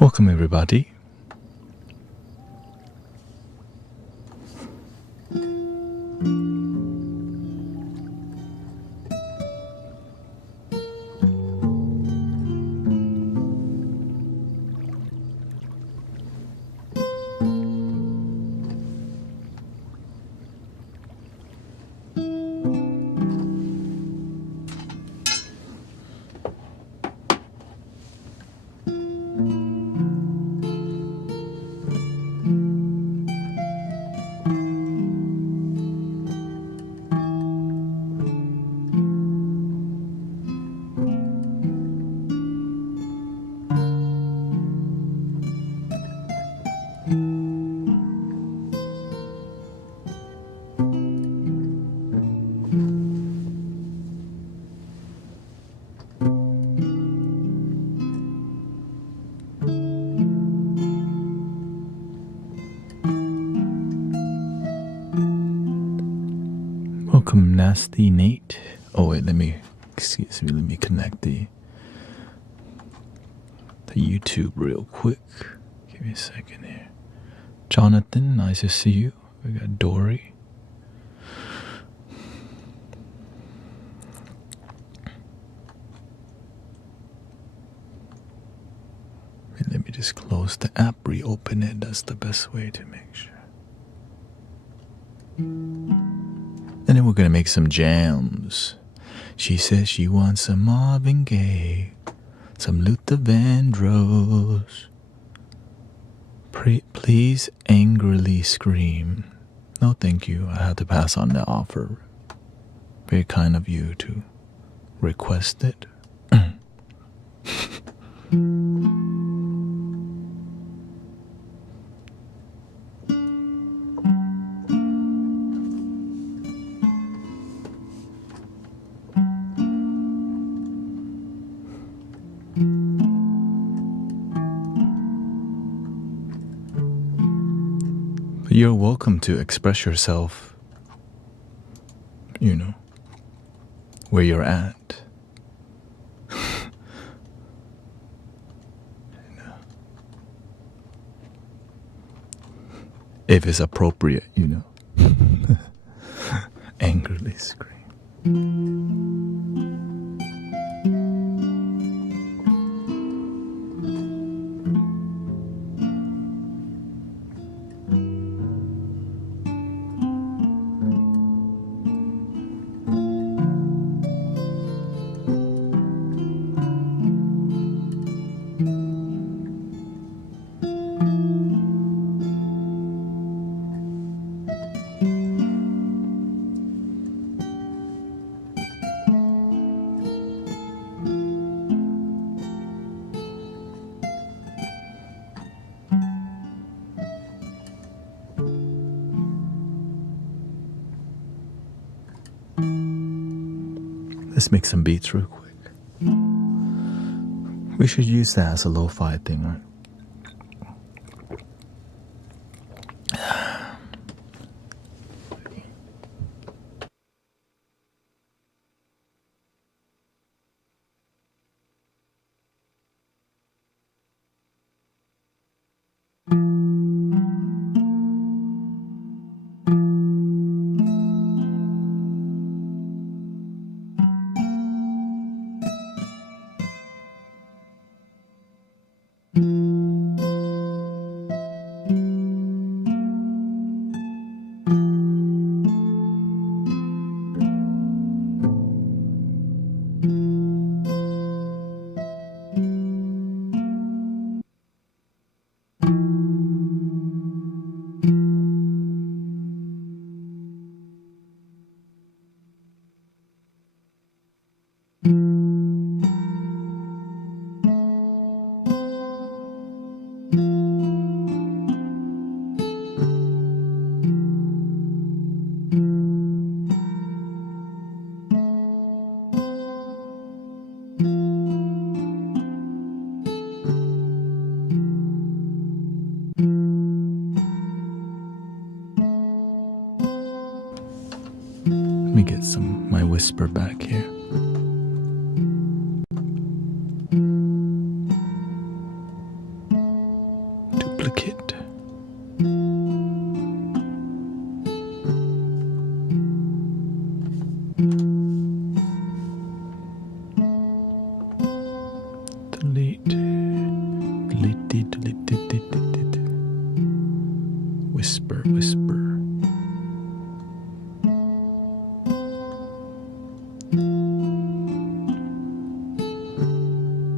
Welcome everybody. Welcome Nasty Nate. Oh wait, let me connect the YouTube real quick. Give me a second here. Jonathan, nice to see you. We got Dory. Let me just close the app, reopen it. That's the best way to make sure. And then we're gonna make some jams. She says she wants some Marvin Gaye, some Luther Vandross. Please angrily scream. No thank you, I had to pass on the offer. Very kind of you to request it. You're welcome to express yourself, you know, where you're at. If it's appropriate, you know. Angrily scream. Let's make some beats real quick. We should use that as a lo-fi thing, right? Let me get my whisper back here. Delete. Delete, delete, delete, delete. Whisper, whisper.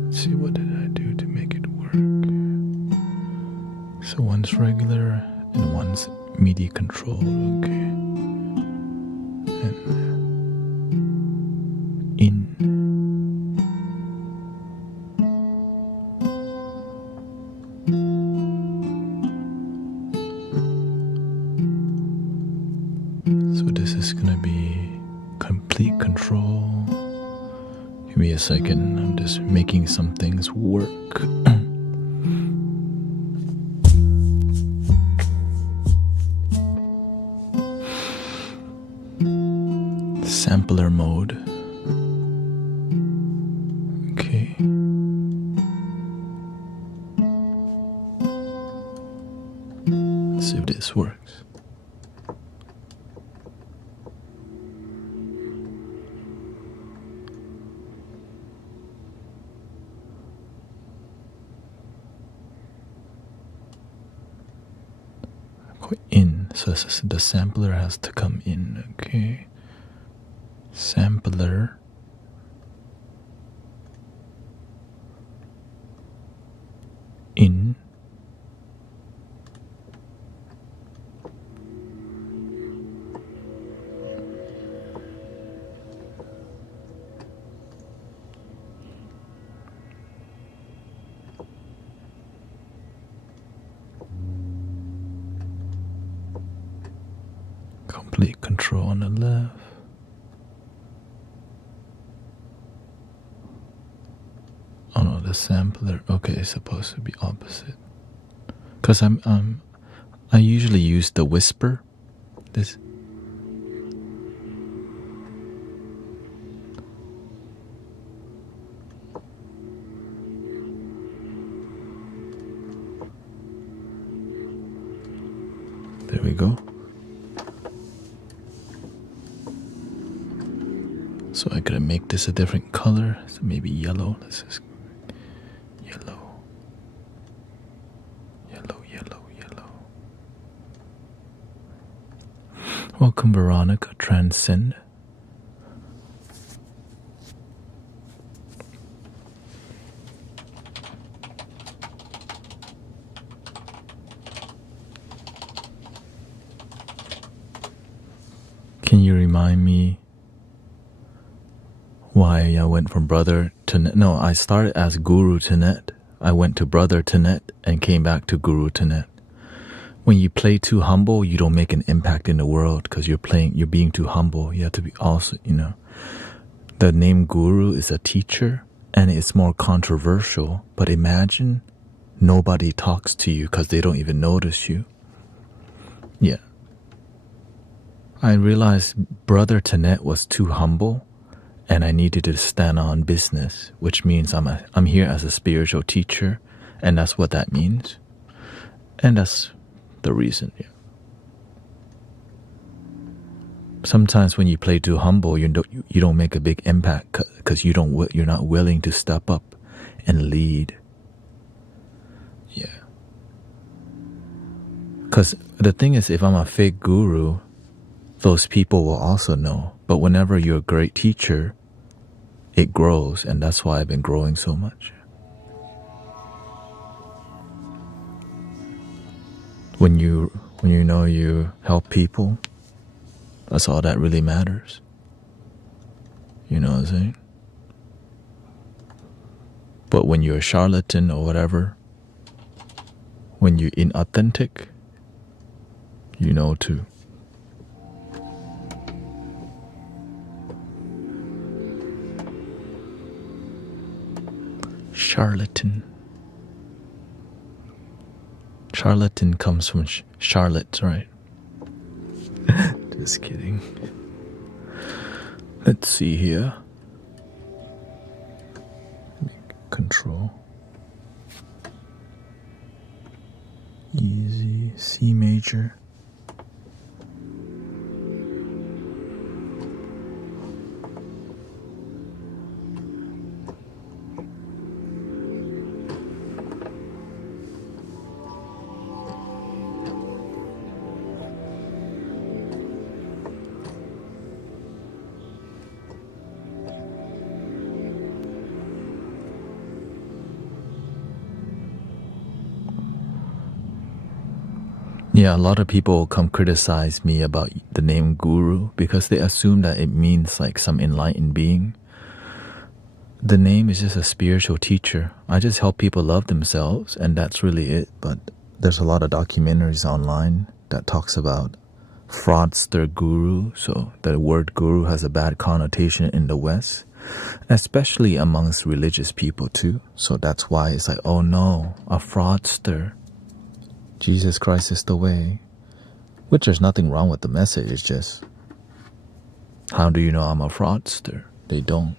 Let's see, what did I do to make it work? So one's regular and one's MIDI control, okay. And in. So this is gonna be complete control. Give me a second, I'm just making some things work. Sampler mode. Okay. Let's see if this works. In, so the sampler has to come in, okay. Sampler in. Complete control on the left. Oh no, the sampler. Okay, it's supposed to be opposite. Cause I usually use the whisper. This. There we go. So I gotta make this a different color. So maybe yellow. This is yellow. Yellow, yellow, yellow. Welcome, Veronica. Transcend. Can you remind me why I went from brother to net? No, I started as guru to net. I went to brother to net and came back to guru to net. When you play too humble, you don't make an impact in the world because you're being too humble. You have to be also, the name guru is a teacher and it's more controversial. But imagine nobody talks to you because they don't even notice you. Yeah. I realized brother to net was too humble. And I needed to stand on business, which means I'm here as a spiritual teacher, and that's what that means. And that's the reason. Yeah. Sometimes when you play too humble, you don't make a big impact because you're not willing to step up and lead. Yeah. Because the thing is, if I'm a fake guru, those people will also know. But whenever you're a great teacher, it grows, and that's why I've been growing so much. When you know you help people, that's all that really matters. You know what I'm saying? But when you're a charlatan or whatever, when you're inauthentic, you know too. Charlatan. Charlatan comes from Charlotte, right? Just kidding. Let's see here. Control. Easy. C major. Yeah, a lot of people come criticize me about the name guru because they assume that it means like some enlightened being. The name is just a spiritual teacher. I just help people love themselves, and that's really it. But there's a lot of documentaries online that talks about fraudster guru. So the word guru has a bad connotation in the West, especially amongst religious people too. So that's why it's like, oh no, a fraudster. Jesus Christ is the way. Which there's nothing wrong with the message. It's just, how do you know I'm a fraudster? They don't.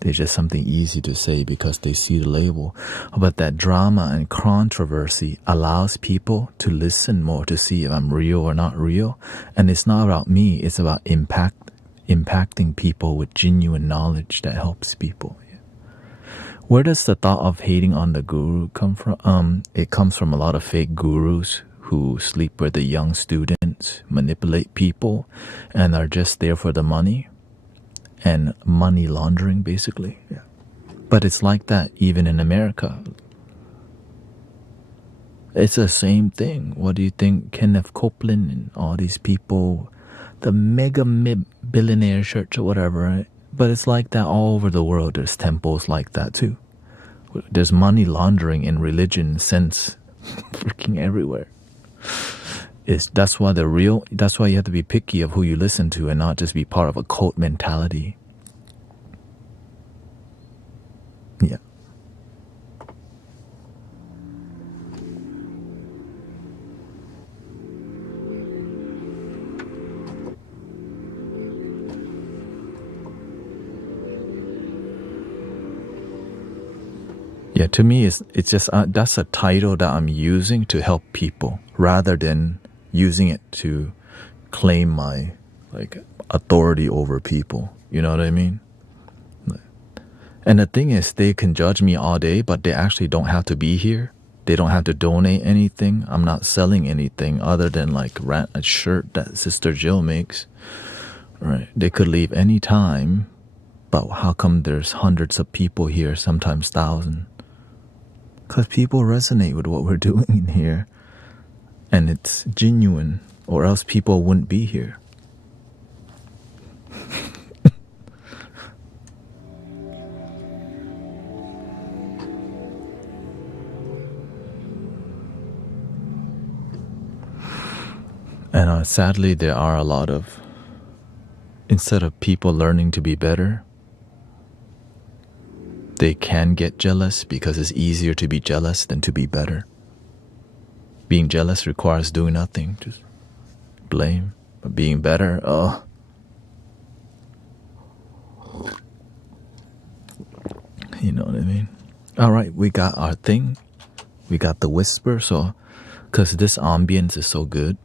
It's just something easy to say because they see the label. But that drama and controversy allows people to listen more to see if I'm real or not real. And it's not about me. It's about impacting people with genuine knowledge that helps people. Where does the thought of hating on the guru come from? It comes from a lot of fake gurus who sleep with the young students, manipulate people, and are just there for the money. And money laundering, basically. Yeah. But it's like that even in America. It's the same thing. What do you think Kenneth Copeland and all these people, the mega billionaire church or whatever, right? But it's like that all over the world. There's temples like that too. There's money laundering in religion sense freaking everywhere. That's why you have to be picky of who you listen to and not just be part of a cult mentality. Yeah. Yeah, to me, it's just that's a title that I'm using to help people rather than using it to claim my authority over people. You know what I mean? And the thing is, they can judge me all day, but they actually don't have to be here. They don't have to donate anything. I'm not selling anything other than a shirt that Sister Jill makes. Right? They could leave any time, but how come there's hundreds of people here, sometimes thousands? Because people resonate with what we're doing in here. And it's genuine, or else people wouldn't be here. And sadly, there are a lot of, instead of people learning to be better, they can get jealous because it's easier to be jealous than to be better. Being jealous requires doing nothing, just blame. But being better, you know what I mean? All right, we got our thing. We got the whisper, so, because this ambience is so good.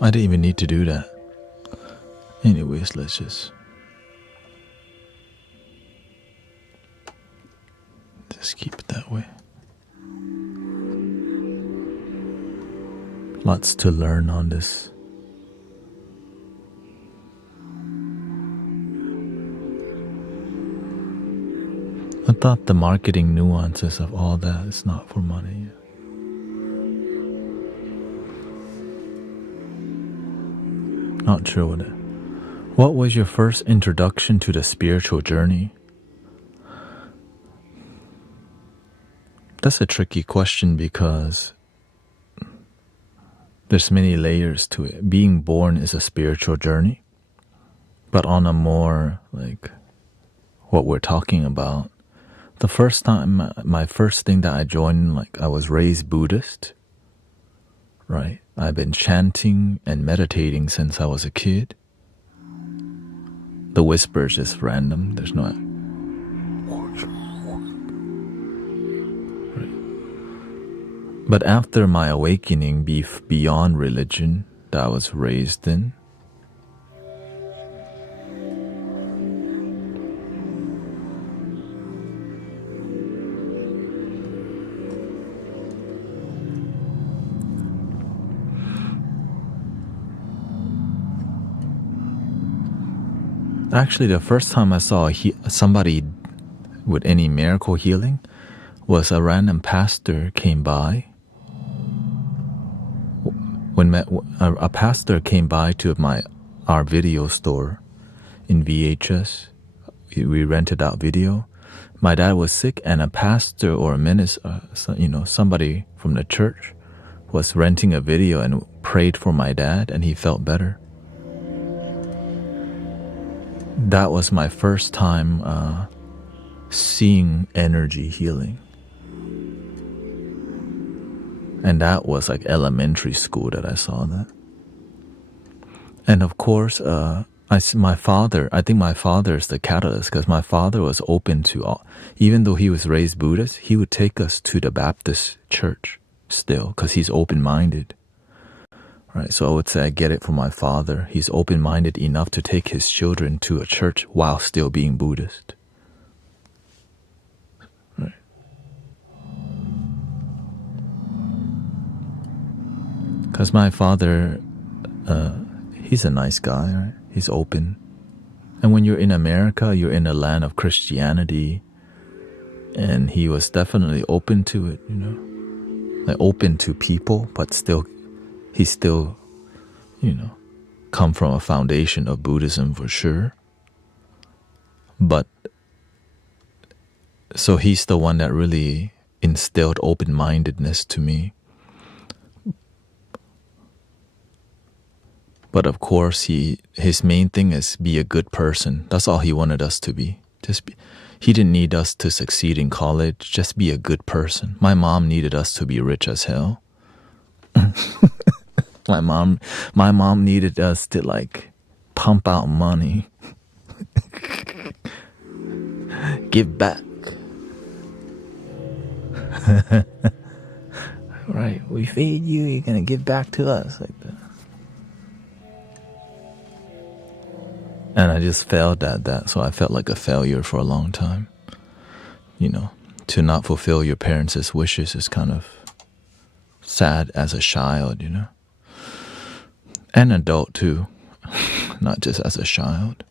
I didn't even need to do that. Anyways, let's just keep it that way. Lots to learn on this. I thought the marketing nuances of all that is not for money. Not sure what it. What was your first introduction to the spiritual journey? That's a tricky question because there's many layers to it. Being born is a spiritual journey, but on a more like what we're talking about, the first time, my first thing that I joined, like I was raised Buddhist, right? I've been chanting and meditating since I was a kid. The whispers is random. There's no. But after my awakening beyond religion that I was raised in, actually the first time I saw somebody with any miracle healing was a random pastor came by. When a pastor came by to our video store in VHS, we rented out video. My dad was sick, and a pastor or a minister, somebody from the church, was renting a video and prayed for my dad, and he felt better. That was my first time seeing energy healing. And that was like elementary school that I saw that. And of course, I think my father is the catalyst, because my father was open to all, even though he was raised Buddhist, he would take us to the Baptist church still, because he's open-minded. Right, so I would say I get it from my father. He's open-minded enough to take his children to a church while still being Buddhist. Right. Because my father, he's a nice guy, right? He's open. And when you're in America, you're in a land of Christianity. And he was definitely open to it, like open to people, but still, he still, come from a foundation of Buddhism for sure. But, so he's the one that really instilled open-mindedness to me. But of course, his main thing is be a good person. That's all he wanted us to be. He didn't need us to succeed in college. Just be a good person. My mom needed us to be rich as hell. My mom needed us to like pump out money. Give back. Right, we feed you, you're gonna give back to us, like that. And I just failed at that, so I felt like a failure for a long time. To not fulfill your parents' wishes is kind of sad as a child, And adult too, not just as a child.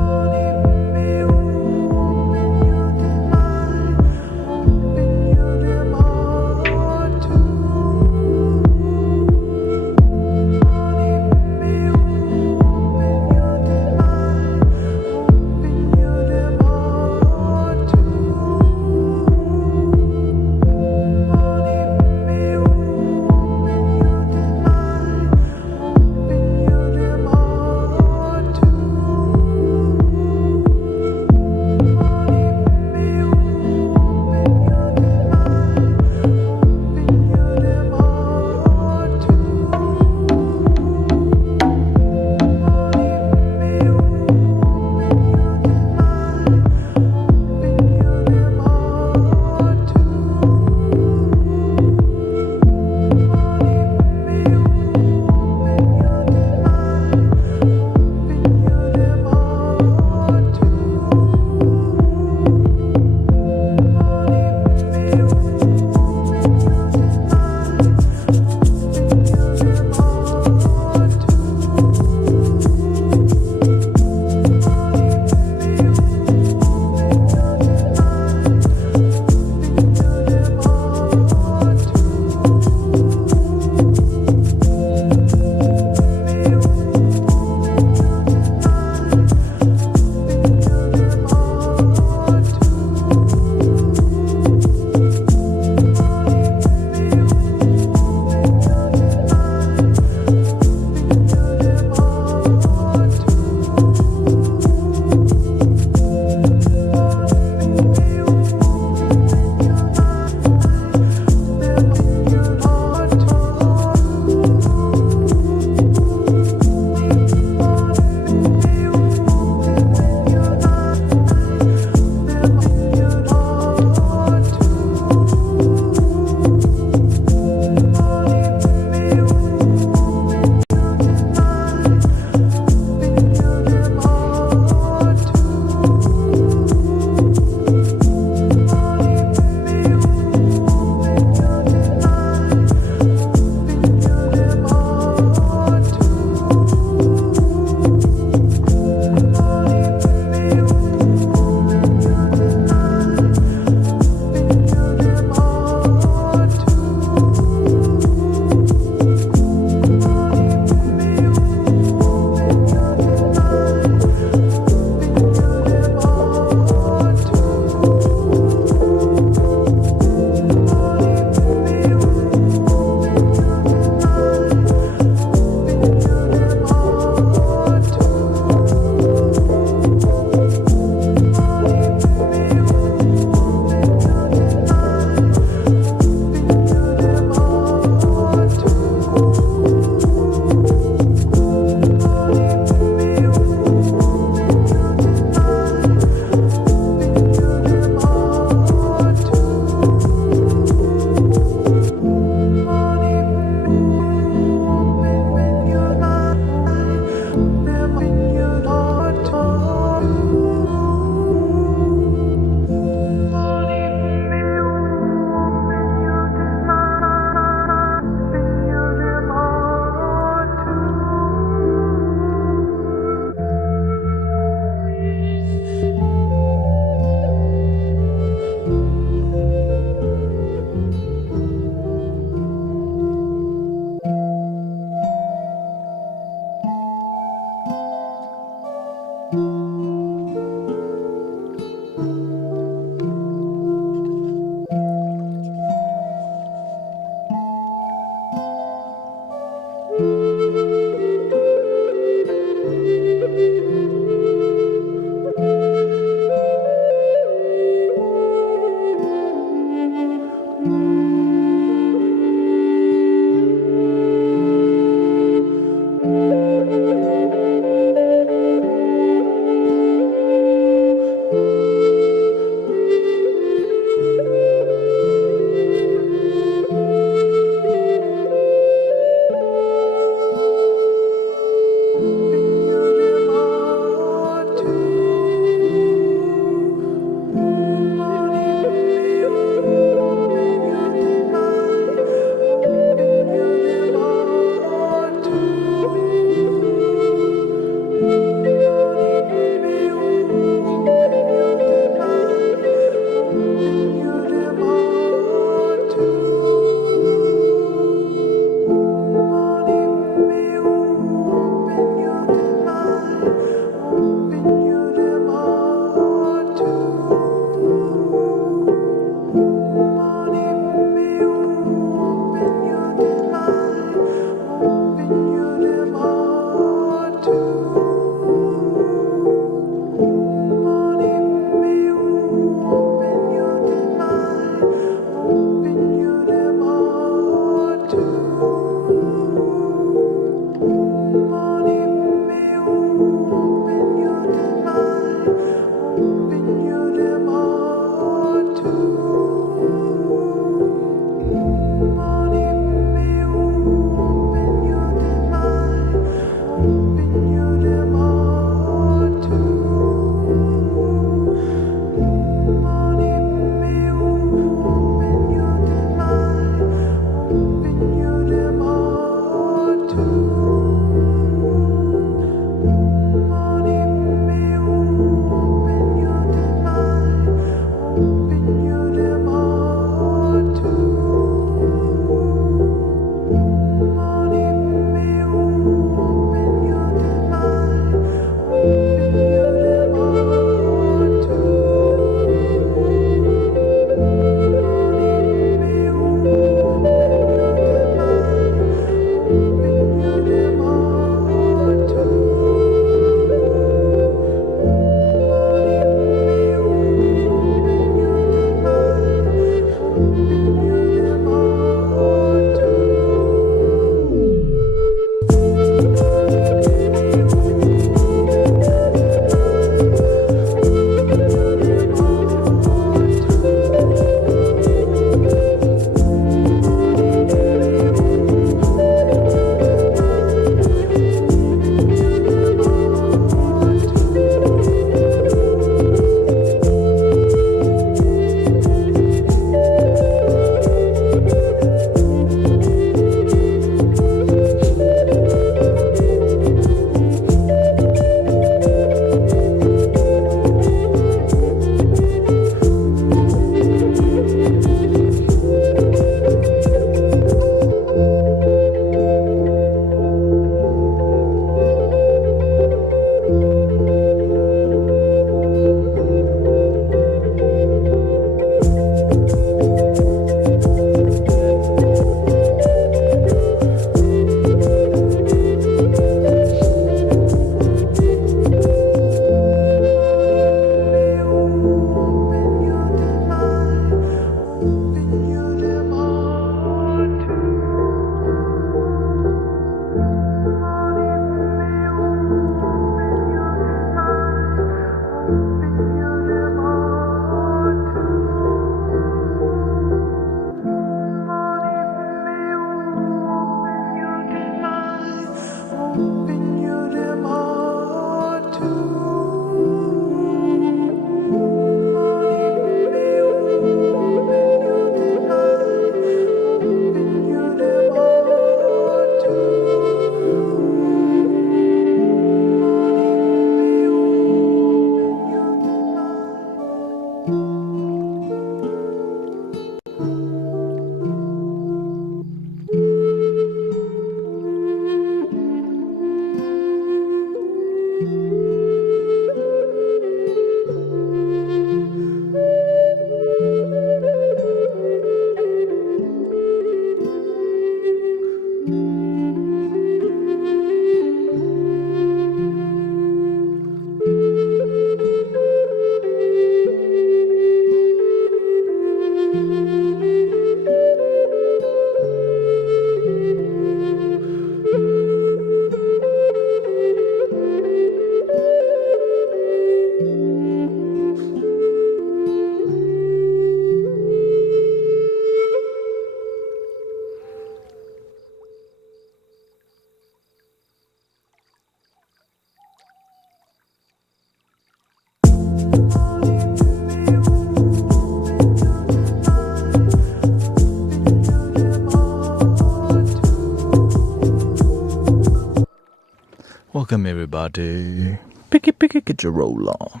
Welcome everybody. Picky, get your roll on.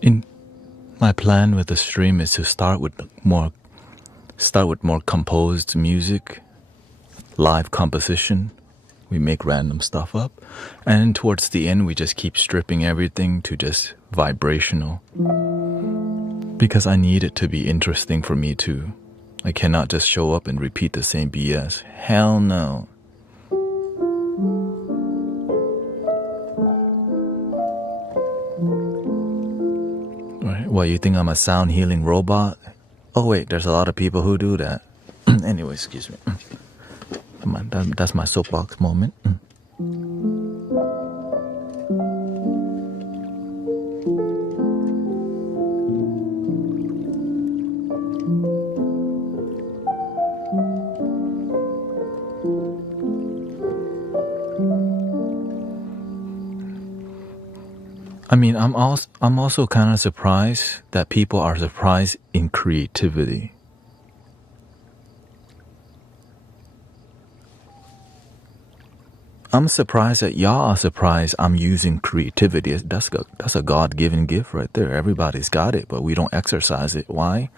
In my plan with the stream is to start with more composed music, live composition. We make random stuff up, and towards the end we just keep stripping everything to just vibrational. Because I need it to be interesting for me too. I cannot just show up and repeat the same BS. Hell no. Right, what, you think I'm a sound healing robot? Oh wait, there's a lot of people who do that. Anyway, excuse me. That's my soapbox moment. I mean, I'm also kind of surprised that people are surprised in creativity. I'm surprised that y'all are surprised I'm using creativity. That's a God-given gift right there. Everybody's got it, but we don't exercise it. Why?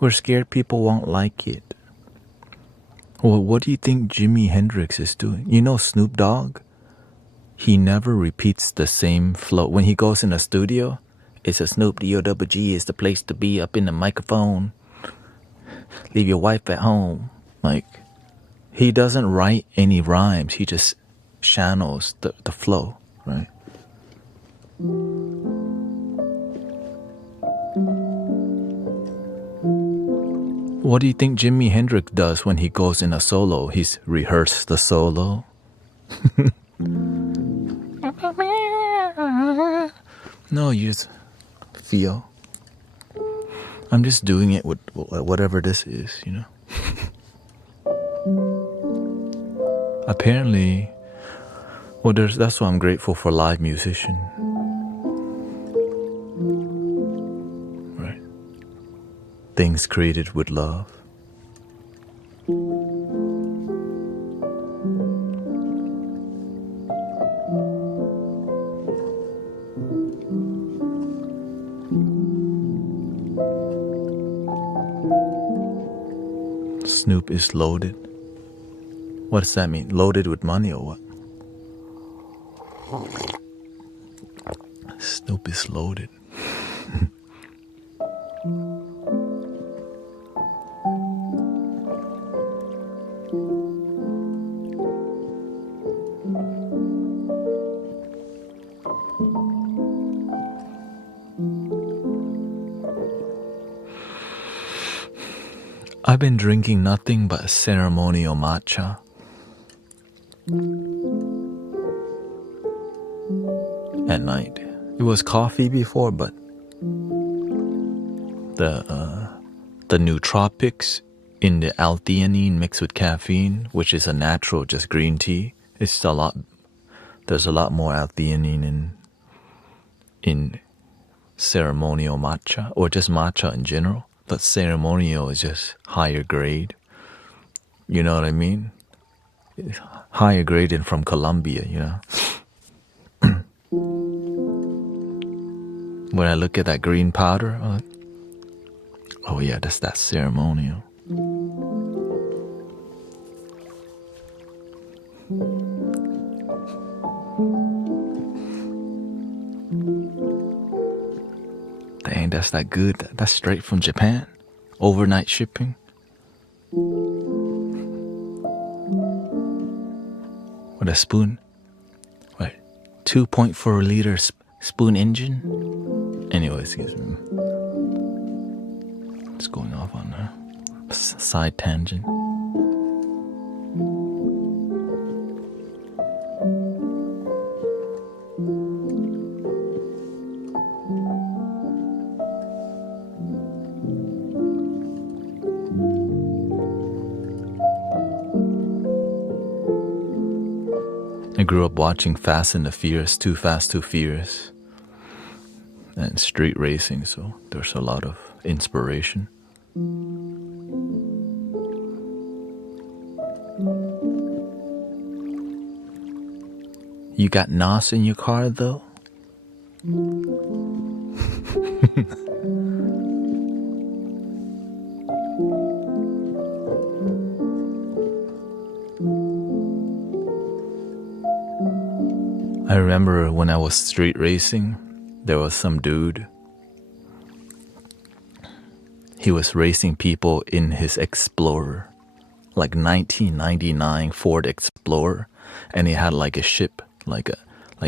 We're scared people won't like it. Well, what do you think Jimi Hendrix is doing? You know Snoop Dogg? He never repeats the same flow. When he goes in the studio, it's a Snoop D-O-double-G is the place to be, up in the microphone. Leave your wife at home. Like, he doesn't write any rhymes. He just channels the flow, right? What do you think Jimi Hendrix does when he goes in a solo? He's rehearsed the solo. No, you just feel. I'm just doing it with whatever this is, you know. Apparently, well, that's why I'm grateful for live musician. Right. Things created with love. Snoop is loaded. What does that mean? Loaded with money or what? Snoop is loaded. I've been drinking nothing but ceremonial matcha. At night. It was coffee before, but the nootropics in the L-theanine mixed with caffeine, which is a natural just green tea, it's a lot. There's a lot more L-theanine in ceremonial matcha, or just matcha in general. But ceremonial is just higher grade. You know what I mean? It's higher grade than from Colombia, you know? When I look at that green powder, I'm like, oh yeah, that's that ceremonial. Dang, that's that good. That's straight from Japan. Overnight shipping. With a spoon. Wait, 2.4 liter spoon engine? Anyway, excuse me. It's going off on a side tangent. I grew up watching Fast and the Furious, Too Fast, Too Furious, and street racing, so there's a lot of inspiration. You got NOS in your car though? I remember when I was street racing, there was some dude. He was racing people in his Explorer, like 1999 Ford Explorer, and he had like a ship, like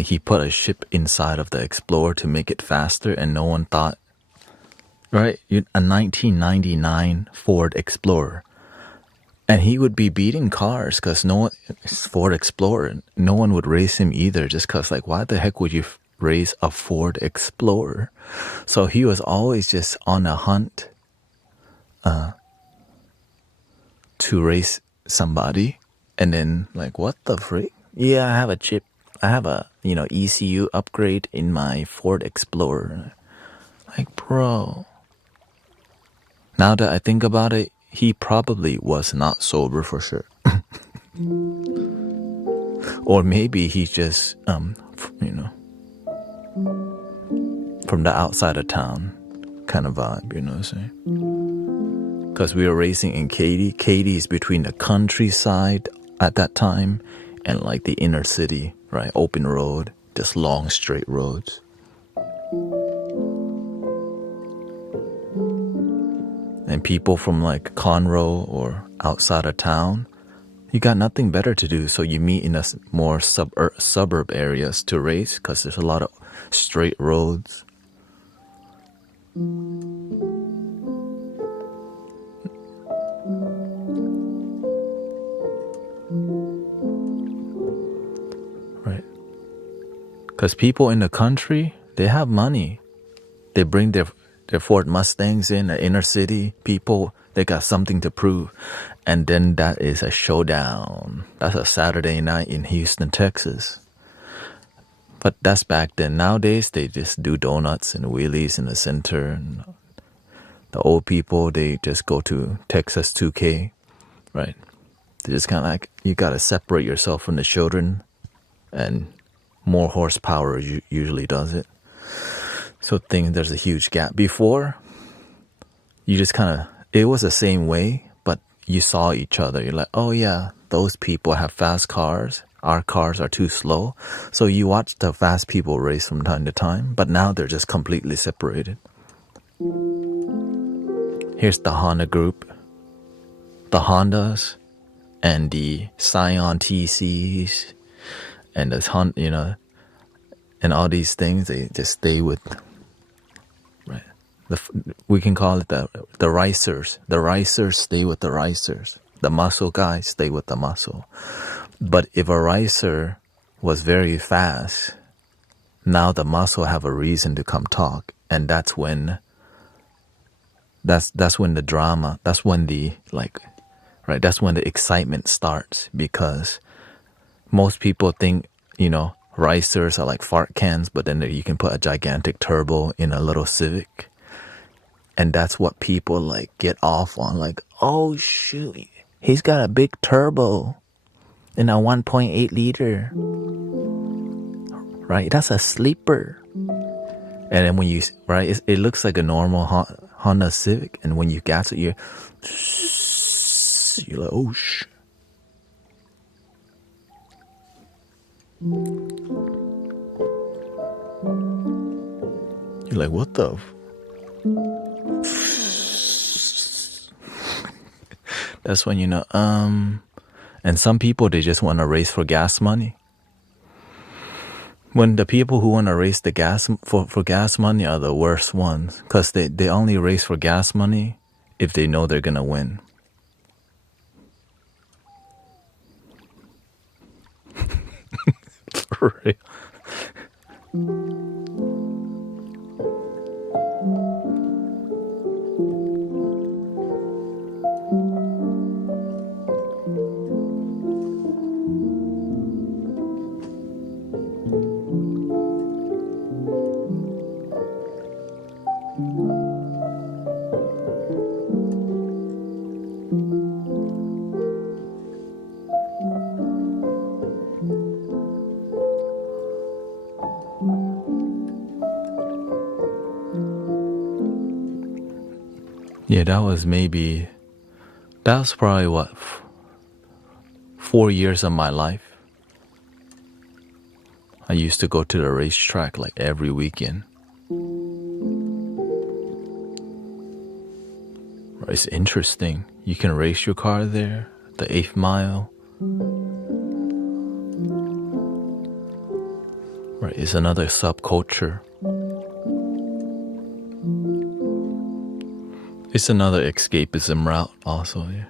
he put a ship inside of the Explorer to make it faster, and no one thought, right? A 1999 Ford Explorer. And he would be beating cars because no one, it's Ford Explorer, no one would race him either just because, like, why the heck would you race a Ford Explorer? So he was always just on a hunt to race somebody. And then, like, what the frick? Yeah, I have a chip. I have a, ECU upgrade in my Ford Explorer. Like, bro. Now that I think about it, he probably was not sober for sure. Or maybe he's just, from the outside of town kind of vibe, you know what I'm saying? Because we were racing in Katy. Katy is between the countryside at that time and like the inner city, right? Open road, just long straight roads. And people from like Conroe or outside of town, you got nothing better to do, so you meet in a more suburb areas to race because there's a lot of straight roads. Right. Because people in the country, they have money. They bring their Ford Mustangs in the inner city. People, they got something to prove. And then that is a showdown. That's a Saturday night in Houston, Texas. But that's back then. Nowadays, they just do donuts and wheelies in the center. And the old people, they just go to Texas 2K, right? They just kind of like, you got to separate yourself from the children. And more horsepower usually does it. So there's a huge gap. Before, you just kind of, it was the same way, but you saw each other. You're like, oh yeah, those people have fast cars. Our cars are too slow. So you watch the fast people race from time to time, but now they're just completely separated. Here's the Honda group. The Hondas and the Scion TCs and the Honda, and all these things, they just stay with, right? We can call it the ricers. The ricers stay with the ricers. The muscle guys stay with the muscle. But if a ricer was very fast, now the muscle have a reason to come talk, and that's when the drama, that's when the that's when the excitement starts, because most people think ricers are like fart cans, but then you can put a gigantic turbo in a little Civic, and that's what people like get off on. Like, oh shoot, he's got a big turbo in a 1.8 liter, right? That's a sleeper. And then when you, right, it looks like a normal Honda Civic, and when you gas it, you're like, oh shit. You're like, what the? That's when and some people, they just want to race for gas money. When the people who want to race the gas for gas money are the worst ones, because they only race for gas money if they know they're gonna win. For real. Yeah, that was probably what, 4 years of my life. I used to go to the racetrack like every weekend. It's interesting. You can race your car there, the 8th mile. Right, it's another subculture. It's another escapism route also, yeah.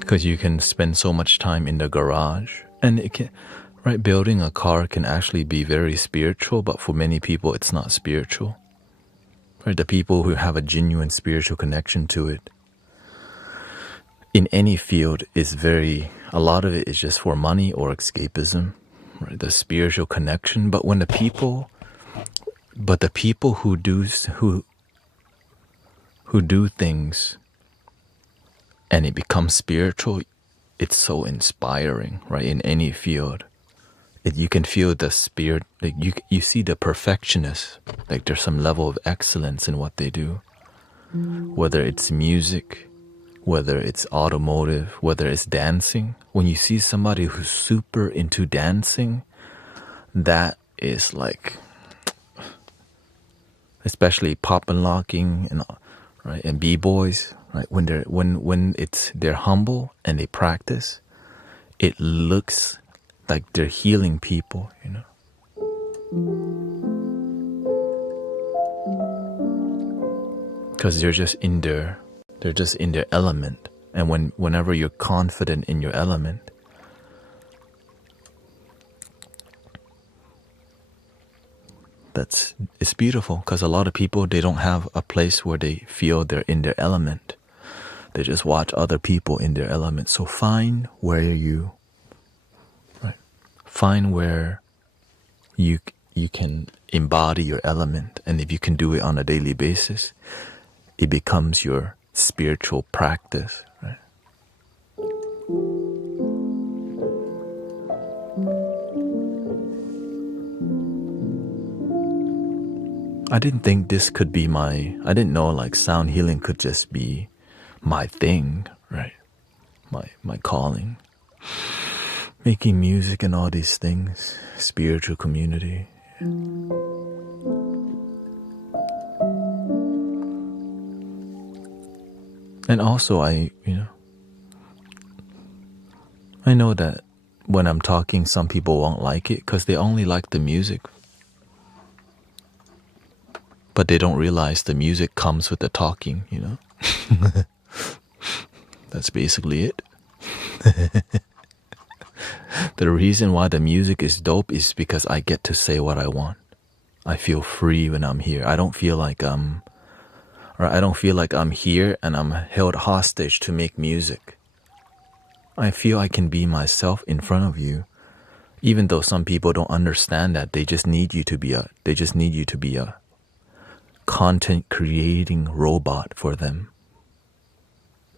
Because you can spend so much time in the garage, and it can, right, building a car can actually be very spiritual, but for many people it's not spiritual. Right, the people who have a genuine spiritual connection to it in any field is a lot of it is just for money or escapism, right? The spiritual connection. But the people who do things and it becomes spiritual, it's so inspiring, right? In any field, you can feel the spirit. Like you see the perfectionists. Like there's some level of excellence in what they do, whether it's music, whether it's automotive, whether it's dancing. When you see somebody who's super into dancing, that is like, especially pop and locking and right, and b-boys, right? When they're humble and they practice, it looks like they're healing people, you know. Because they're just in their element. And whenever you're confident in your element, it's beautiful. Because a lot of people, they don't have a place where they feel they're in their element. They just watch other people in their element. So find where you can embody your element, and if you can do it on a daily basis, it becomes your spiritual practice, right? I didn't think this could be I didn't know like sound healing could just be my thing, right? My calling. Making music and all these things, spiritual community. And also I know that when I'm talking, some people won't like it because they only like the music. But they don't realize the music comes with the talking, you know? That's basically it. The reason why the music is dope is because I get to say what I want. I feel free when I'm here. I don't feel like I'm here and I'm held hostage to make music. I feel I can be myself in front of you, even though some people don't understand that. They just need you to be a content creating robot for them.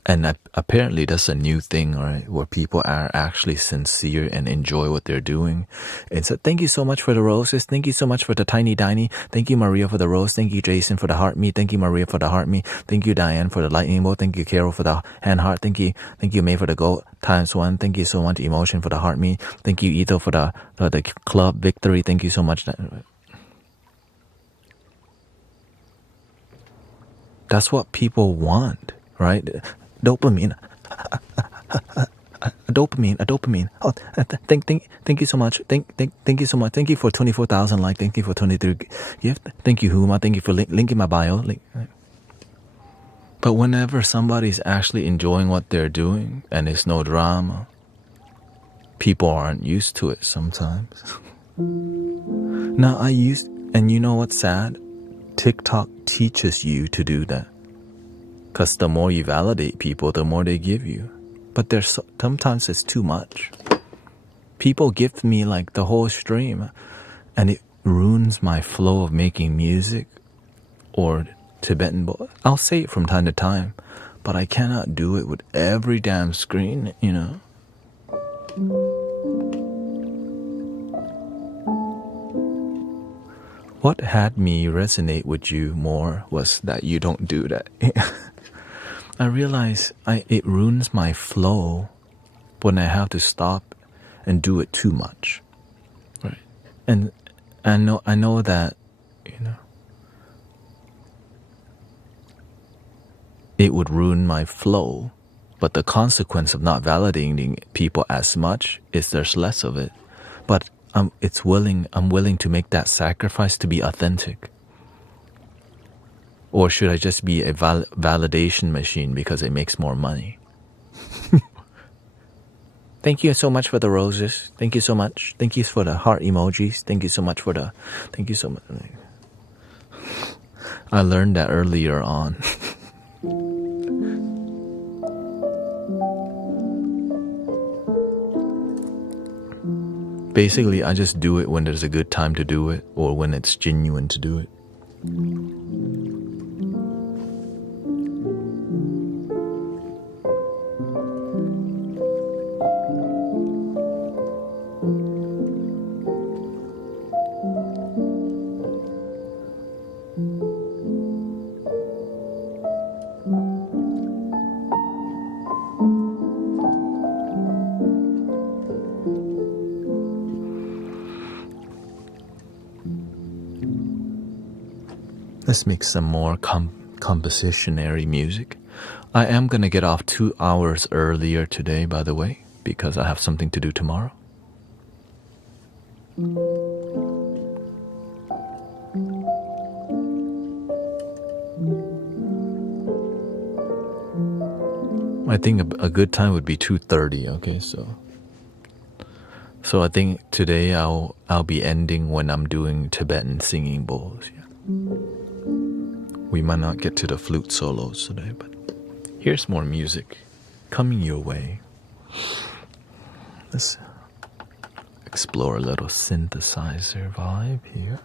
And apparently that's a new thing, right? Where people are actually sincere and enjoy what they're doing. And so thank you so much for the roses. Thank you so much for the tiny diny. Thank you, Maria, for the rose. Thank you, Jason, for the heart me. Thank you, Maria, for the heart me. Thank you, Diane, for the lightning bolt. Thank you, Carol, for the hand heart. Thank you, May, for the gold ×1. Thank you so much, Emotion, for the heart me. Thank you, Ito, for the club victory. Thank you so much. That's what people want, right? Dopamine, a dopamine. Oh, thank you so much. Thank you so much. Thank you for 24,000 like. Thank you for 23 gift. Thank you, Huma. Thank you for linking my bio. But whenever somebody's actually enjoying what they're doing and it's no drama, people aren't used to it sometimes. Now and you know what's sad? TikTok teaches you to do that. Because the more you validate people, the more they give you. But sometimes it's too much. People gift me like the whole stream, and it ruins my flow of making music or Tibetan. I'll say it from time to time, but I cannot do it with every damn screen, you know. What had me resonate with you more was that you don't do that. I realize it ruins my flow when I have to stop and do it too much. Right. And I know that, you know, it would ruin my flow, but the consequence of not validating people as much is there's less of it. But I'm willing to make that sacrifice to be authentic. Or should I just be a validation machine because it makes more money? Thank you so much for the roses. Thank you so much. Thank you for the heart emojis. Thank you so much for the... Thank you so much. I learned that earlier on. Basically, I just do it when there's a good time to do it or when it's genuine to do it. Let's make some more compositionary music. I am going to get off 2 hours earlier today, by the way, because I have something to do tomorrow. I think a good time would be 2:30, okay? So I think today I'll be ending when I'm doing Tibetan singing bowls. Yeah. We might not get to the flute solos today, but here's more music coming your way. Let's explore a little synthesizer vibe here.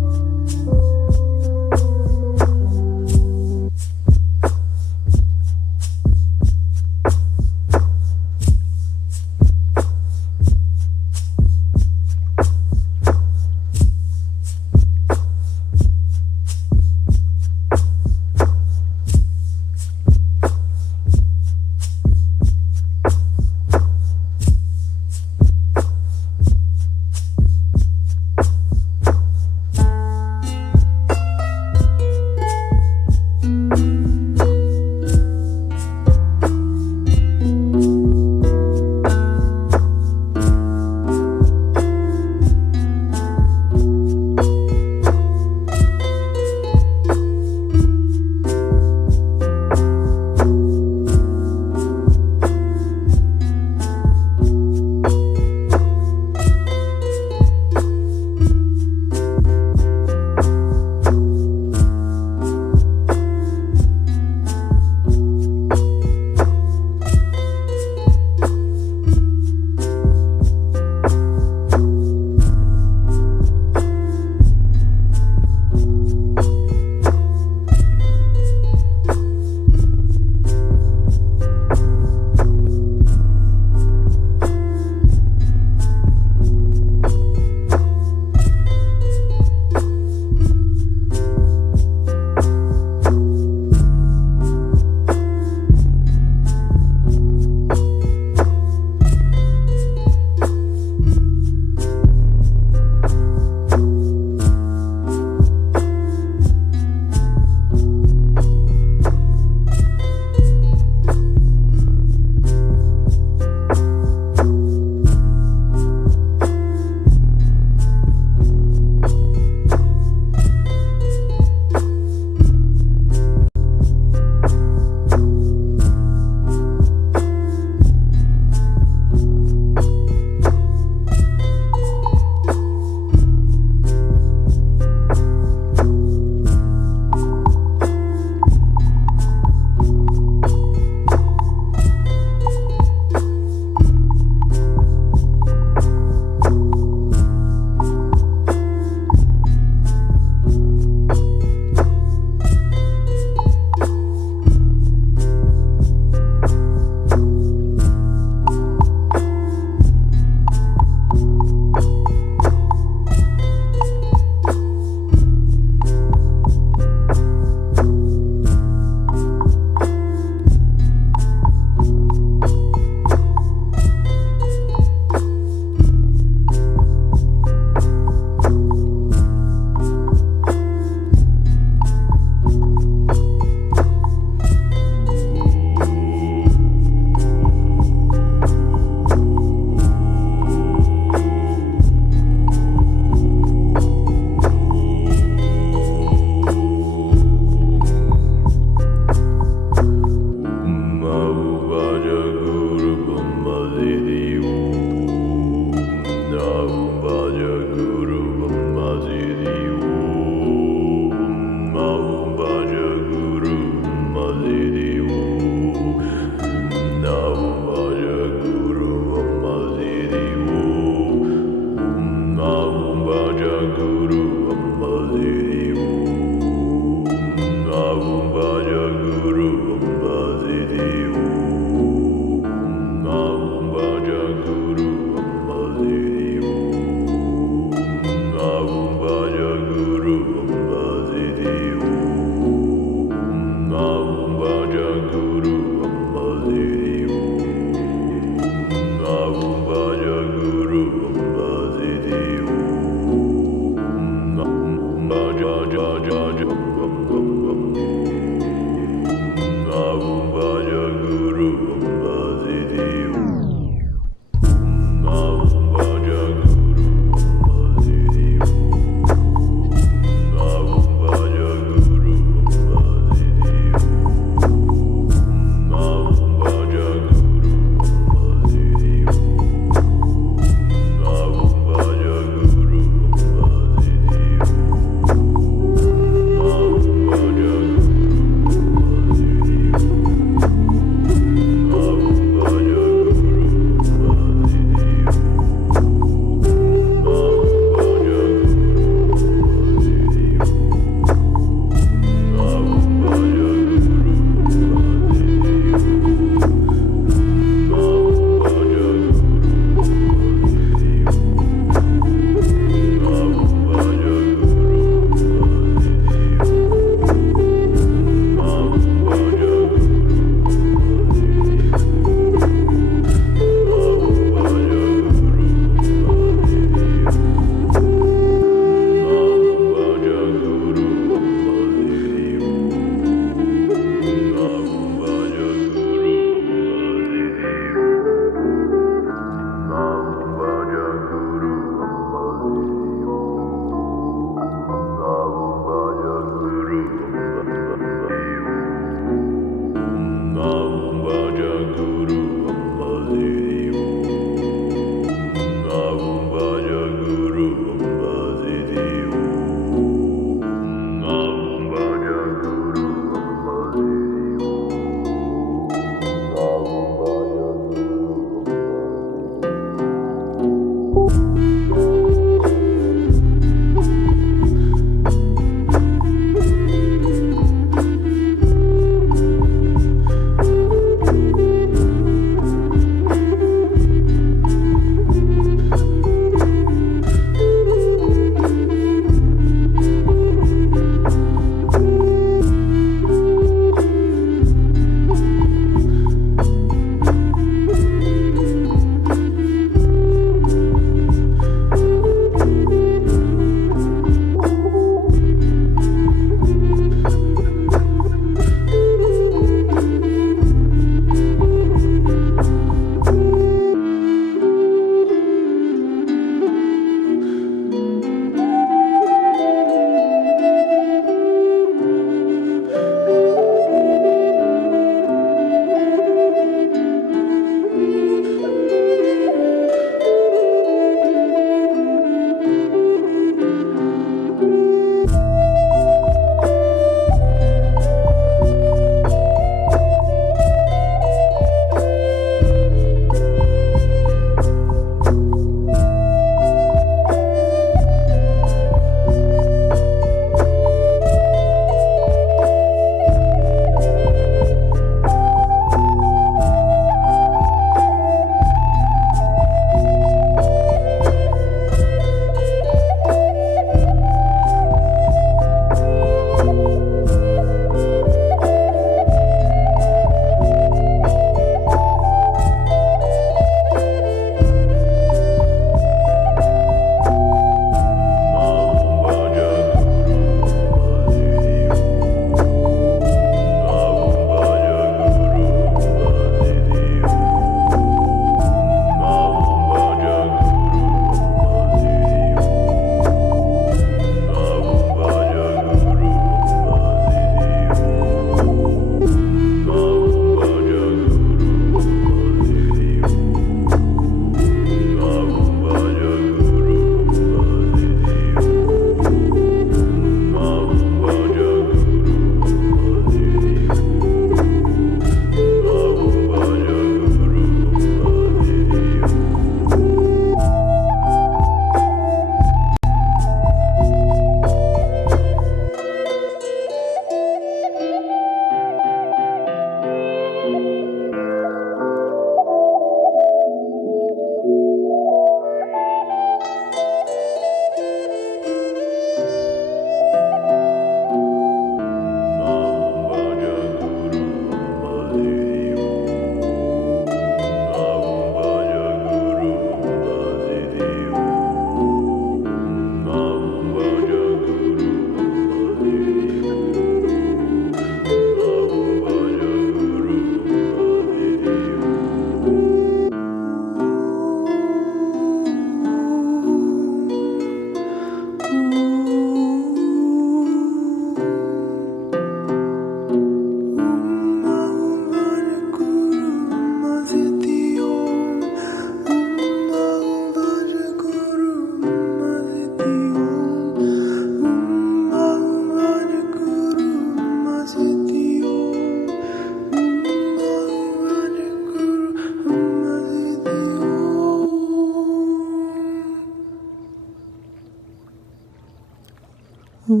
Welcome,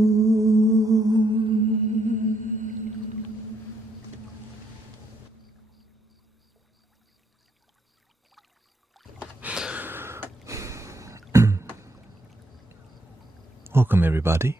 everybody.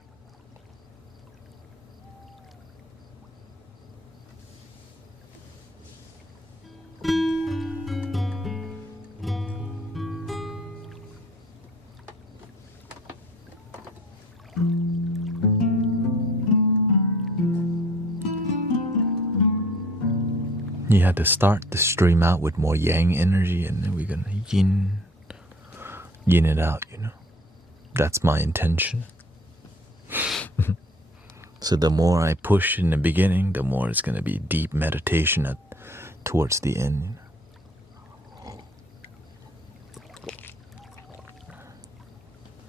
You had to start the stream out with more yang energy, and then we're gonna yin it out, you know. That's my intention. So the more I push in the beginning, the more it's gonna be deep meditation towards the end. You know?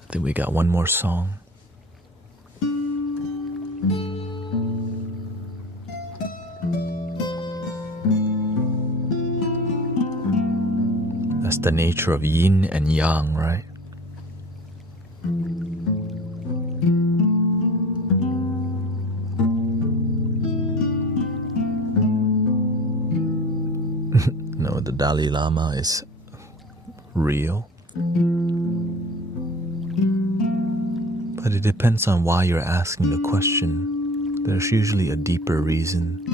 I think we got one more song. That's the nature of yin and yang, right? No, the Dalai Lama is real. But it depends on why you're asking the question. There's usually a deeper reason.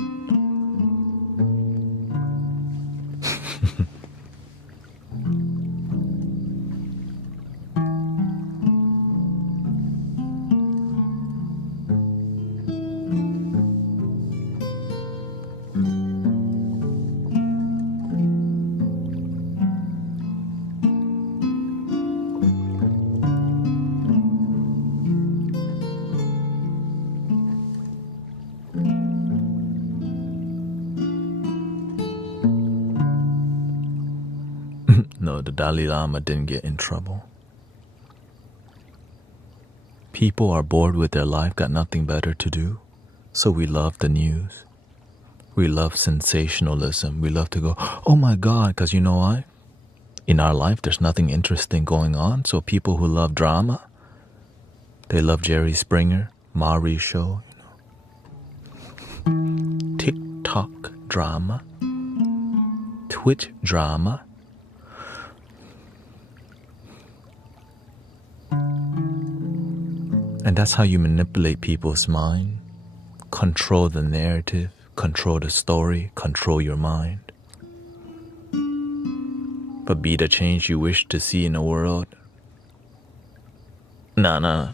No, the Dalai Lama didn't get in trouble. People are bored with their life, got nothing better to do. So we love the news. We love sensationalism. We love to go, oh my God, because you know why? In our life, there's nothing interesting going on. So people who love drama, they love Jerry Springer, Maury Show, you know. TikTok drama, Twitch drama. And that's how you manipulate people's mind, control the narrative, control the story, control your mind. But be the change you wish to see in the world. No, I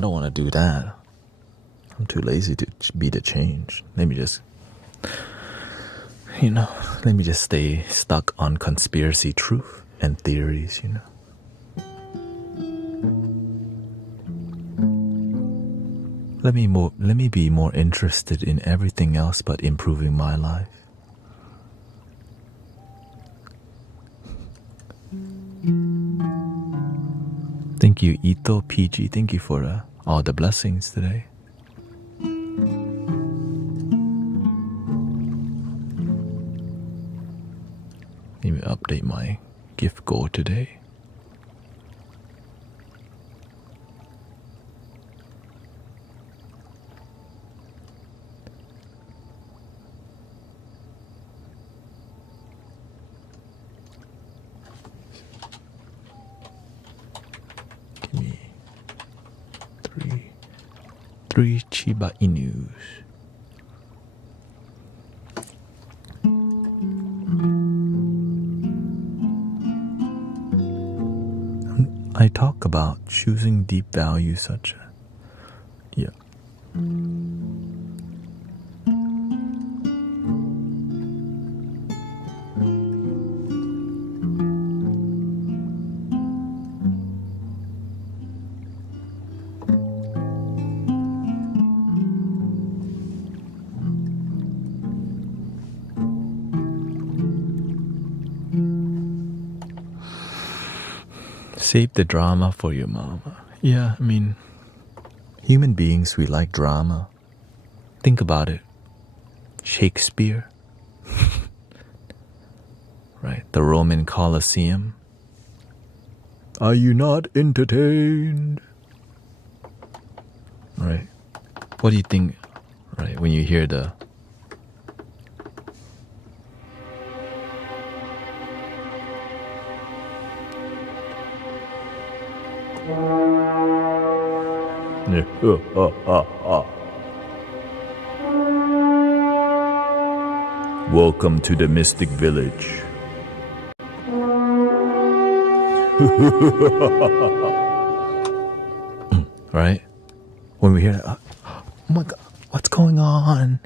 don't want to do that. I'm too lazy to be the change. Let me just stay stuck on conspiracy truth and theories, you know. Let me be more interested in everything else but improving my life. Thank you, Ito PG. Thank you for all the blessings today. Let me update my gift goal today. Give me three Chiba Inus. I talk about choosing deep values such as, yeah. Save the drama for your mama. Yeah, I mean, human beings, we like drama. Think about it. Shakespeare, right? The Roman Colosseum. Are you not entertained? Right? What do you think, right, when you hear the... Welcome to the Mystic Village. Right? When we hear that, oh my God, what's going on?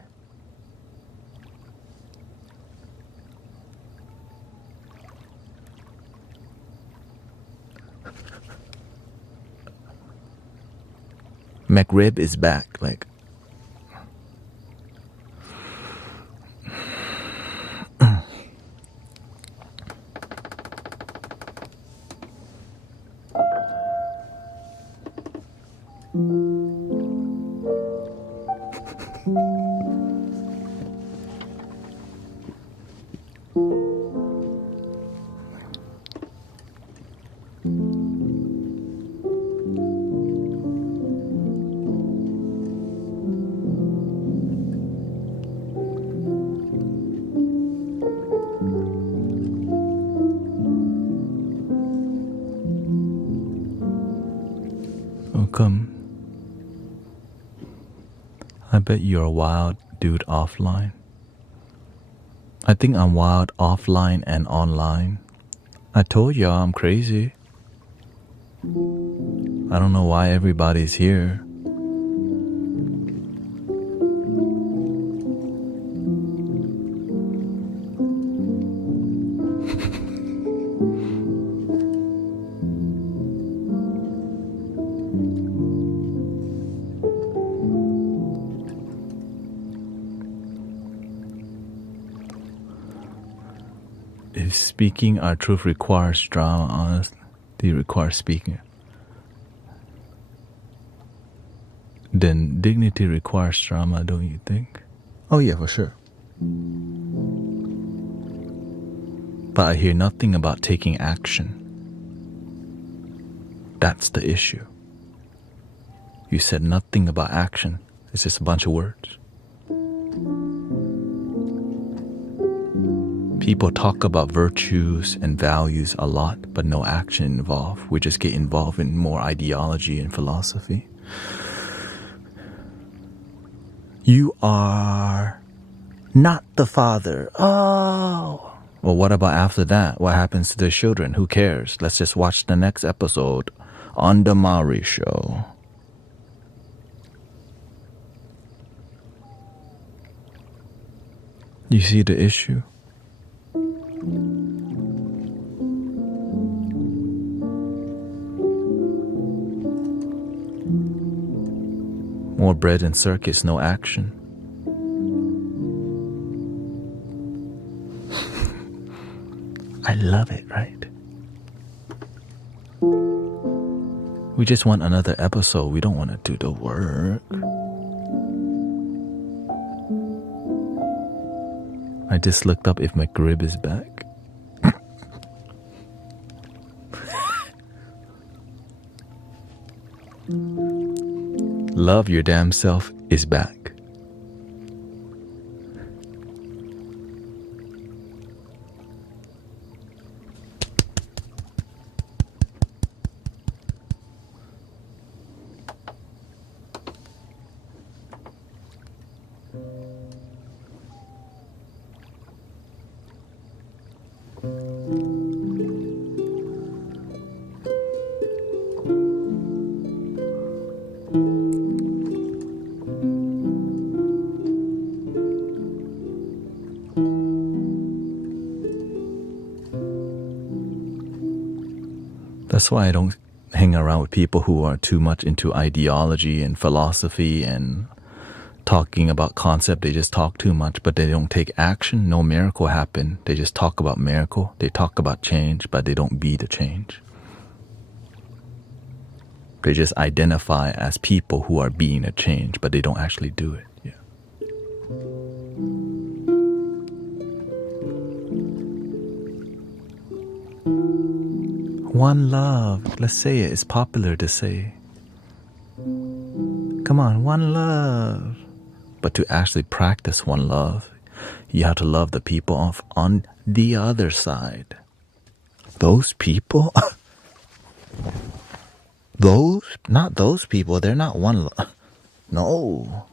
McRib is back, like... Welcome. I bet you're a wild dude offline. I think I'm wild offline and online. I told y'all I'm crazy. I don't know why everybody's here. If speaking our truth requires drama, honesty requires speaking, then dignity requires drama, don't you think? Oh yeah, for sure. But I hear nothing about taking action. That's the issue. You said nothing about action. It's just a bunch of words. People talk about virtues and values a lot, but no action involved. We just get involved in more ideology and philosophy. You are not the father. Oh. Well, what about after that? What happens to the children? Who cares? Let's just watch the next episode on The Maury Show. You see the issue? More bread and circus, no action. I love it, right? We just want another episode. We don't want to do the work. I just looked up if McRib is back. Love your damn self is back. That's why I don't hang around with people who are too much into ideology and philosophy and talking about concept. They just talk too much, but they don't take action. No miracle happen. They just talk about miracle. They talk about change, but they don't be the change. They just identify as people who are being a change, but they don't actually do it. Yeah. One love. Let's say it. It's popular to say. Come come on, one love. But to actually practice one love, you have to love the people on the other side. Those people, not those people, they're not one love. No.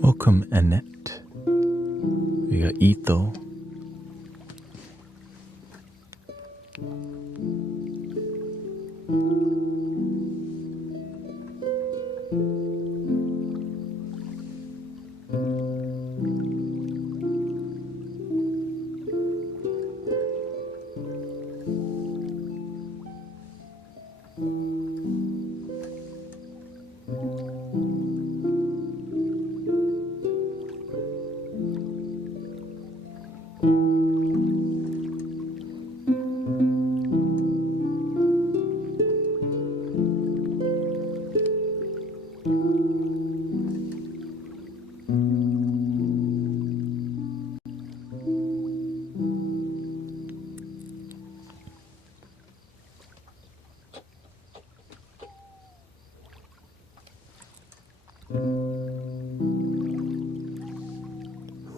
Welcome, Annette. We got Etho.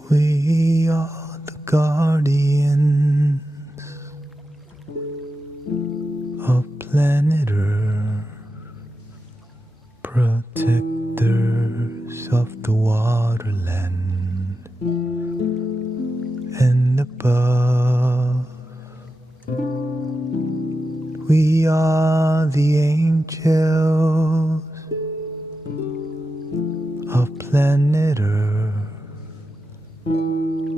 We are the guardians of planet Earth, protectors of the waterland and above. We are the angels of planet Earth.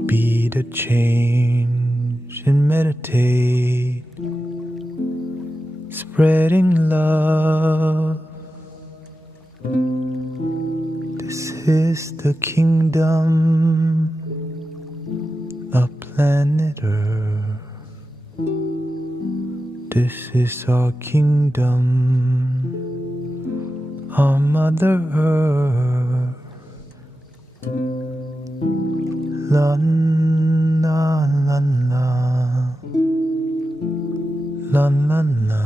Be the change and meditate, spreading love. This is the kingdom of planet Earth. This is our kingdom, our Mother Earth. La la la la, la la la,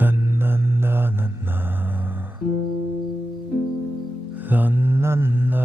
la la la la la, la la la.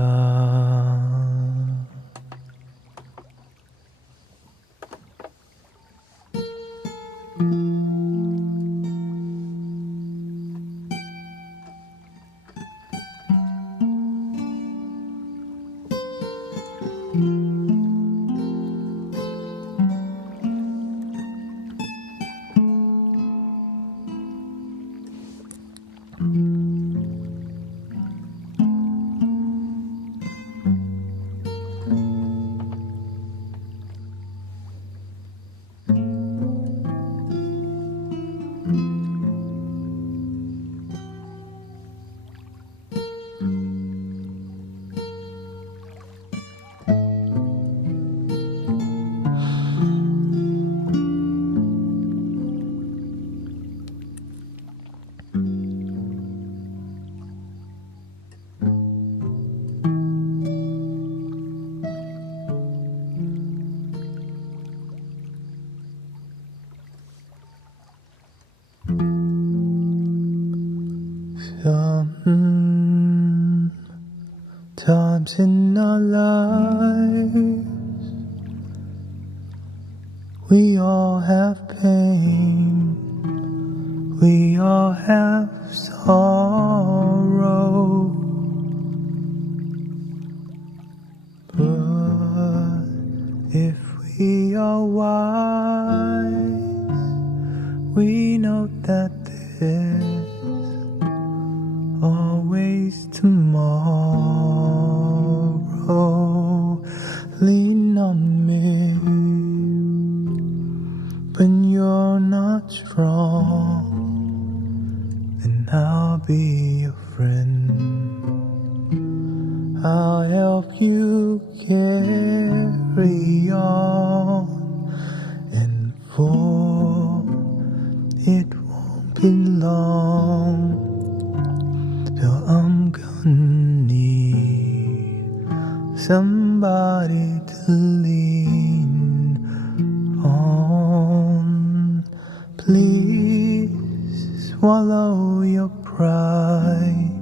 Sometimes in our lives we all have pain, we all have sorrow. face tomorrow. Lean on me when you're not strong, and I'll be your friend. I'll help you carry on, and for it won't be long till I'm gonna need somebody to lean on. Please swallow your pride.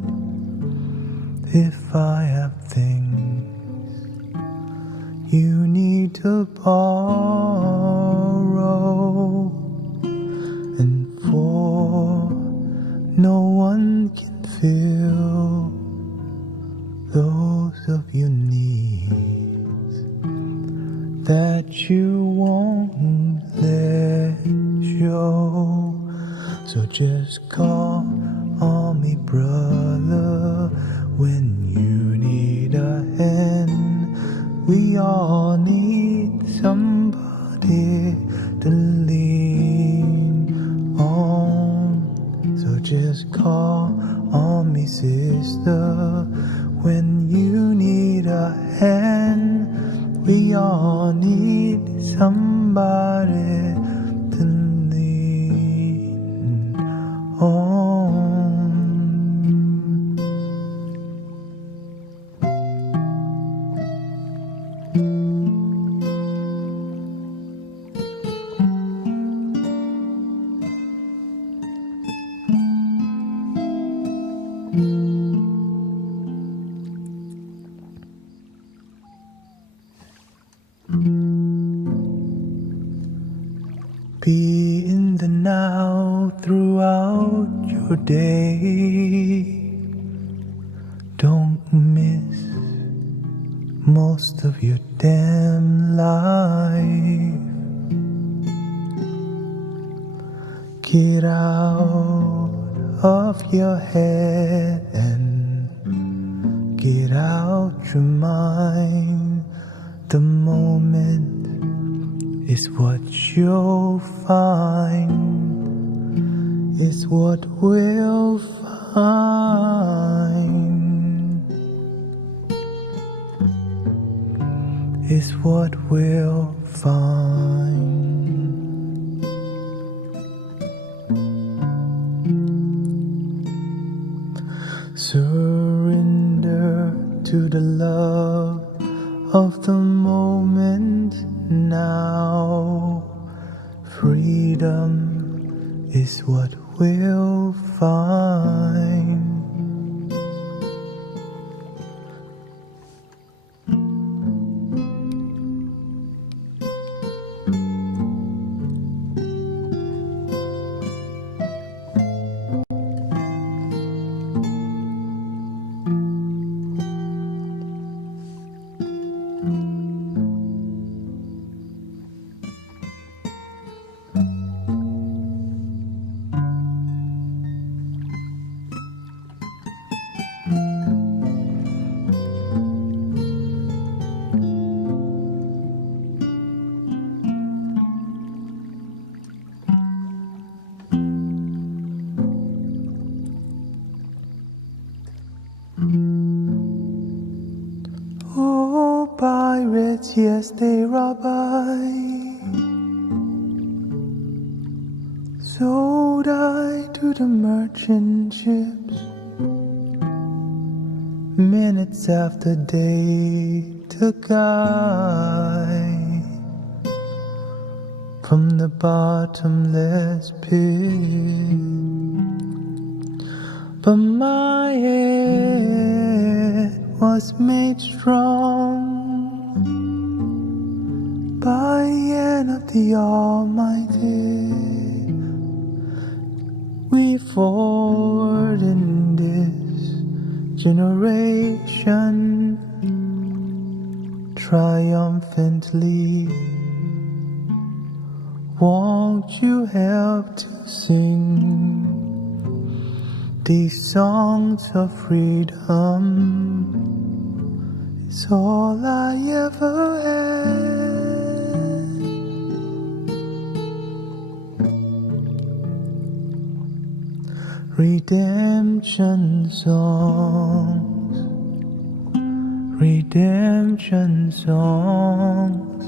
If I have things you need to borrow, and for no one can fill those of your needs that you won't let show. So just call on me, brother, when you need a hand. We all need somebody to lean on. So just call on me, sister, when you need a hand. We all need somebody to lean on. Be in the now throughout your day. Don't miss most of your damn life. Get out of your head and get out your mind. The moment is what you'll find, is what we'll find, is what we'll find. Surrender to the love of the moment now. Freedom is what we'll find. Oh, pirates, yes, they rob I. Sold I to the merchant ships. Minutes after day took I from the bottomless pit. But my head was made strong by hand of the Almighty. We forward in this generation triumphantly. Won't you help to sing These songs of freedom is all I ever had. Redemption songs, redemption songs,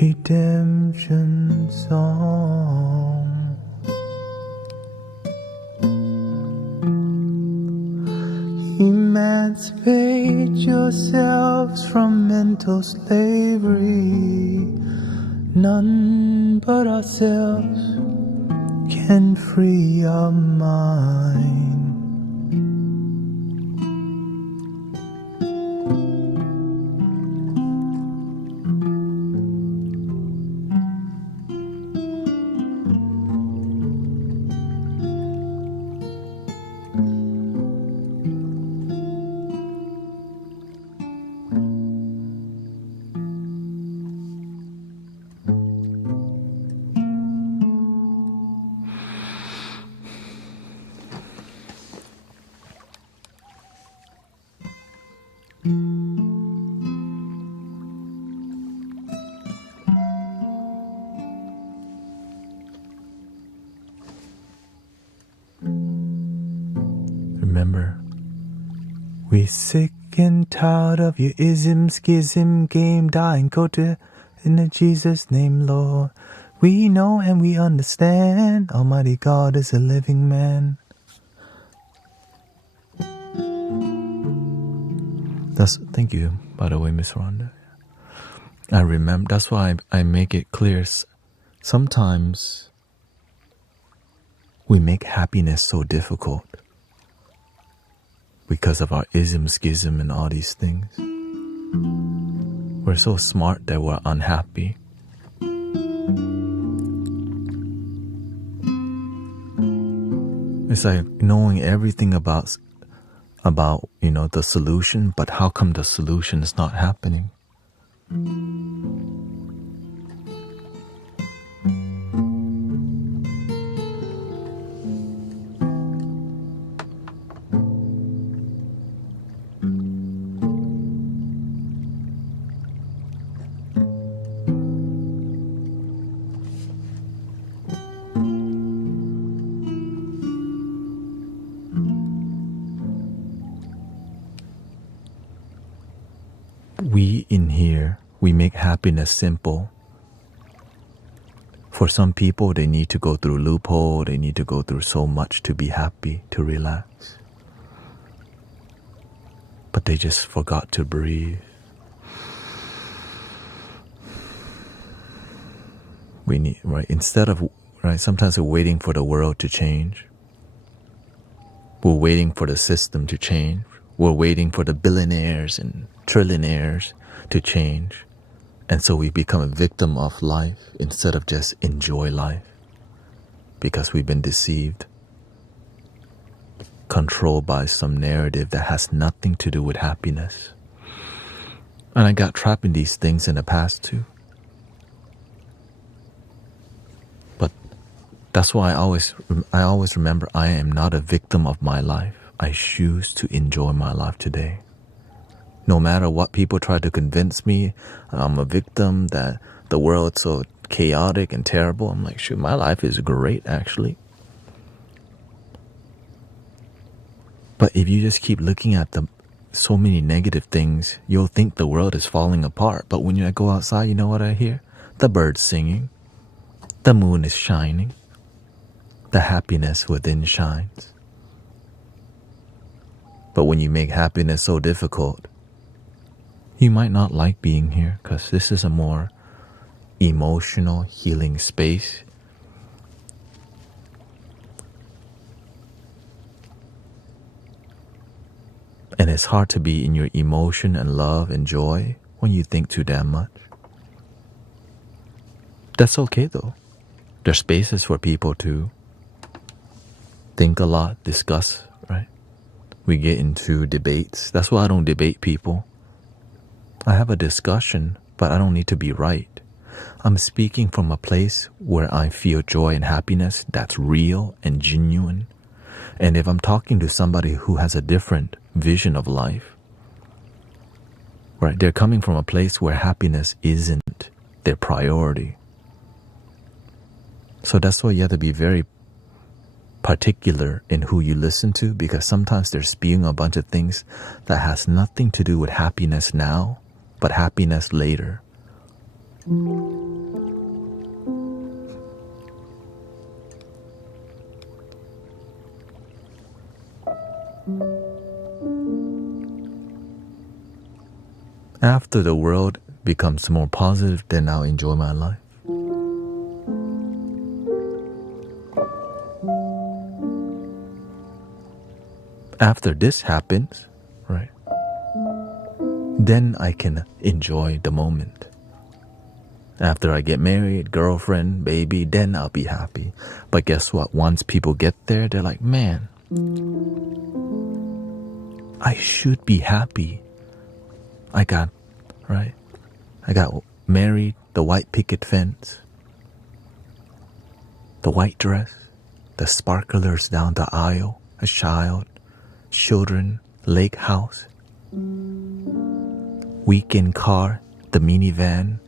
redemption songs. Emancipate yourselves from mental slavery. None but ourselves can free our mind. Remember, we sick and tired of your ism, schism, game, dying, go to in Jesus' name, Lord. We know and we understand Almighty God is a living man. Thank you, by the way, Miss Rhonda. I remember, that's why I make it clear. Sometimes we make happiness so difficult because of our ism, schism, and all these things. We're so smart that we're unhappy. It's like knowing everything about the solution, but how come the solution is not happening? We in here, we make happiness simple. For some people, they need to go through loophole, they need to go through so much to be happy, to relax. But they just forgot to breathe. We need, sometimes we're waiting for the world to change. We're waiting for the system to change. We're waiting for the billionaires and trillionaires to change. And so we become a victim of life instead of just enjoy life. Because we've been deceived, controlled by some narrative that has nothing to do with happiness. And I got trapped in these things in the past too. But that's why I always remember I am not a victim of my life. I choose to enjoy my life today. No matter what people try to convince me I'm a victim, that the world's so chaotic and terrible, I'm like, shoot, my life is great actually. But if you just keep looking at so many negative things, you'll think the world is falling apart. But when I go outside, you know what I hear? The birds singing. The moon is shining. The happiness within shines. But when you make happiness so difficult, you might not like being here because this is a more emotional, healing space. And it's hard to be in your emotion and love and joy when you think too damn much. That's okay though. There's spaces for people to think a lot, discuss, right? We get into debates. That's why I don't debate people. I have a discussion, but I don't need to be right. I'm speaking from a place where I feel joy and happiness that's real and genuine. And if I'm talking to somebody who has a different vision of life, right, they're coming from a place where happiness isn't their priority. So that's why you have to be very particular in who you listen to, because sometimes they're spewing a bunch of things that has nothing to do with happiness now, but happiness later. After the world becomes more positive, then I'll enjoy my life. After this happens, right, then I can enjoy the moment. After I get married, girlfriend, baby, then I'll be happy. But guess what? Once people get there, they're like, man, I should be happy. I got married, the white picket fence, the white dress, the sparklers down the aisle, a child, children, lake house, weekend car, the minivan.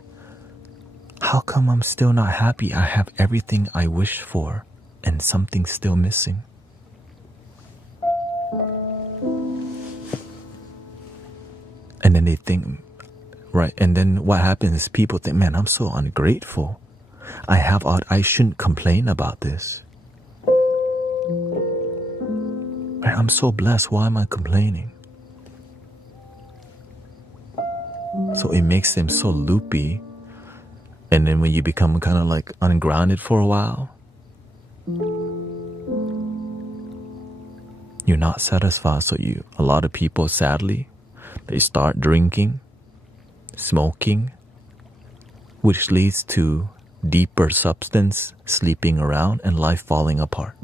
How come I'm still not happy? I have everything I wish for and something's still missing. And then they think, right, and then what happens is people think, man, I'm so ungrateful. I shouldn't complain about this. Right, I'm so blessed, why am I complaining? So it makes them so loopy. And then when you become kind of like ungrounded for a while, you're not satisfied. So a lot of people, sadly, they start drinking, smoking, which leads to deeper substance, sleeping around, and life falling apart.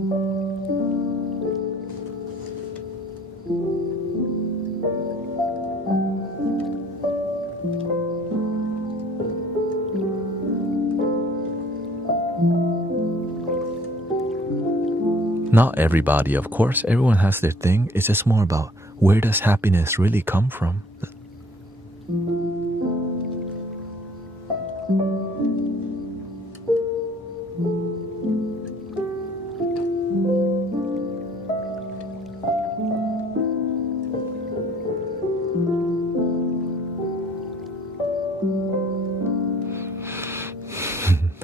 Not everybody, of course. Everyone has their thing. It's just more about where does happiness really come from?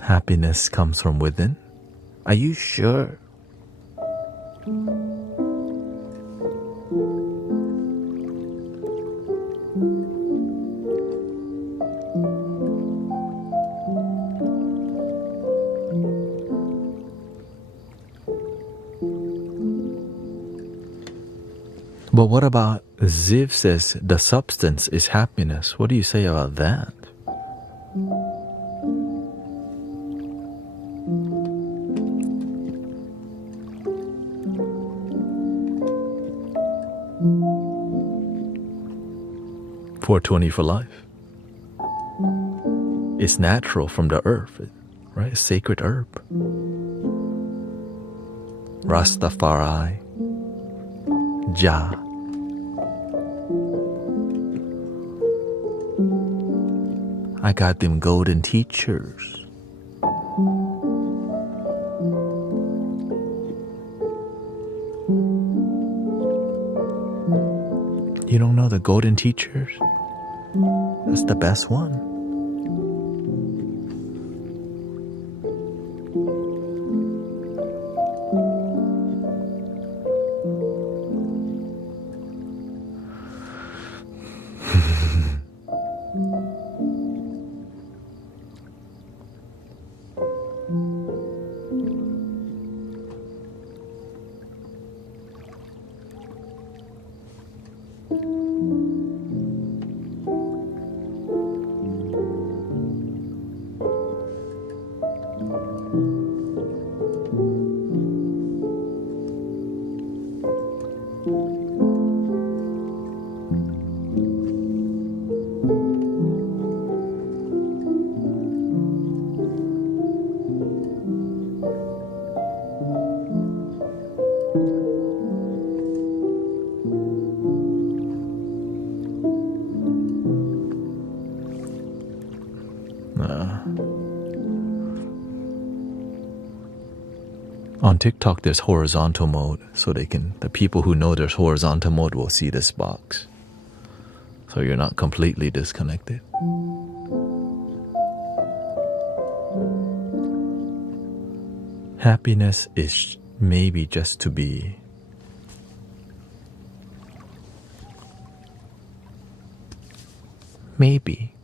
Happiness comes from within? Are you sure? But what about Ziv says the substance is happiness? What do you say about that? $420 for life. It's natural from the earth, right? Sacred herb. Rastafari. Jah. I got them golden teachers. You don't know the golden teachers? That's the best one. On TikTok, there's horizontal mode, so the people who know there's horizontal mode will see this box. So you're not completely disconnected. Happiness is maybe just to be maybe.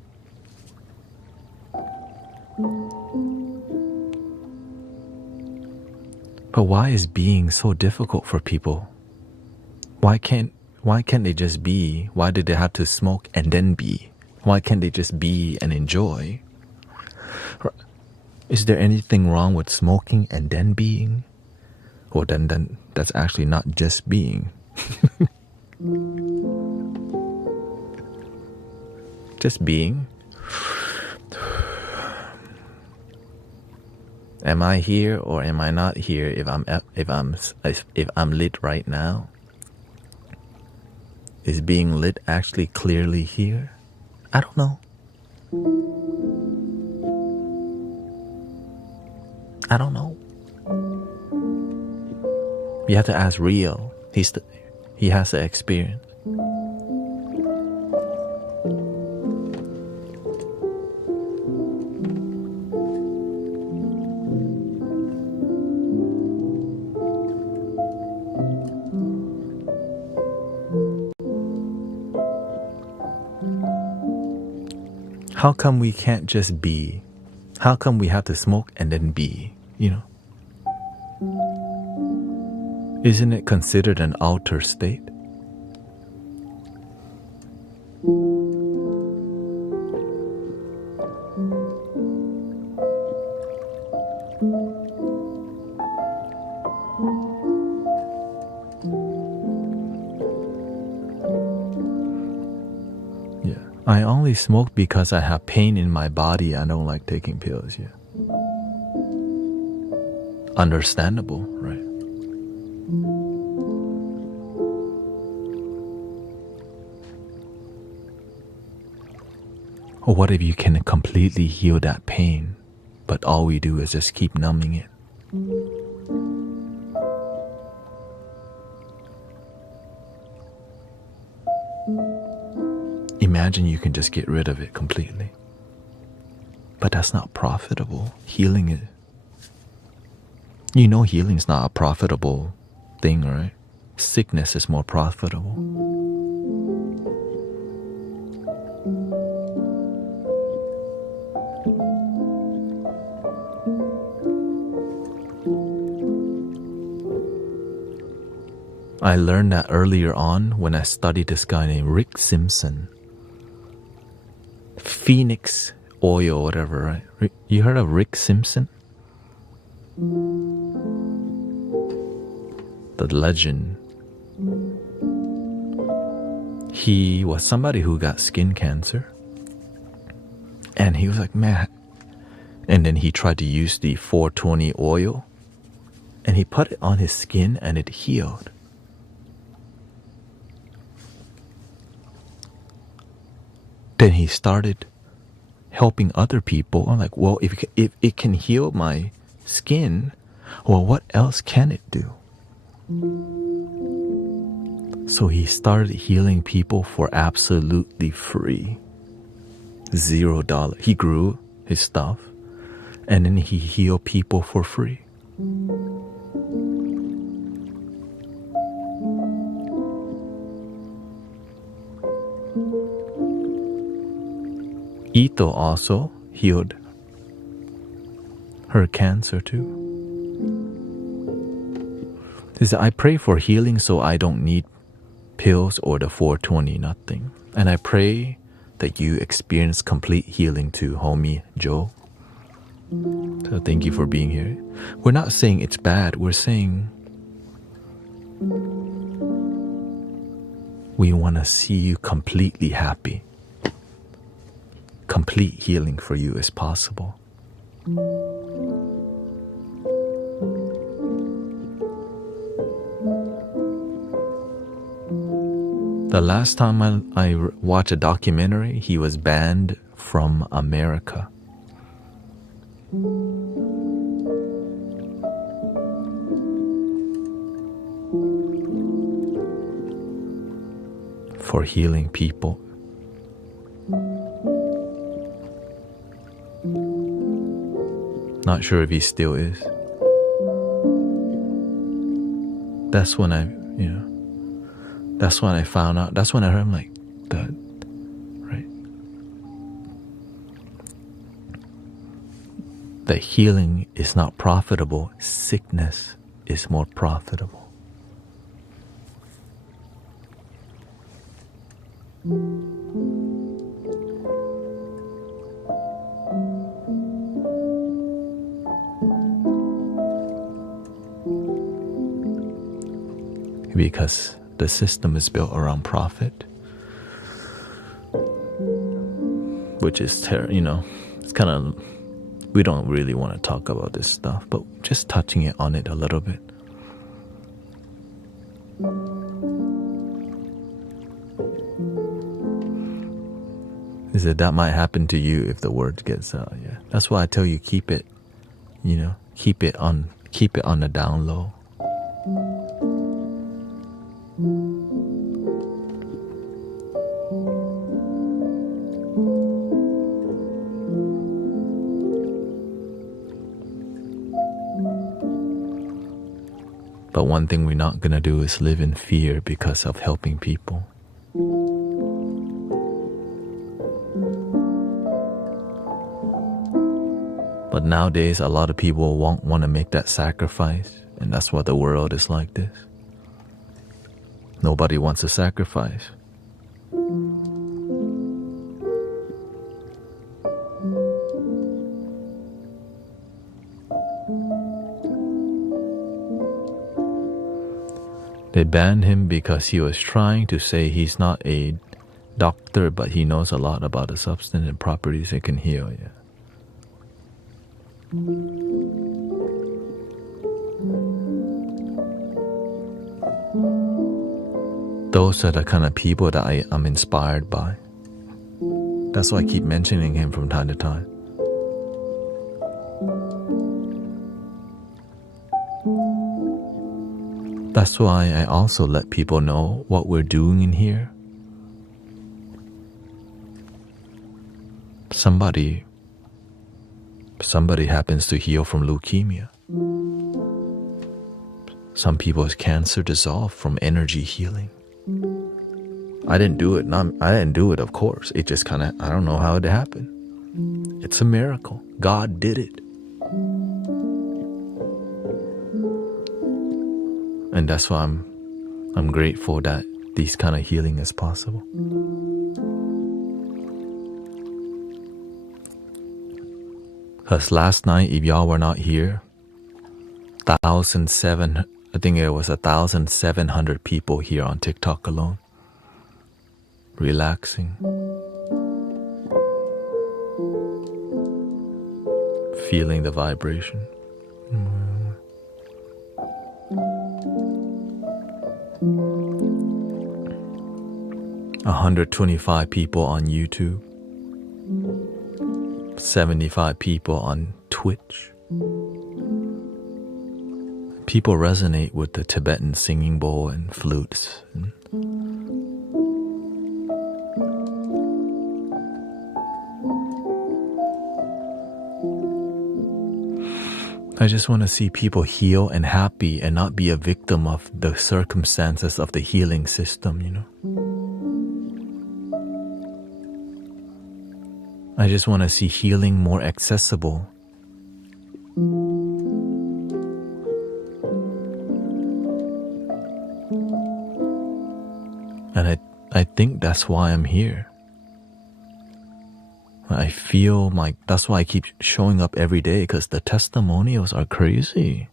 But why is being so difficult for people? Why can't they just be? Why did they have to smoke and then be? Why can't they just be and enjoy? Is there anything wrong with smoking and then being? Or then that's actually not just being. Just being. Am I here or am I not here if I'm lit right now? Is being lit actually clearly here? I don't know. I don't know. You have to ask Rio. He has the experience. How come we can't just be? How come we have to smoke and then be? You know? Isn't it considered an outer state? I only smoke because I have pain in my body. I don't like taking pills, yeah. Understandable, right? Or what if you can completely heal that pain, but all we do is just keep numbing it? Imagine you can just get rid of it completely. But that's not profitable. Healing is... You know healing's not a profitable thing, right? Sickness is more profitable. I learned that earlier on when I studied this guy named Rick Simpson. Phoenix oil or whatever, right? You heard of Rick Simpson? The legend. He was somebody who got skin cancer. And he was like, man. And then he tried to use the 420 oil. And he put it on his skin and it healed. Then he started helping other people. I'm like, well, if it can heal my skin, well, what else can it do? So he started healing people for absolutely free. $0. He grew his stuff and then he healed people for free. Ito also healed her cancer too. He said, I pray for healing so I don't need pills or the 420, nothing. And I pray that you experience complete healing too, homie Joe. So thank you for being here. We're not saying it's bad. We're saying we want to see you completely happy. Complete healing for you is possible. The last time I watched a documentary, he was banned from America. for healing people. Not sure if he still is. That's when that's when I found out. That's when I heard him like that, right? That healing is not profitable. Sickness is more profitable. Because the system is built around profit, which is it's kind of, we don't really want to talk about this stuff, but just touching it on it a little bit. Is that might happen to you if the word gets out. Yeah, that's why I tell you keep it, keep it on the down low. But one thing we're not gonna do is live in fear because of helping people. But nowadays, a lot of people won't want to make that sacrifice, and that's why the world is like this. Nobody wants to sacrifice. They banned him because he was trying to say he's not a doctor, but he knows a lot about the substance and properties it can heal. Yeah. Those are the kind of people that I'm inspired by. That's why I keep mentioning him from time to time. That's why I also let people know what we're doing in here. Somebody happens to heal from leukemia. Some people's cancer dissolved from energy healing. I didn't do it, of course. It just kind of, I don't know how it happened. It's a miracle. God did it. And that's why I'm grateful that these kind of healing is possible. Because last night, if y'all were not here, 1,700, I think it was 1,700 people here on TikTok alone. Relaxing. Feeling the vibration. 125 people on YouTube. 75 people on Twitch. People resonate with the Tibetan singing bowl and flutes. I just want to see people heal and happy and not be a victim of the circumstances of the healing system, I just want to see healing more accessible. And I think that's why I'm here. I feel that's why I keep showing up every day, because the testimonials are crazy.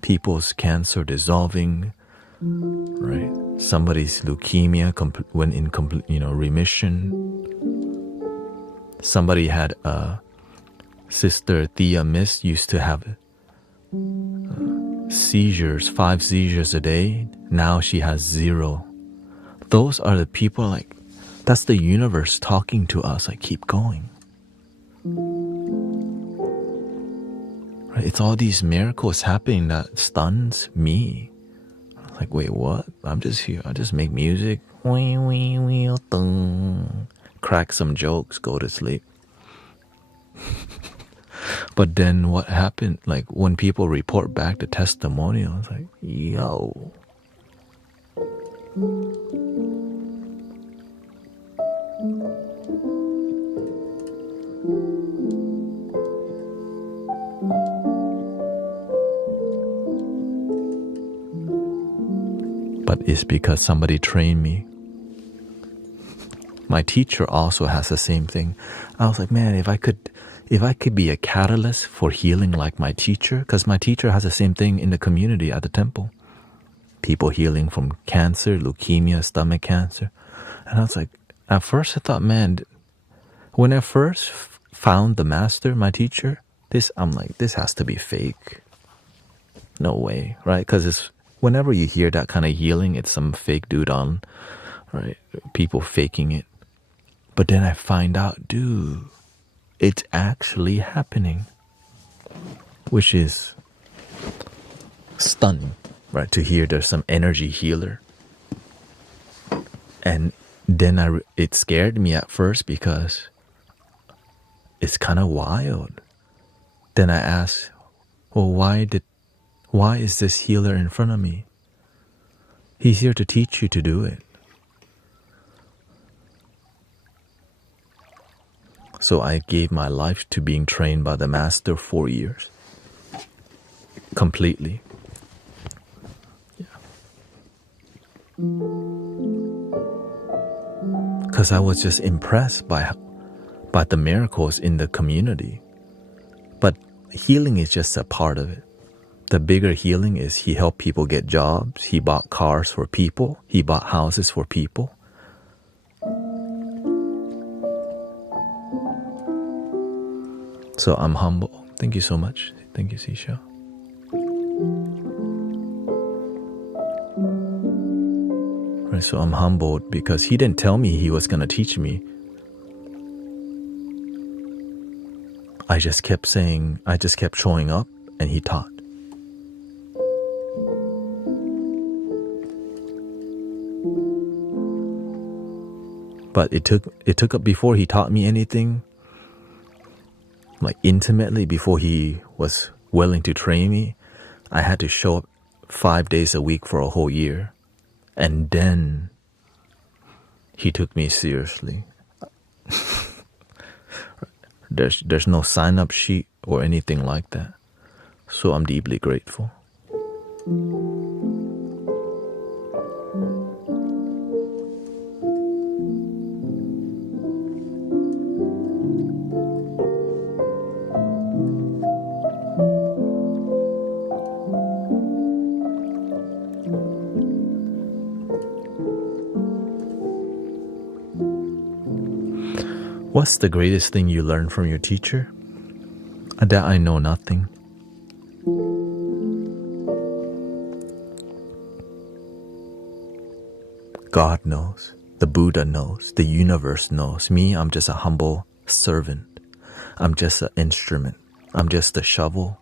People's cancer dissolving, right? Somebody's leukemia went in complete, remission. Somebody had Sister Thea Miss used to have seizures, 5 seizures a day. Now she has 0. Those are the people that's the universe talking to us. Keep going. Right? It's all these miracles happening that stuns me. Like, wait, what? I'm just here. I just make music. Wee, wee, wee, dun. Crack some jokes, go to sleep. But then what happened? Like, when people report back the testimonials, like, yo. But it's because somebody trained me. My teacher also has the same thing. I was like, man, if I could be a catalyst for healing like my teacher, because my teacher has the same thing in the community at the temple. People healing from cancer, leukemia, stomach cancer. And I was like, at first I thought, man, when I first found the master, my teacher, I'm like, this has to be fake. No way, right? Because it's whenever you hear that kind of healing, it's some fake dude on, right? People faking it. But then I find out, dude, it's actually happening, which is stunning, right? To hear there's some energy healer. And then it scared me at first because it's kind of wild. Then I asked, well, why is this healer in front of me? He's here to teach you to do it. So I gave my life to being trained by the master 4 years. Completely. Yeah. Because I was just impressed by the miracles in the community. But healing is just a part of it. The bigger healing is he helped people get jobs. He bought cars for people. He bought houses for people. So I'm humble. Thank you so much. Thank you, Sisha. Right, so I'm humbled because he didn't tell me he was going to teach me. I just kept showing up and he taught. But it took up before he taught me anything, like intimately, before he was willing to train me. I had to show up 5 days a week for a whole year. And then he took me seriously. There's no sign-up sheet or anything like that. So I'm deeply grateful. What's the greatest thing you learned from your teacher? That I know nothing. God knows. The Buddha knows. The universe knows. Me, I'm just a humble servant. I'm just an instrument. I'm just the shovel.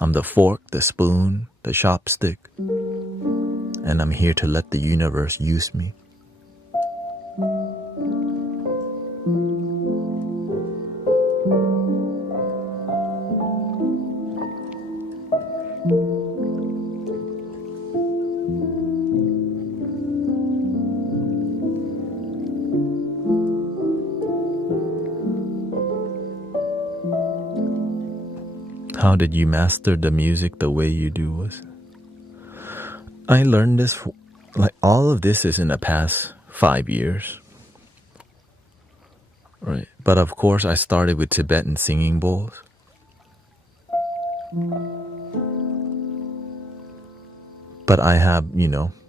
I'm the fork, the spoon, the chopstick. And I'm here to let the universe use me. How did you master the music the way you do? I learned this, like all of this is in the past 5 years. Right. But of course I started with Tibetan singing bowls. But I have,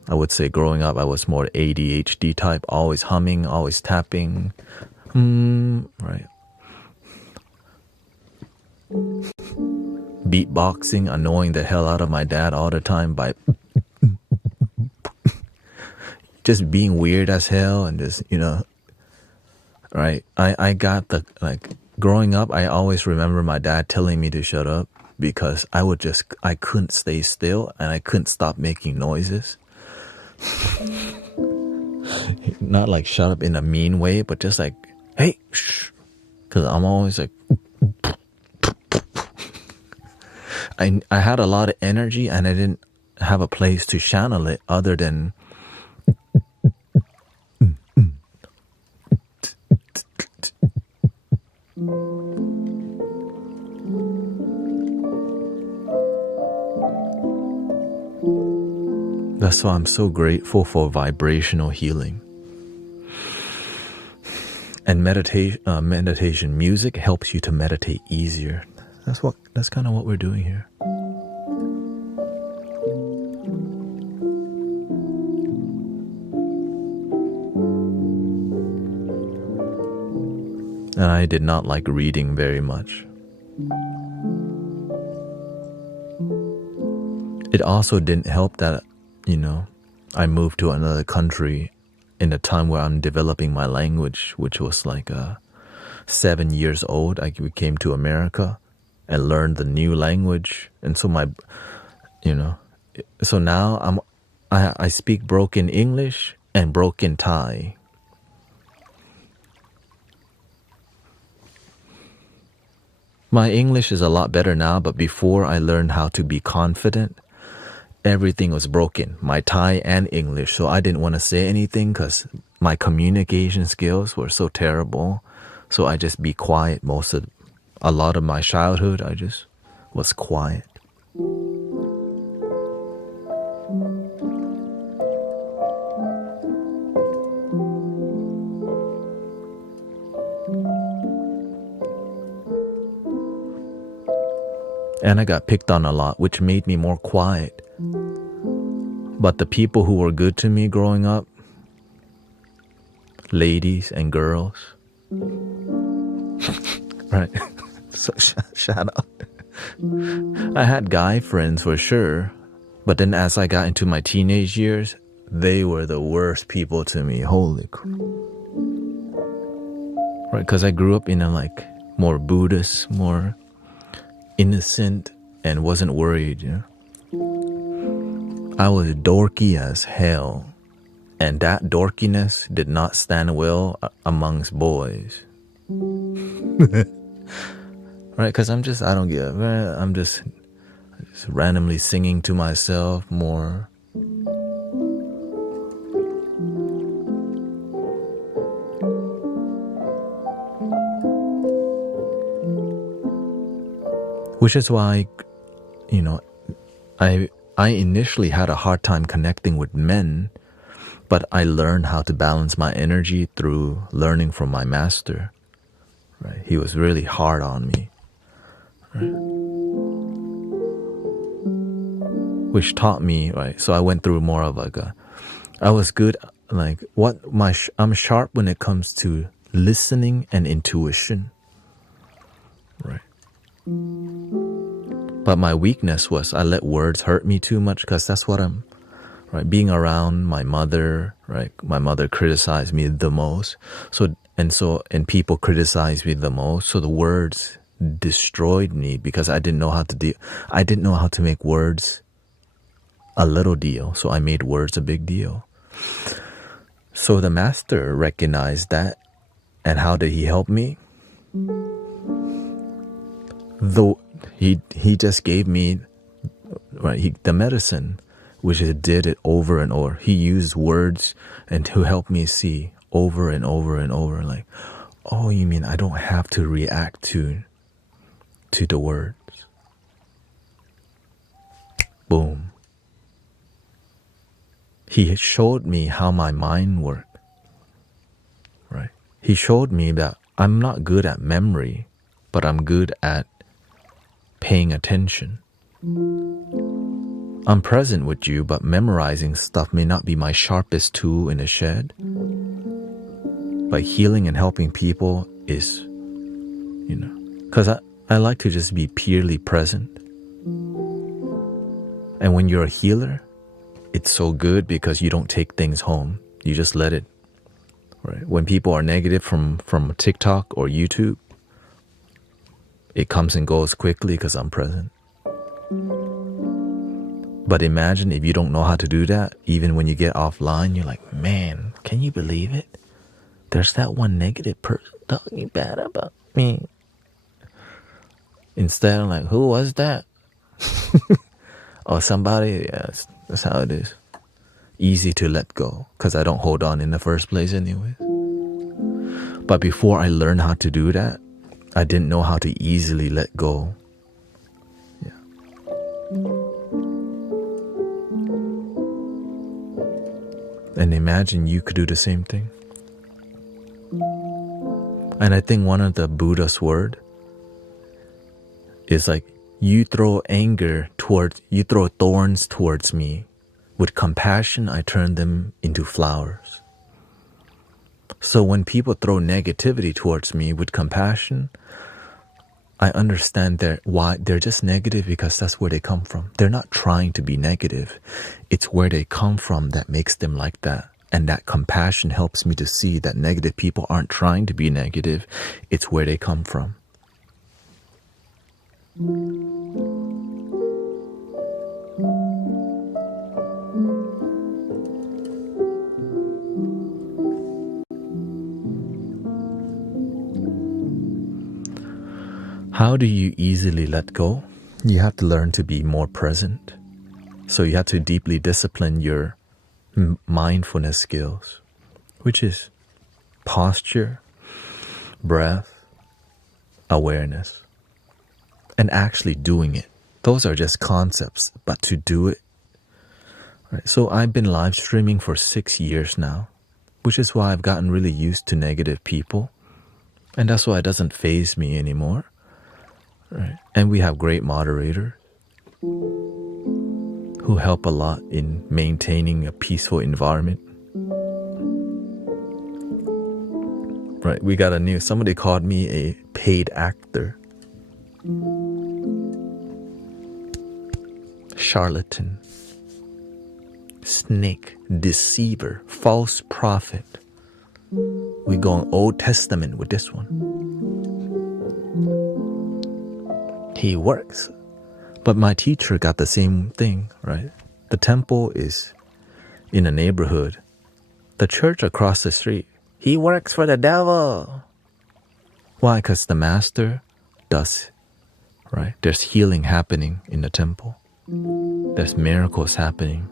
I would say growing up I was more ADHD type, always humming, always tapping. Right. Beatboxing, annoying the hell out of my dad all the time by just being weird as hell and just, right. I got growing up, I always remember my dad telling me to shut up because I couldn't stay still and I couldn't stop making noises. Not like shut up in a mean way, but just like, hey, shh. Because I'm always like, I had a lot of energy and I didn't have a place to channel it other than that's why I'm so grateful for vibrational healing. And meditation music helps you to meditate easier. That's kind of what we're doing here. And I did not like reading very much. It also didn't help that, I moved to another country in a time where I'm developing my language, which was like 7 years old. We came to America and learned the new language. And so so now I speak broken English and broken Thai. My English is a lot better now, but before I learned how to be confident, everything was broken, my Thai and English. So I didn't want to say anything because my communication skills were so terrible. So I just be quiet a lot of my childhood. I just was quiet. And I got picked on a lot, which made me more quiet. But the people who were good to me growing up, ladies and girls, right? So shout out. I had guy friends for sure, but then as I got into my teenage years, they were the worst people to me. Holy crap. Right, because I grew up in a more Buddhist, more innocent, and wasn't worried, I was dorky as hell, and that dorkiness did not stand well amongst boys. Right, because I don't give, I'm just randomly singing to myself more. Which is why, I initially had a hard time connecting with men, but I learned how to balance my energy through learning from my master. Right? He was really hard on me. Right? Which taught me, right? So I went through more of I was good, I'm sharp when it comes to listening and intuition. Right? But my weakness was I let words hurt me too much because that's what right? Being around my mother, right? My mother criticized me the most. And people criticized me the most. So the words destroyed me because I didn't know how to I didn't know how to make words a little deal. So I made words a big deal. So the master recognized that. And how did he help me? Though he just gave me the medicine, which he did it over and over. He used words and to help me see over and over and over, like, oh, you mean I don't have to react to the words. Boom. He showed me how my mind worked. Right? He showed me that I'm not good at memory, but I'm good at paying attention. I'm present with you, but memorizing stuff may not be my sharpest tool in the shed. But healing and helping people is, because I like to just be purely present. And when you're a healer, it's so good because you don't take things home. You just let it. Right? When people are negative from TikTok or YouTube, it comes and goes quickly because I'm present. But imagine if you don't know how to do that, even when you get offline, you're like, man, can you believe it? There's that one negative person talking bad about me. Instead, I'm like, who was that? Or somebody, yes, that's how it is. Easy to let go, because I don't hold on in the first place anyway. But before I learned how to do that, I didn't know how to easily let go. Yeah. And imagine you could do the same thing. And I think one of the Buddha's word is like, you throw thorns towards me. With compassion, I turn them into flowers. So when people throw negativity towards me with compassion, I understand why they're just negative, because that's where they come from. They're not trying to be negative. It's where they come from that makes them like that. And that compassion helps me to see that negative people aren't trying to be negative. It's where they come from. How do you easily let go? You have to learn to be more present. So you have to deeply discipline your mindfulness skills, which is posture, breath, awareness, and actually doing it. Those are just concepts, but to do it. Right. So I've been live streaming for 6 years now, which is why I've gotten really used to negative people. And that's why it doesn't faze me anymore. Right. And we have great moderators who help a lot in maintaining a peaceful environment. Right, we got somebody called me a paid actor. Charlatan. Snake, deceiver, false prophet. We go in Old Testament with this one. He works. But my teacher got the same thing, right? The temple is in a neighborhood. The church across the street. He works for the devil. Why? Because the master does, right? There's healing happening in the temple. There's miracles happening.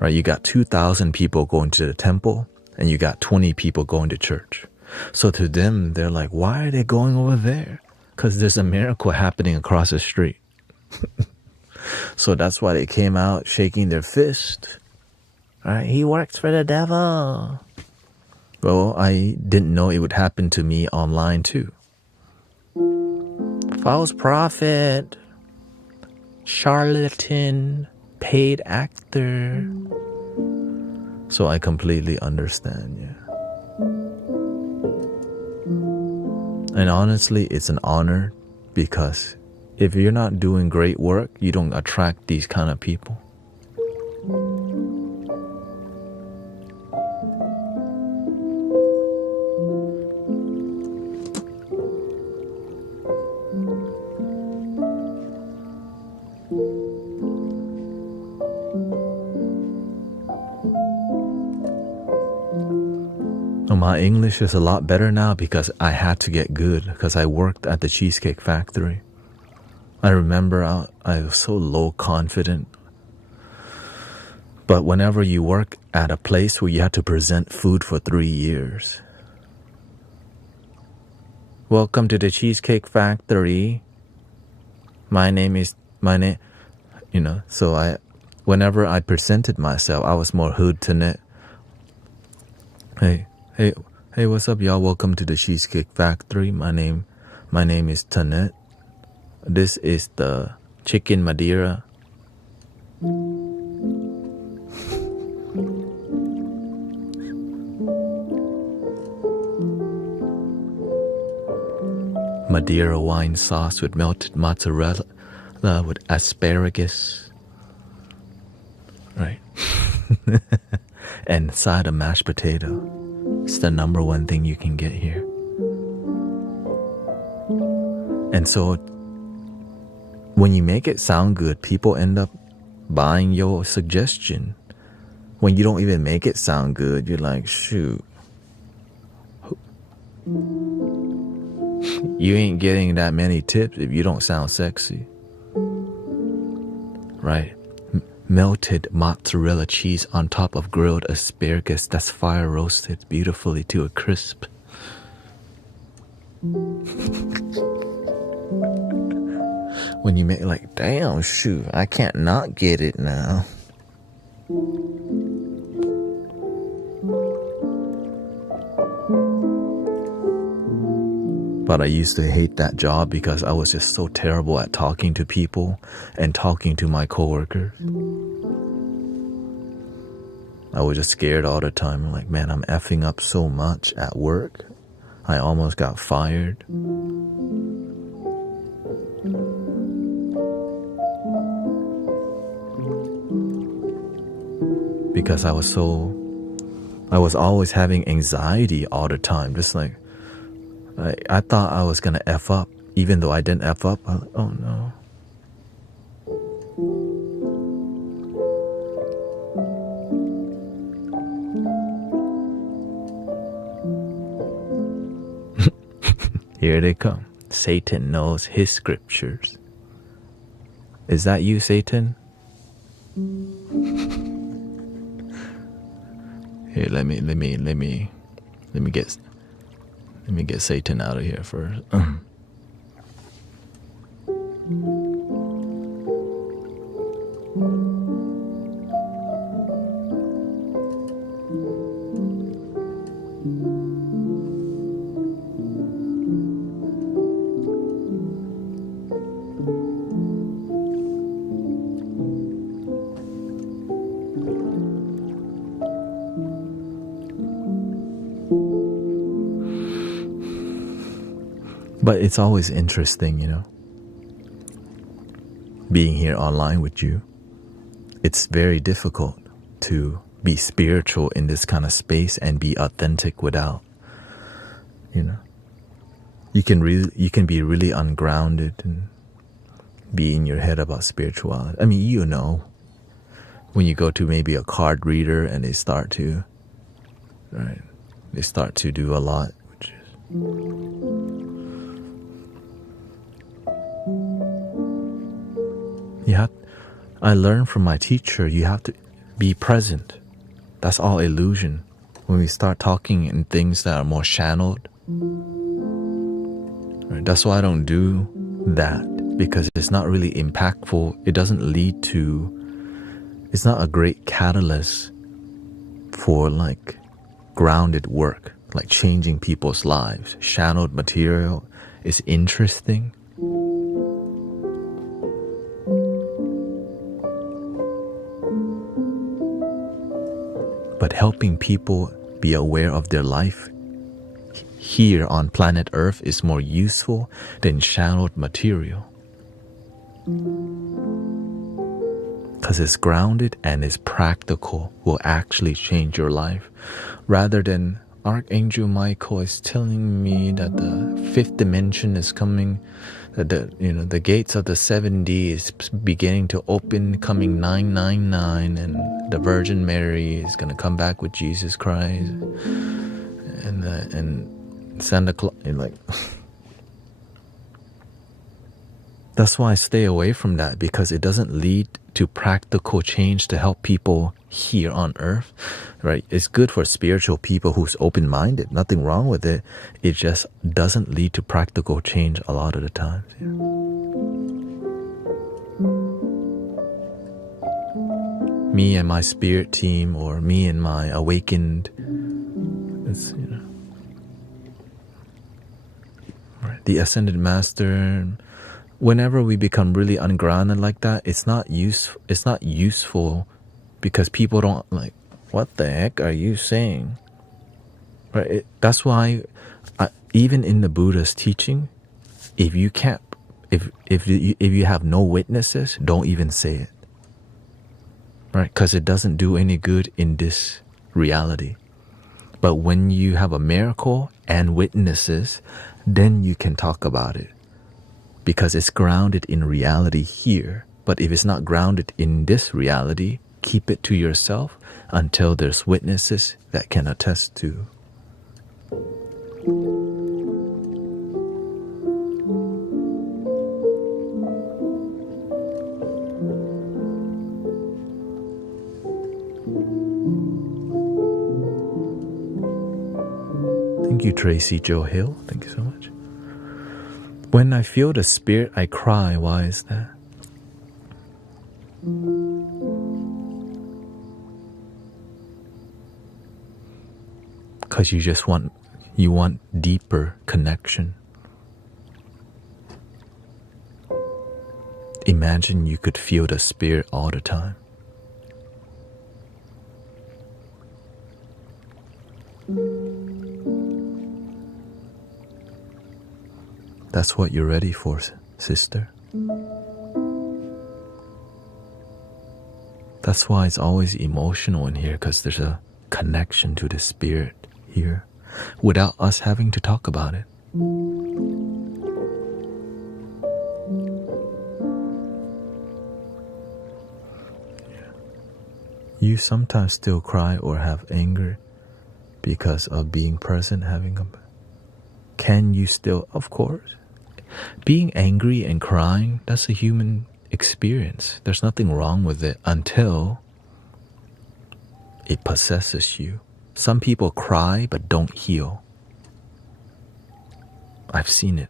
Right? You got 2,000 people going to the temple, and you got 20 people going to church. So to them, they're like, why are they going over there? Because there's a miracle happening across the street. So that's why they came out shaking their fist. All right, he works for the devil. Well, I didn't know it would happen to me online too. False prophet, charlatan, paid actor. So I completely understand, yeah. And honestly, it's an honor, because if you're not doing great work, you don't attract these kind of people. My English is a lot better now because I had to get good, because I worked at the Cheesecake Factory. I remember I was so low confident. But whenever you work at a place where you have to present food for 3 years. Welcome to the Cheesecake Factory. So whenever I presented myself, I was more hood Thanet. Hey, what's up, y'all? Welcome to the Cheesecake Factory. My name is Thanet. This is the chicken Madeira. Madeira wine sauce with melted mozzarella with asparagus. Right. And side of mashed potato. It's the number one thing you can get here. And so when you make it sound good, people end up buying your suggestion. When you don't even make it sound good, you're like, shoot, you ain't getting that many tips if you don't sound sexy. Right? Melted mozzarella cheese on top of grilled asparagus that's fire roasted beautifully to a crisp. When you make like, damn, shoot, I can't not get it now. But I used to hate that job because I was just so terrible at talking to people and talking to my coworkers. I was just scared all the time. Like, man, I'm effing up so much at work. I almost got fired. Because I was always having anxiety all the time. Just like, I thought I was gonna F up, even though I didn't F up. Oh no. Here they come. Satan knows his scriptures. Is that you, Satan? Here, let me get Satan out of here first. But it's always interesting, you know, being here online with you. It's very difficult to be spiritual in this kind of space and be authentic without, you know. You can be really ungrounded and be in your head about spirituality. I mean, you know, when you go to maybe a card reader and they start to do a lot, which is I learned from my teacher, you have to be present. That's all illusion. When we start talking in things that are more channeled, right? That's why I don't do that, because it's not really impactful. It doesn't lead to, it's not a great catalyst for like grounded work, like changing people's lives. Channeled material is interesting, but helping people be aware of their life here on planet Earth is more useful than channeled material. Because it's grounded and it's practical, will actually change your life. Rather than Archangel Michael is telling me that the fifth dimension is coming, that the gates of the 7D is beginning to open, coming 999, and the Virgin Mary is gonna come back with Jesus Christ, and Santa Claus. Like, that's why I stay away from that, because it doesn't lead to practical change to help people here on Earth, right? It's good for spiritual people who's open-minded, nothing wrong with it. It just doesn't lead to practical change a lot of the times. Yeah. Me and my spirit team, or me and my awakened, it's, you know, right, the Ascended Master. Whenever we become really ungrounded like that, it's not useful, because people don't like, what the heck are you saying? Right? That's why, even in the Buddha's teaching, if you have no witnesses, don't even say it, right? Because it doesn't do any good in this reality. But when you have a miracle and witnesses, then you can talk about it. because it's grounded in reality here. But if it's not grounded in this reality, keep it to yourself until there's witnesses that can attest to. Thank you, Tracy Joe Hill. Thank you so much. When I feel the spirit, I cry. Why is that? Because you want deeper connection. Imagine you could feel the spirit all the time. That's what you're ready for, sister. That's why it's always emotional in here, because there's a connection to the spirit here without us having to talk about it. You sometimes still cry or have anger because of being present, having a... Can you still? Of course. Being angry and crying, that's a human experience. There's nothing wrong with it until it possesses you. Some people cry but don't heal. I've seen it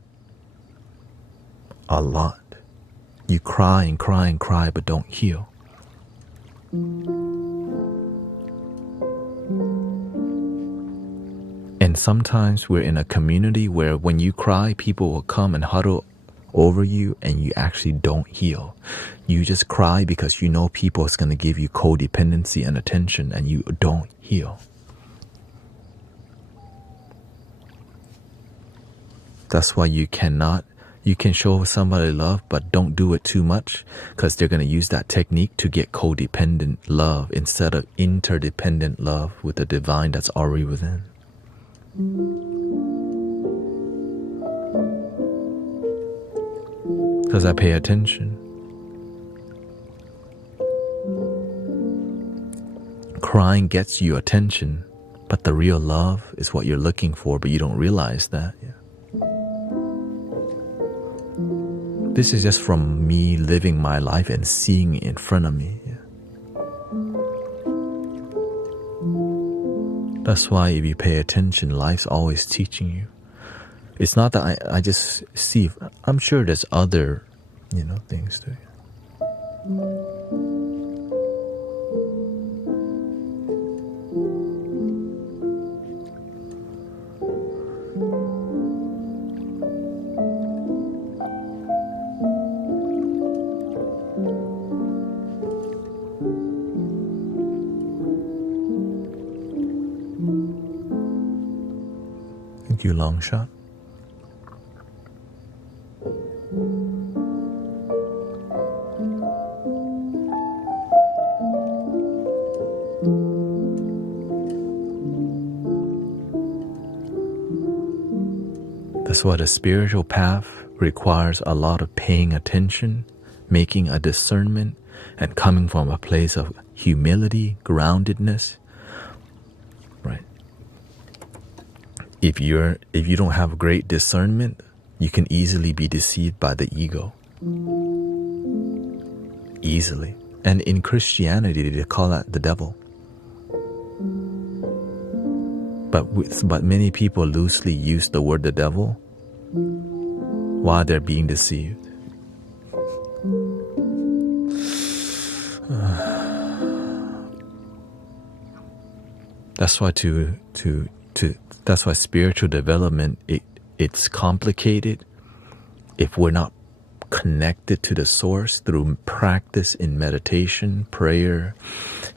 a lot. You cry and cry and cry but don't heal. And sometimes we're in a community where when you cry, people will come and huddle over you and you actually don't heal. You just cry because you know people is going to give you codependency and attention and you don't heal. That's why you can show somebody love, but don't do it too much, because they're going to use that technique to get codependent love instead of interdependent love with the divine that's already within. Because I pay attention. Crying gets you attention, but the real love is what you're looking for, but you don't realize that. Yeah. This is just from me living my life and seeing it in front of me. Yeah. That's why if you pay attention, life's always teaching you. It's not that I just see, I'm sure there's other, things too. Thank you, long shot. That's why the spiritual path requires a lot of paying attention, making a discernment, and coming from a place of humility, groundedness. Right? If you don't have great discernment, you can easily be deceived by the ego. Easily. And in Christianity, they call that the devil. But many people loosely use the word the devil while they're being deceived. That's why that's why spiritual development it's complicated if we're not connected to the source through practice in meditation, prayer,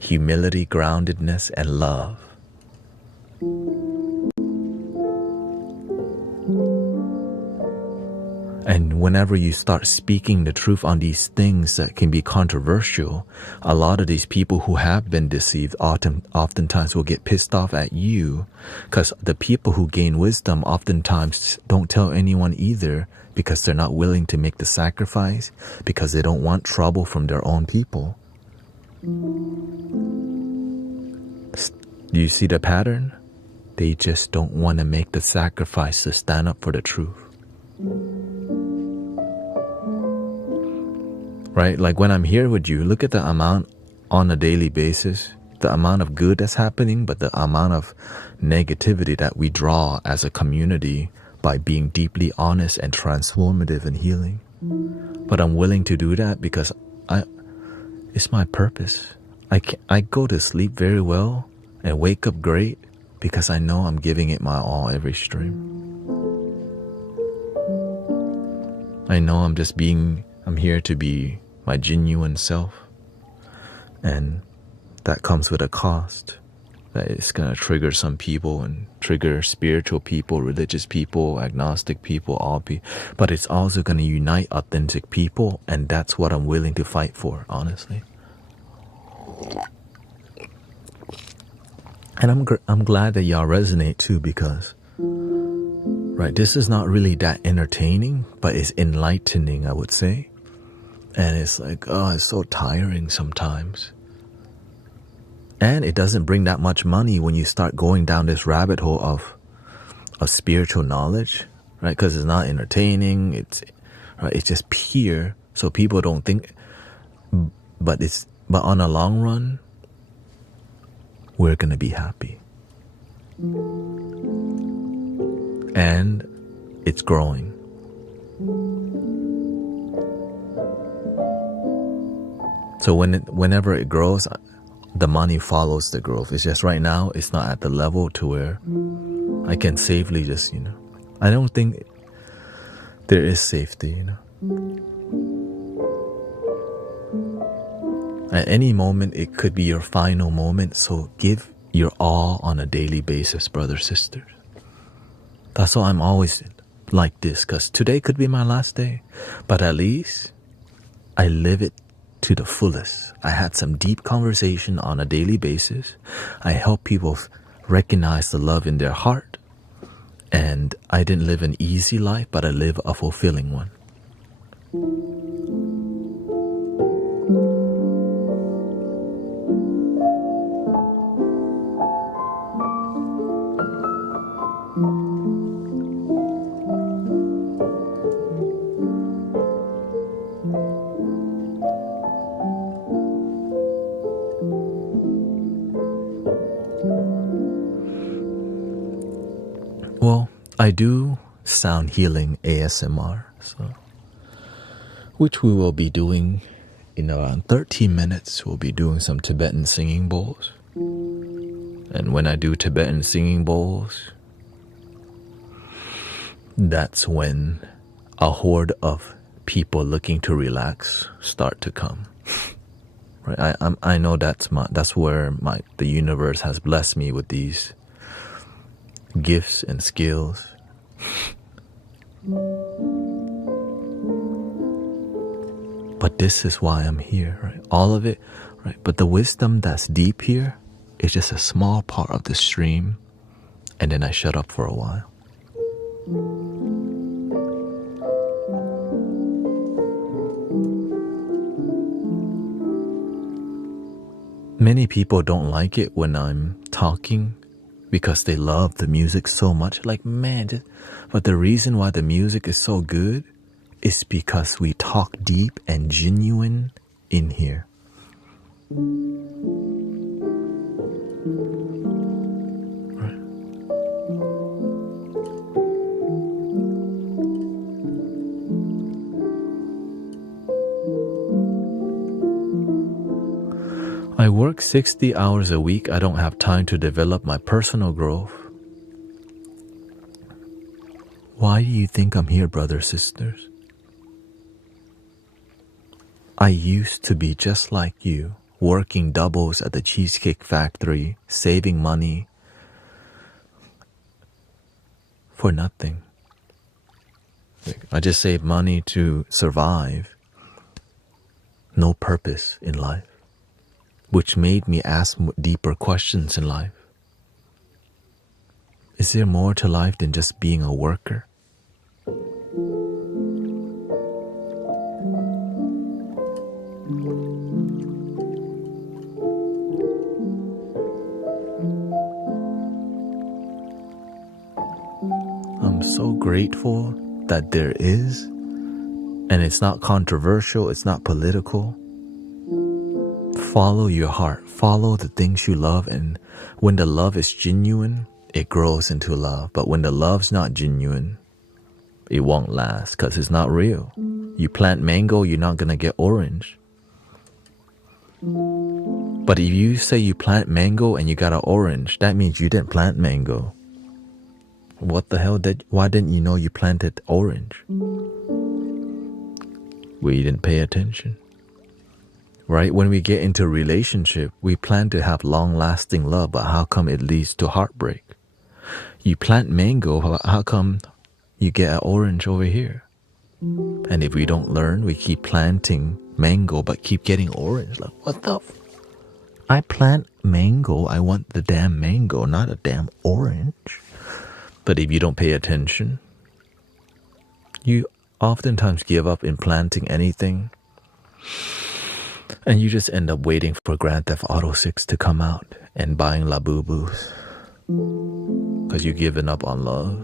humility, groundedness, and love. And whenever you start speaking the truth on these things that can be controversial, a lot of these people who have been deceived oftentimes will get pissed off at you, because the people who gain wisdom oftentimes don't tell anyone either, because they're not willing to make the sacrifice, because they don't want trouble from their own people. Do you see the pattern? They just don't want to make the sacrifice to stand up for the truth. Right? Like when I'm here with you, look at the amount on a daily basis, the amount of good that's happening, but the amount of negativity that we draw as a community by being deeply honest and transformative and healing. But I'm willing to do that because it's my purpose. I go to sleep very well and wake up great because I know I'm giving it my all every stream. I know I'm here to be my genuine self, and that comes with a cost. That it's gonna trigger some people and trigger spiritual people, religious people, agnostic people, all people. But it's also gonna unite authentic people, and that's what I'm willing to fight for, honestly. And I'm glad that y'all resonate too, because right, this is not really that entertaining, but it's enlightening, I would say. And it's like, oh, it's so tiring sometimes. And it doesn't bring that much money when you start going down this rabbit hole of spiritual knowledge, right? Because it's not entertaining. It's just pure. So people don't think, but on a long run, we're gonna be happy. And it's growing. So whenever it grows, the money follows the growth. It's just right now, it's not at the level to where I can safely just, I don't think there is safety, At any moment, it could be your final moment. So give your all on a daily basis, brothers, sisters. That's why I'm always like this, because today could be my last day. But at least I live it to the fullest. I had some deep conversation on a daily basis. I help people recognize the love in their heart. And I didn't live an easy life, but I live a fulfilling one. Well, I do sound healing ASMR, which we will be doing in around 13 minutes. We'll be doing some Tibetan singing bowls. And when I do Tibetan singing bowls, that's when a horde of people looking to relax start to come. Right? I know that's where the universe has blessed me with these gifts and skills. But this is why I'm here, right? All of it, right? But the wisdom that's deep here is just a small part of the stream, and then I shut up for a while. Many people don't like it when I'm talking because they love the music so much. Like, man, but the reason why the music is so good is because we talk deep and genuine in here. Right. I work 60 hours a week. I don't have time to develop my personal growth. Why do you think I'm here, brothers, sisters? I used to be just like you, working doubles at the Cheesecake Factory, saving money for nothing. Like, I just save money to survive. No purpose in life. Which made me ask deeper questions in life. Is there more to life than just being a worker? I'm so grateful that there is, and it's not controversial, it's not political. Follow your heart, follow the things you love, and when the love is genuine, it grows into love. But when the love's not genuine, it won't last because it's not real. You plant mango, you're not gonna get orange. But if you say you plant mango and you got an orange, that means you didn't plant mango. What the hell why didn't you know you planted orange? We didn't pay attention. Right? When we get into a relationship, we plan to have long-lasting love, but how come it leads to heartbreak? You plant mango, how come you get an orange over here? And if we don't learn, we keep planting mango, but keep getting orange. Like, what the I plant mango, I want the damn mango, not a damn orange. But if you don't pay attention, you oftentimes give up in planting anything. And you just end up waiting for Grand Theft Auto 6 to come out and buying Labubus. Because you've given up on love.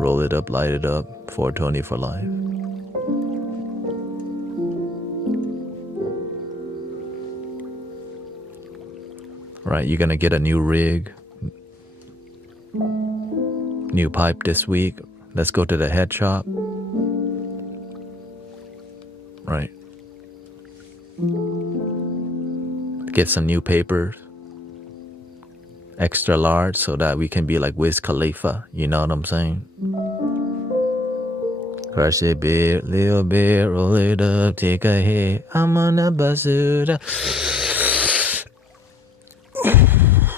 Roll it up, light it up, 420 for life. Right, you're gonna get a new rig. New pipe this week. Let's go to the head shop. Right. Get some new papers. Extra large so that we can be like Wiz Khalifa. You know what I'm saying? Crush it big, little bit, roll it up, take a hit. I'm on a bazooka.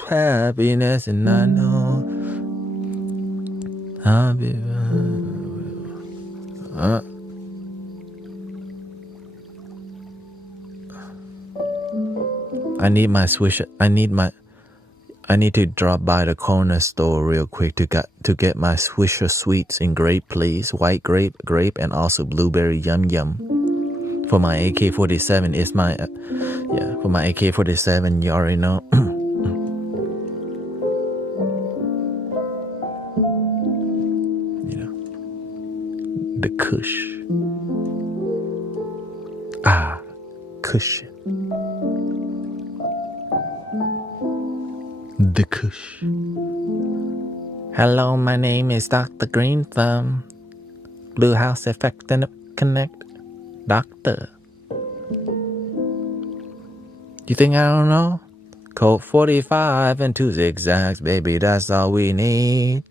Happiness and I know I'll be I need my swish. I need to drop by the corner store real quick to get my Swisher Sweets in grape, please. White grape, and also blueberry yum yum. For my AK-47, it's my for my AK-47, you already know. You know, the Kush. Cushion. The Kush. Hello, my name is Dr. Green Thumb. Blue House Effect and Connect. Doctor. You think I don't know? Code 45 and 2 zigzags, baby, that's all we need.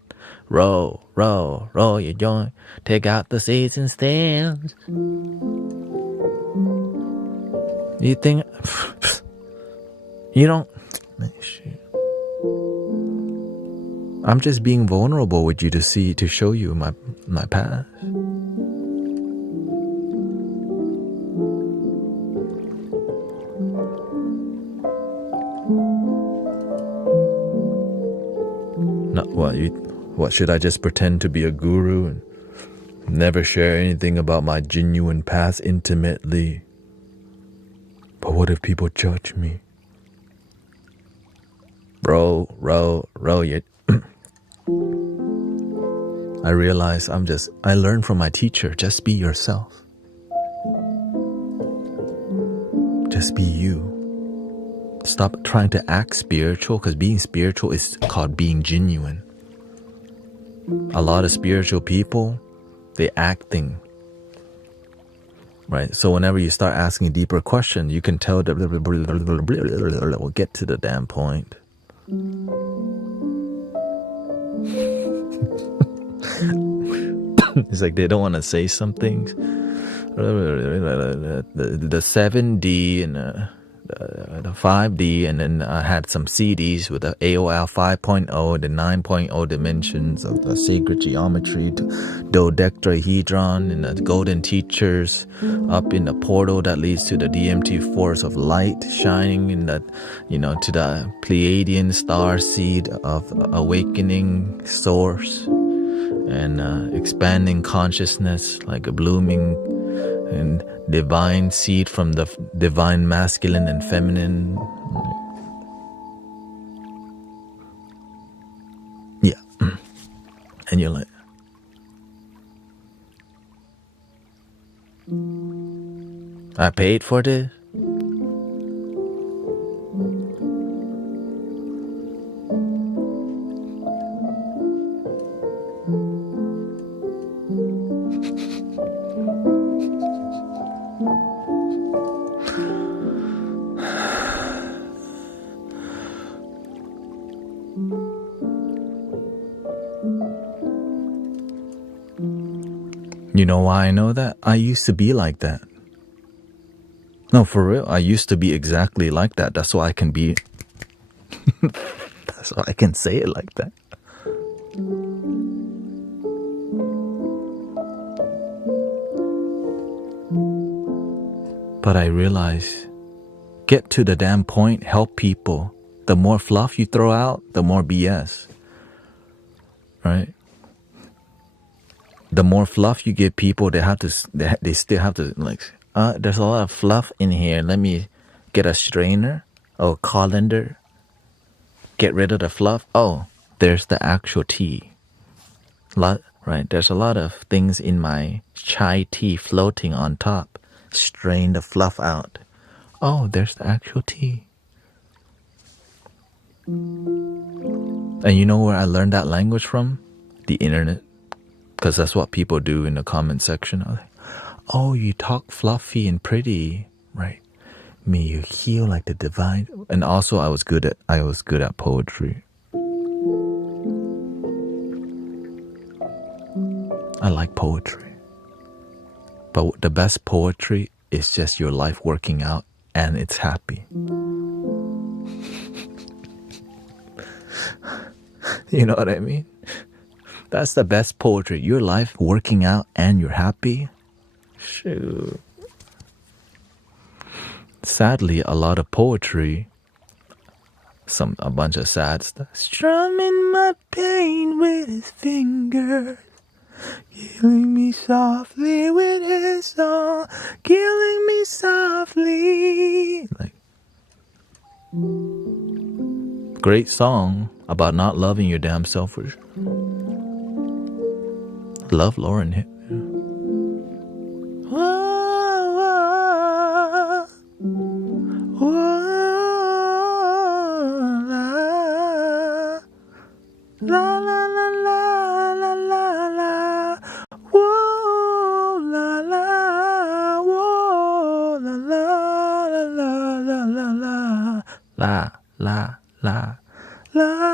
Roll, roll, roll your joint. Take out the seeds and stems. You think... You don't... Shit. I'm just being vulnerable with you to show you my past. Not what should I just pretend to be a guru and never share anything about my genuine past intimately? But what if people judge me? Roll it. I realize I learned from my teacher, just be yourself. Just be you. Stop trying to act spiritual, because being spiritual is called being genuine. A lot of spiritual people, they acting. Right? So whenever you start asking a deeper question, you can tell that we'll get to the damn point. It's like they don't want to say some things. The 7D and the 5D, and then I had some CDs with the AOL 5.0, the 9.0 dimensions of the sacred geometry, dodecahedron, and the golden teachers up in the portal that leads to the DMT force of light shining in the, to the Pleiadian star seed of awakening source, and expanding consciousness like a blooming and divine seed from the divine masculine and feminine. Yeah. And you're like, I paid for this? You know why I know that? I used to be like that. No, for real. I used to be exactly like that. That's why I can be... That's why I can say it like that. But I realize, get to the damn point, help people. The more fluff you throw out, the more BS. Right? The more fluff you give people, they still have to, like, there's a lot of fluff in here. Let me get a strainer or colander. Get rid of the fluff. Oh, there's the actual tea. Right, there's a lot of things in my chai tea floating on top. Strain the fluff out. Oh, there's the actual tea. And you know where I learned that language from? The internet. Because that's what people do in the comment section. Like, oh, you talk fluffy and pretty, right? May you heal like the divine. And also, I was good at poetry. I like poetry. But the best poetry is just your life working out and it's happy. You know what I mean? That's the best poetry. Your life working out and you're happy. Shoot. Sadly, a lot of poetry, a bunch of sad stuff. Strumming my pain with his fingers, killing me softly with his song, killing me softly. Like, great song about not loving your damn self. Love Lauren hit. La la la la la la la, whoa la la, whoa la la la la la la la la la la,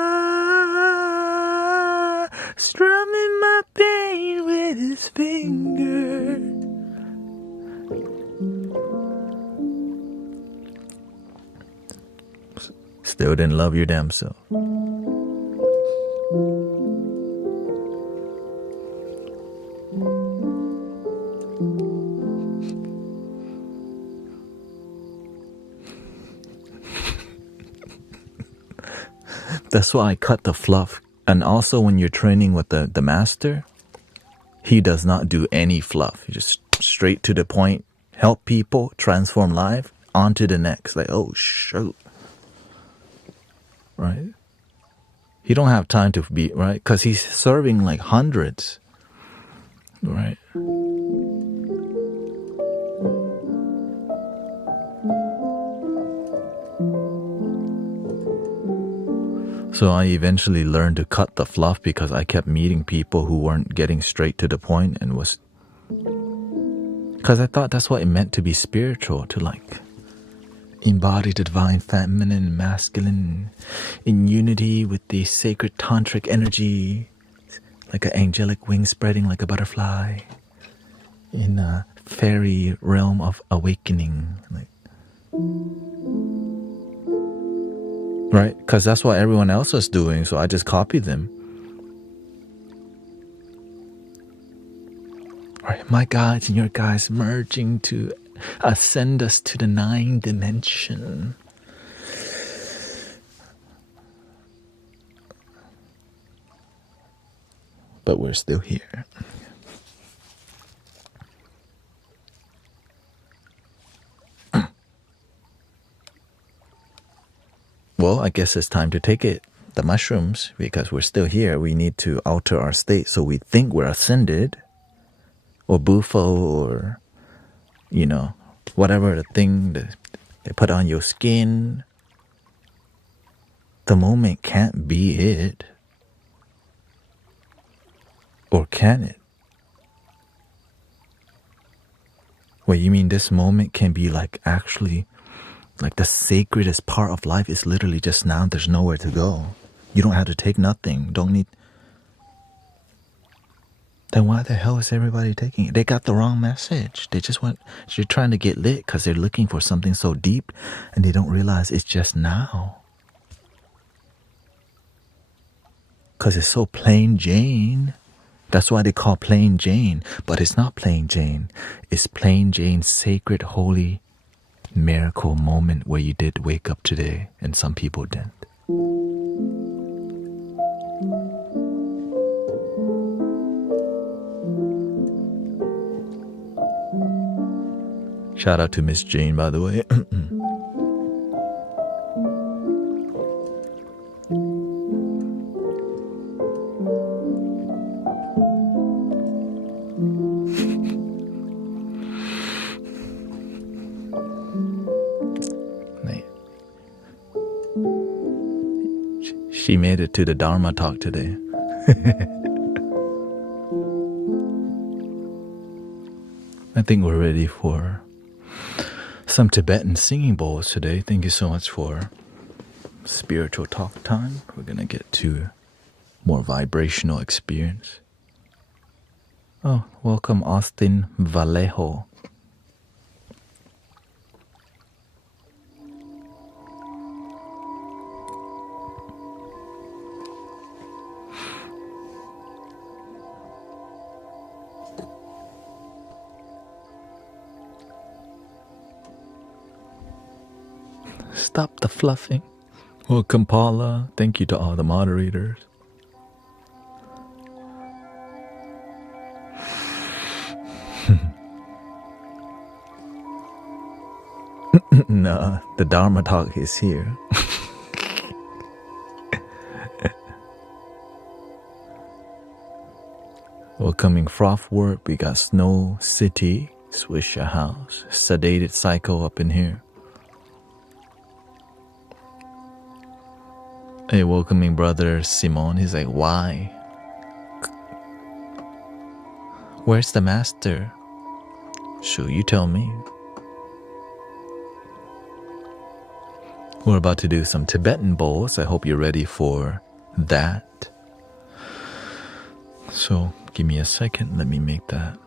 strumming my pain with his finger. Still didn't love your damn self. That's why I cut the fluff. And also when you're training with the master, he does not do any fluff. He just straight to the point, help people, transform life, on to the next. Like, oh, shoot. Right? He don't have time to be, right? Because he's serving like hundreds. Right? So I eventually learned to cut the fluff because I kept meeting people who weren't getting straight to the point and was... Because I thought that's what it meant to be spiritual, to like embody the divine feminine and masculine in unity with the sacred tantric energy, like an angelic wing spreading like a butterfly in a fairy realm of awakening. Like, Right? Because that's what everyone else was doing, so I just copied them. Alright, my guides and your guides merging to ascend us to the 9th dimension. But we're still here. Well, I guess it's time to take it. The mushrooms, because we're still here, we need to alter our state so we think we're ascended. Or bufo, or, you know, whatever the thing that they put on your skin. The moment can't be it. Or can it? Wait, you mean this moment can be like actually, like the sacredest part of life is literally just now, there's nowhere to go. You don't have to take nothing, don't need. Then why the hell is everybody taking it? They got the wrong message. They just want, they're trying to get lit because they're looking for something so deep and they don't realize it's just now. Because it's so plain Jane. That's why they call plain Jane. But it's not plain Jane. It's plain Jane's sacred, holy, miracle moment where you did wake up today and some people didn't. Shout out to Miss Jane, by the way. She made it to the Dharma talk today. I think we're ready for some Tibetan singing bowls today. Thank you so much for spiritual talk time. We're gonna get to more vibrational experience. Oh, welcome Austin Vallejo. Stop the fluffing. Welcome Paula. Thank you to all the moderators. Nah, the Dharma talk is here. Welcoming Breathwork, we got Snow City, Swisher House, Sedated Psycho up in here. Hey, welcoming brother Simon. He's like, why? Where's the master? Sure, you tell me. We're about to do some Tibetan bowls. I hope you're ready for that. So, give me a second. Let me make that.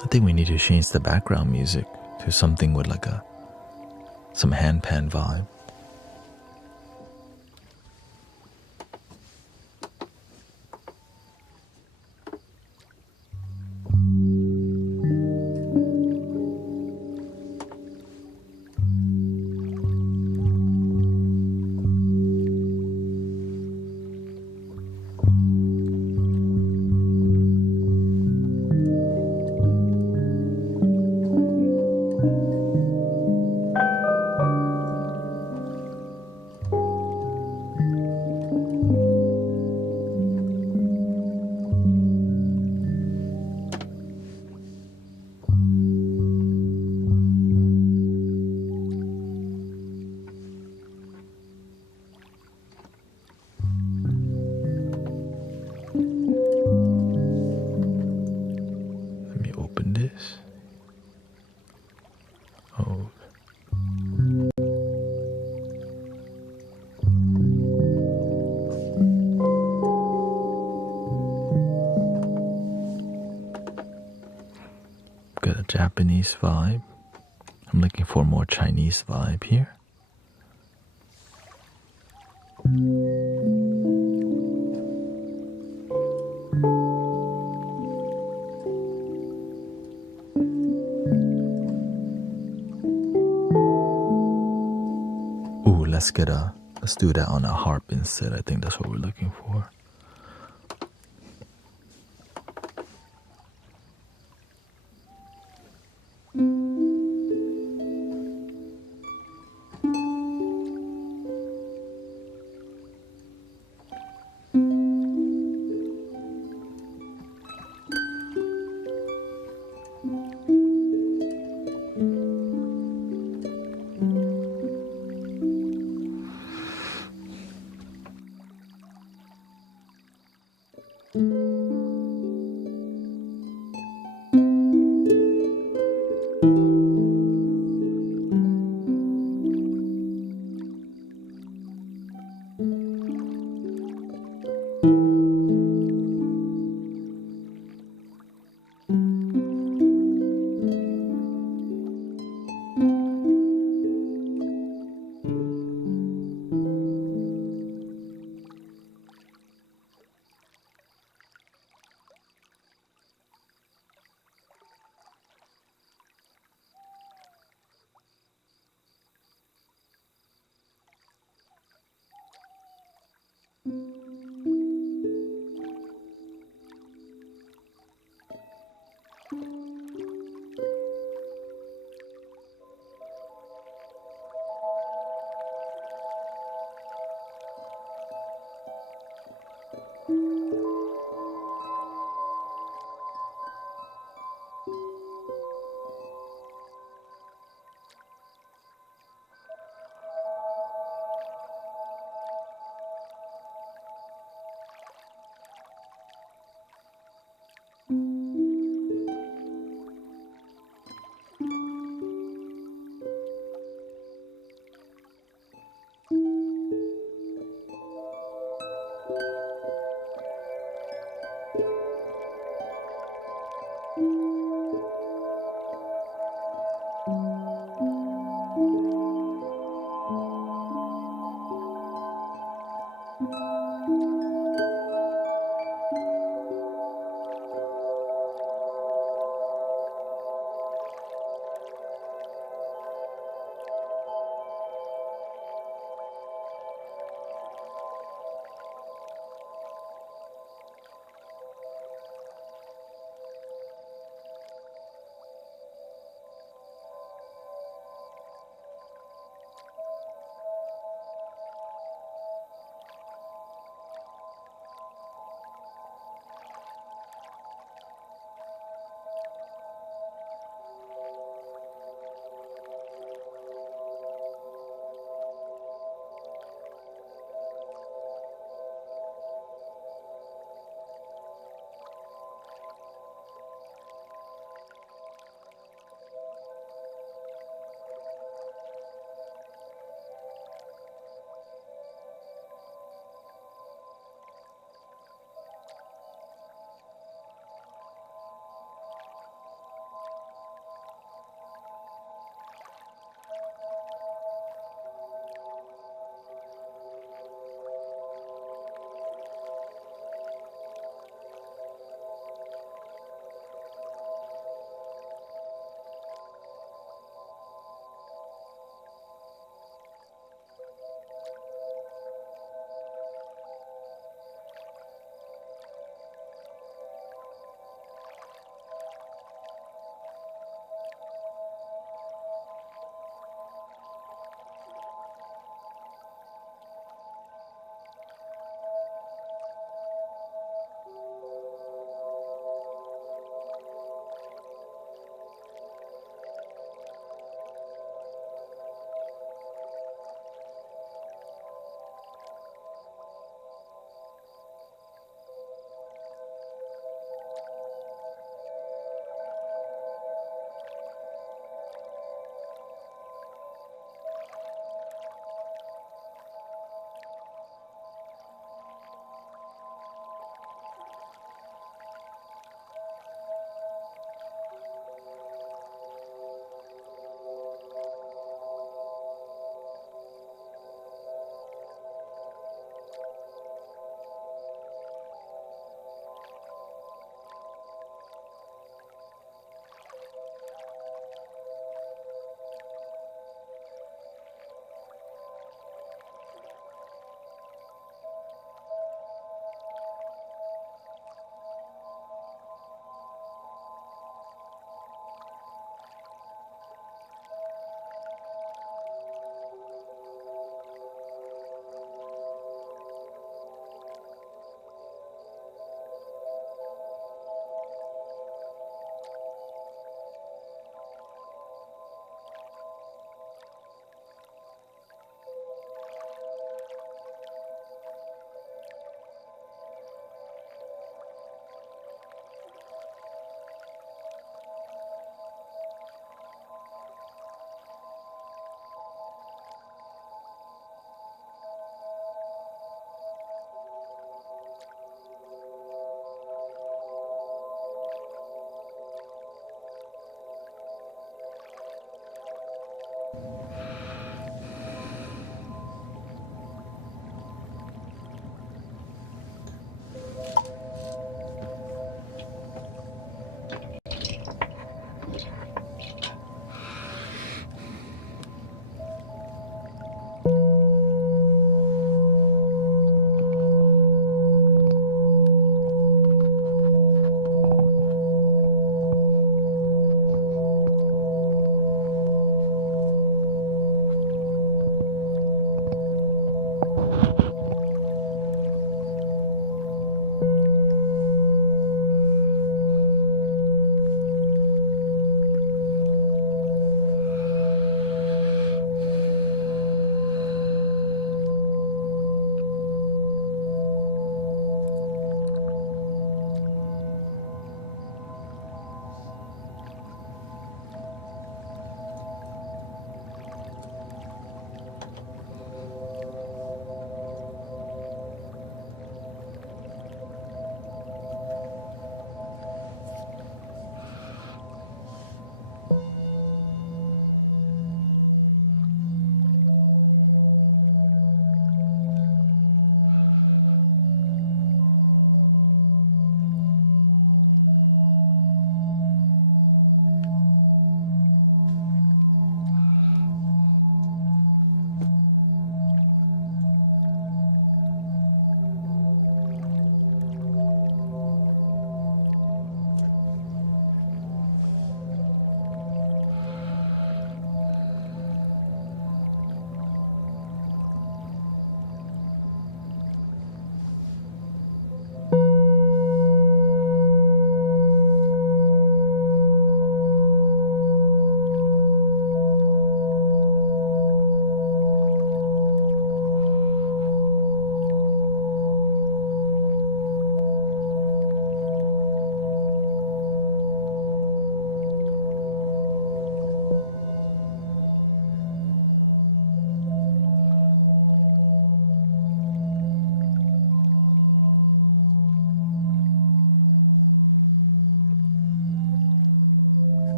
I think we need to change the background music to something with like some handpan vibe. Japanese vibe. I'm looking for more Chinese vibe here. Ooh, let's do that on a harp instead. I think that's what we're looking for.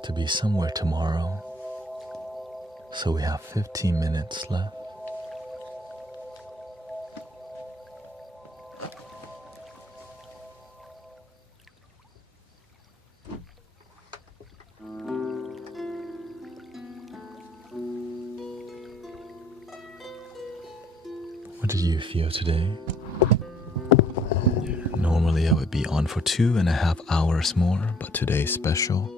have to be somewhere tomorrow. So we have 15 minutes left. What did you feel today? Normally I would be on for 2.5 hours more, but today's special.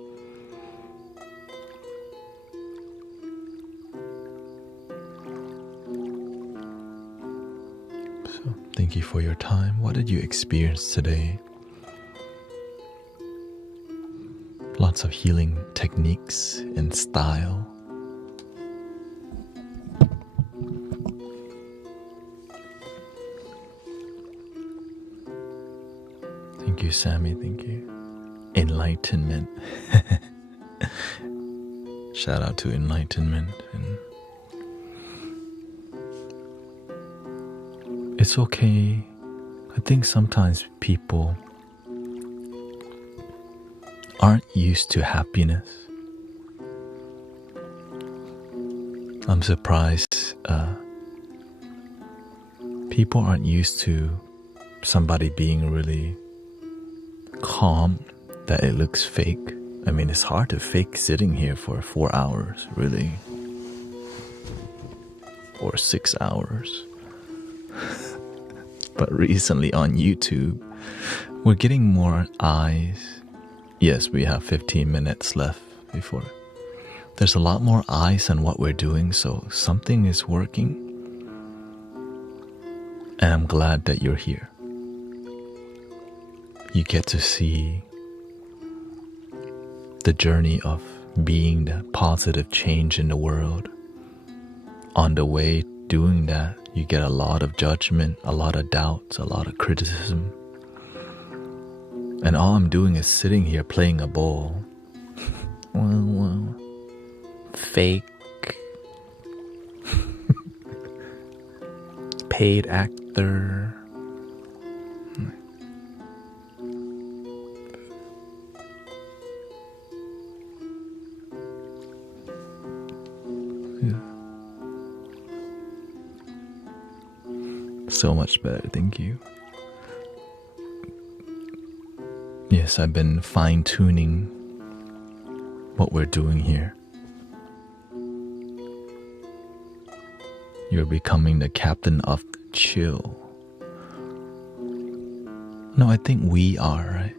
So thank you for your time. What did you experience today? Lots of healing techniques and style. Thank you, Sammy. Thank you. Enlightenment. Shout out to enlightenment. And it's okay. I think sometimes people aren't used to happiness. I'm surprised people aren't used to somebody being really calm, that it looks fake. I mean, it's hard to fake sitting here for 4 hours, really. Or 6 hours. But recently on YouTube, we're getting more eyes. Yes, we have 15 minutes left before. There's a lot more eyes on what we're doing, so something is working. And I'm glad that you're here. You get to see the journey of being the positive change in the world. On the way doing that, you get a lot of judgment, a lot of doubts, a lot of criticism. And all I'm doing is sitting here playing a bowl. Well, fake. Paid actor. So much better, thank you. Yes, I've been fine-tuning what we're doing here. You're becoming the captain of chill. No, I think we are, right?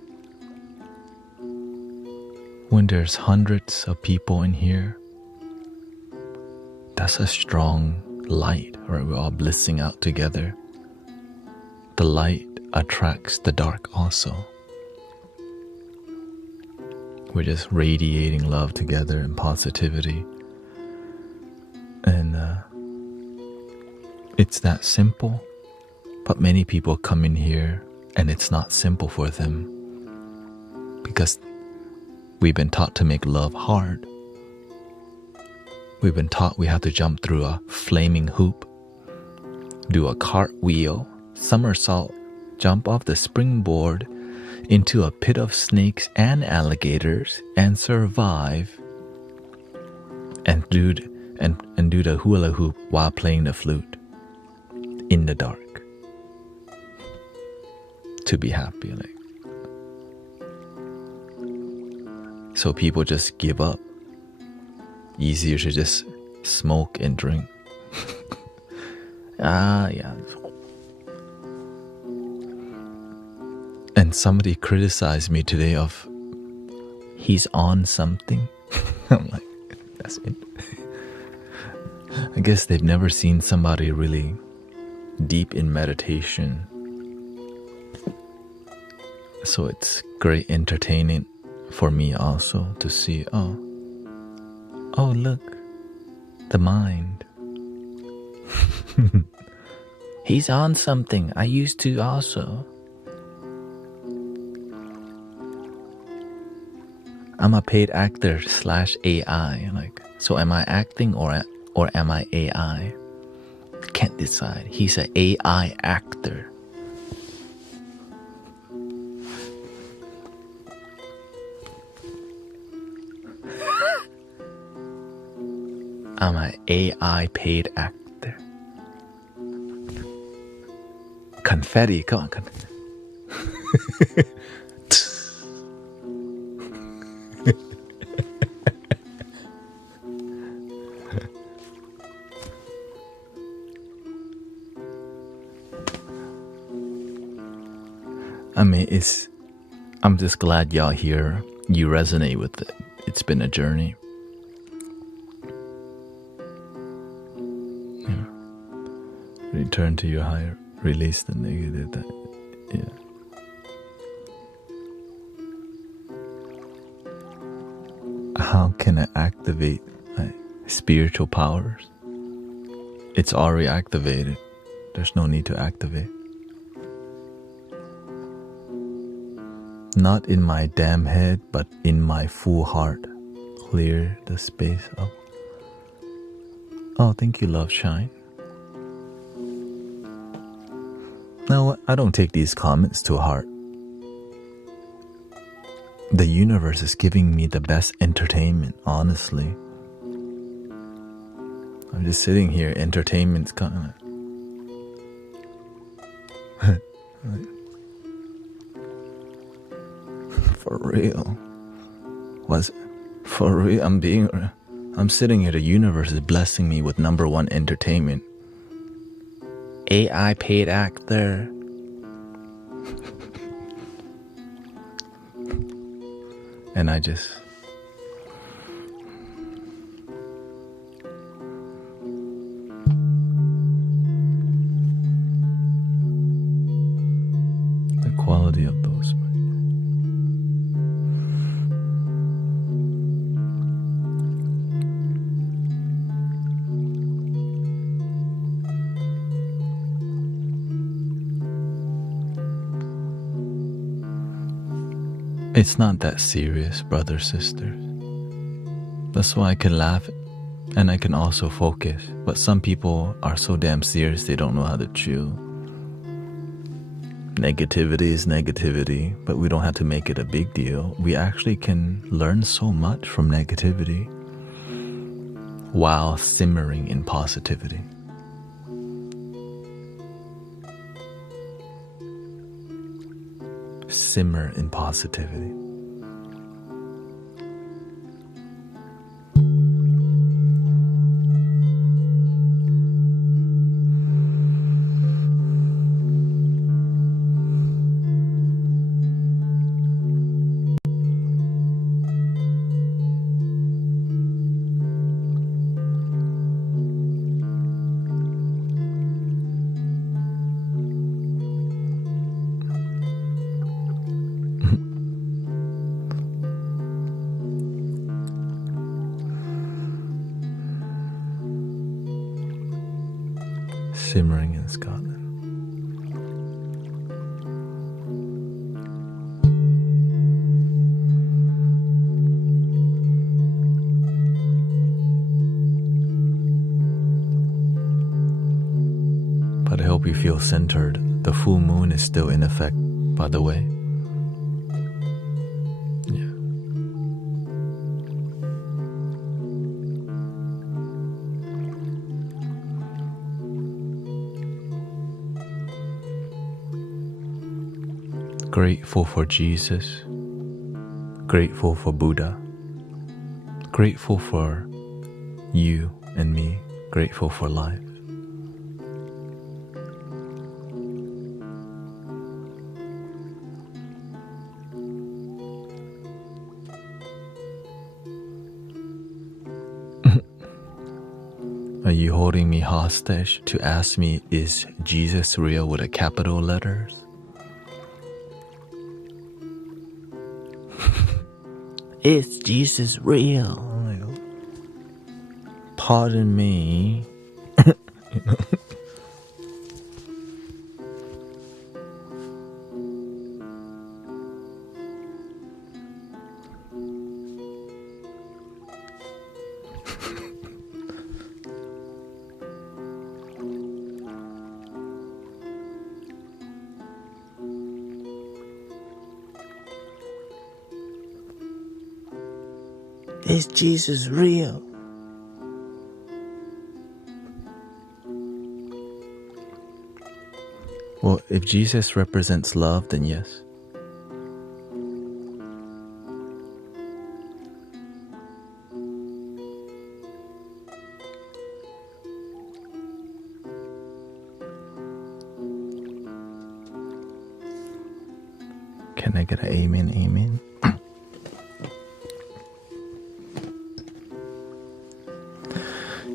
When there's hundreds of people in here, that's a strong light, right? We're all blissing out together. The light attracts the dark also. We're just radiating love together and positivity. And it's that simple. But many people come in here and it's not simple for them. Because we've been taught to make love hard. We've been taught we have to jump through a flaming hoop, do a cartwheel, somersault, jump off the springboard into a pit of snakes and alligators and survive and do the hula hoop while playing the flute in the dark to be happy. Like, so people just give up. Easier to just smoke and drink. Yeah. And somebody criticized me today of he's on something. I'm like, that's it. I guess they've never seen somebody really deep in meditation. So it's great entertaining for me also to see, oh look, the mind. He's on something. I used to also. I'm a paid actor / AI. Like, so am I acting or am I AI? Can't decide. He's an AI actor. I'm an AI paid actor. Confetti, come on. I mean, I'm just glad y'all here. You resonate with it. It's been a journey. Yeah. Return to your higher. Release the negative. Yeah. How can I activate my spiritual powers? It's already activated. There's no need to activate. Not in my damn head, but in my full heart. Clear the space up. Oh, thank you, Love Shine. No, I don't take these comments to heart. The universe is giving me the best entertainment, honestly. I'm just sitting here, entertainment's kind of... For real. For real, I'm sitting here, the universe is blessing me with #1 entertainment. AI paid actor. And I just... The quality of those... It's not that serious, brothers, sisters. That's why I can laugh and I can also focus. But some people are so damn serious they don't know how to chill. Negativity is negativity, but we don't have to make it a big deal. We actually can learn so much from negativity while simmering in positivity. Simmer in positivity. Simmering in Scotland. But I hope you feel centered. The full moon is still in effect, by the way. Grateful for Jesus, grateful for Buddha, grateful for you and me, grateful for life. Are you holding me hostage to ask me, is Jesus real with a capital letters? Is Jesus real? Pardon me. Is Jesus real? Well, if Jesus represents love, then yes. Can I get an amen, amen?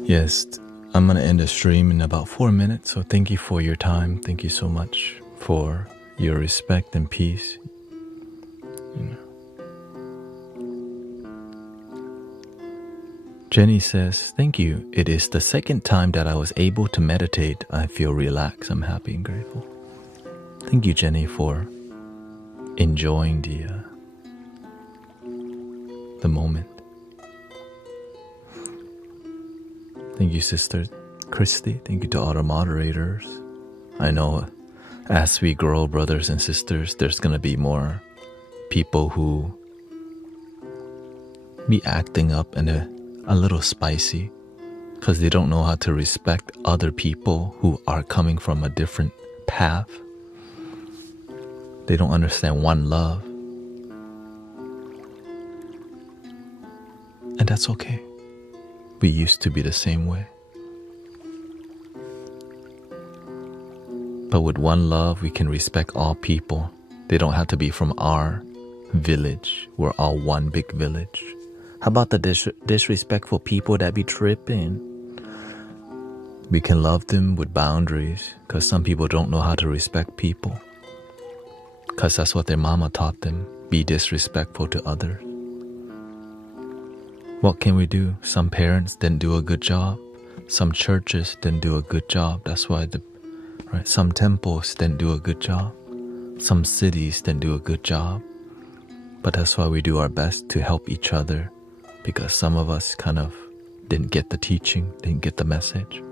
Yes, I'm going to end the stream in about 4 minutes. So thank you for your time. Thank you so much for your respect and peace. Jenny says, thank you. It is the second time that I was able to meditate. I feel relaxed. I'm happy and grateful. Thank you, Jenny, for enjoying the moment. Thank you, Sister Christy. Thank you to all the moderators. I know as we grow, brothers and sisters, there's going to be more people who be acting up and a little spicy because they don't know how to respect other people who are coming from a different path. They don't understand one love. And that's okay. We used to be the same way. But with one love, we can respect all people. They don't have to be from our village. We're all one big village. How about the disrespectful people that be tripping? We can love them with boundaries because some people don't know how to respect people. Because that's what their mama taught them. Be disrespectful to others. What can we do? Some parents didn't do a good job. Some churches didn't do a good job. That's why some temples didn't do a good job. Some cities didn't do a good job. But that's why we do our best to help each other, because some of us kind of didn't get the teaching, didn't get the message.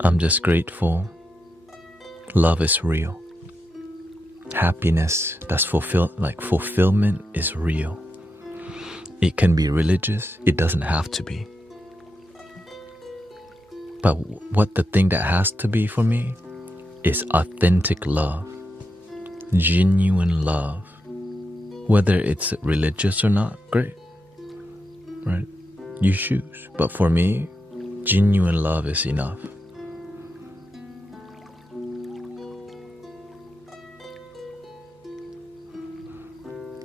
I'm just grateful. Love is real. Happiness, that's fulfillment is real. It can be religious, it doesn't have to be. But what the thing that has to be for me is authentic love, genuine love. Whether it's religious or not, great, right? You choose. But for me, genuine love is enough.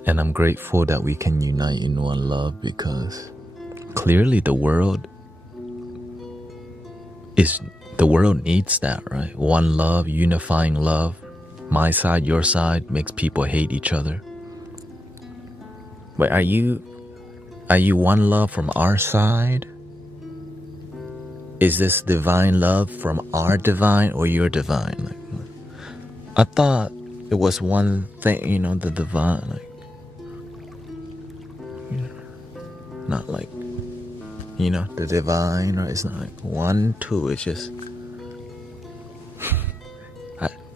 And I'm grateful that we can unite in one love, because clearly the world needs that, right? One love, unifying love. My side, your side makes people hate each other. But are you one love from our side? Is this divine love from our divine or your divine? I thought it was one thing, the divine, not like, the divine, right? It's not like 1, 2, it's just,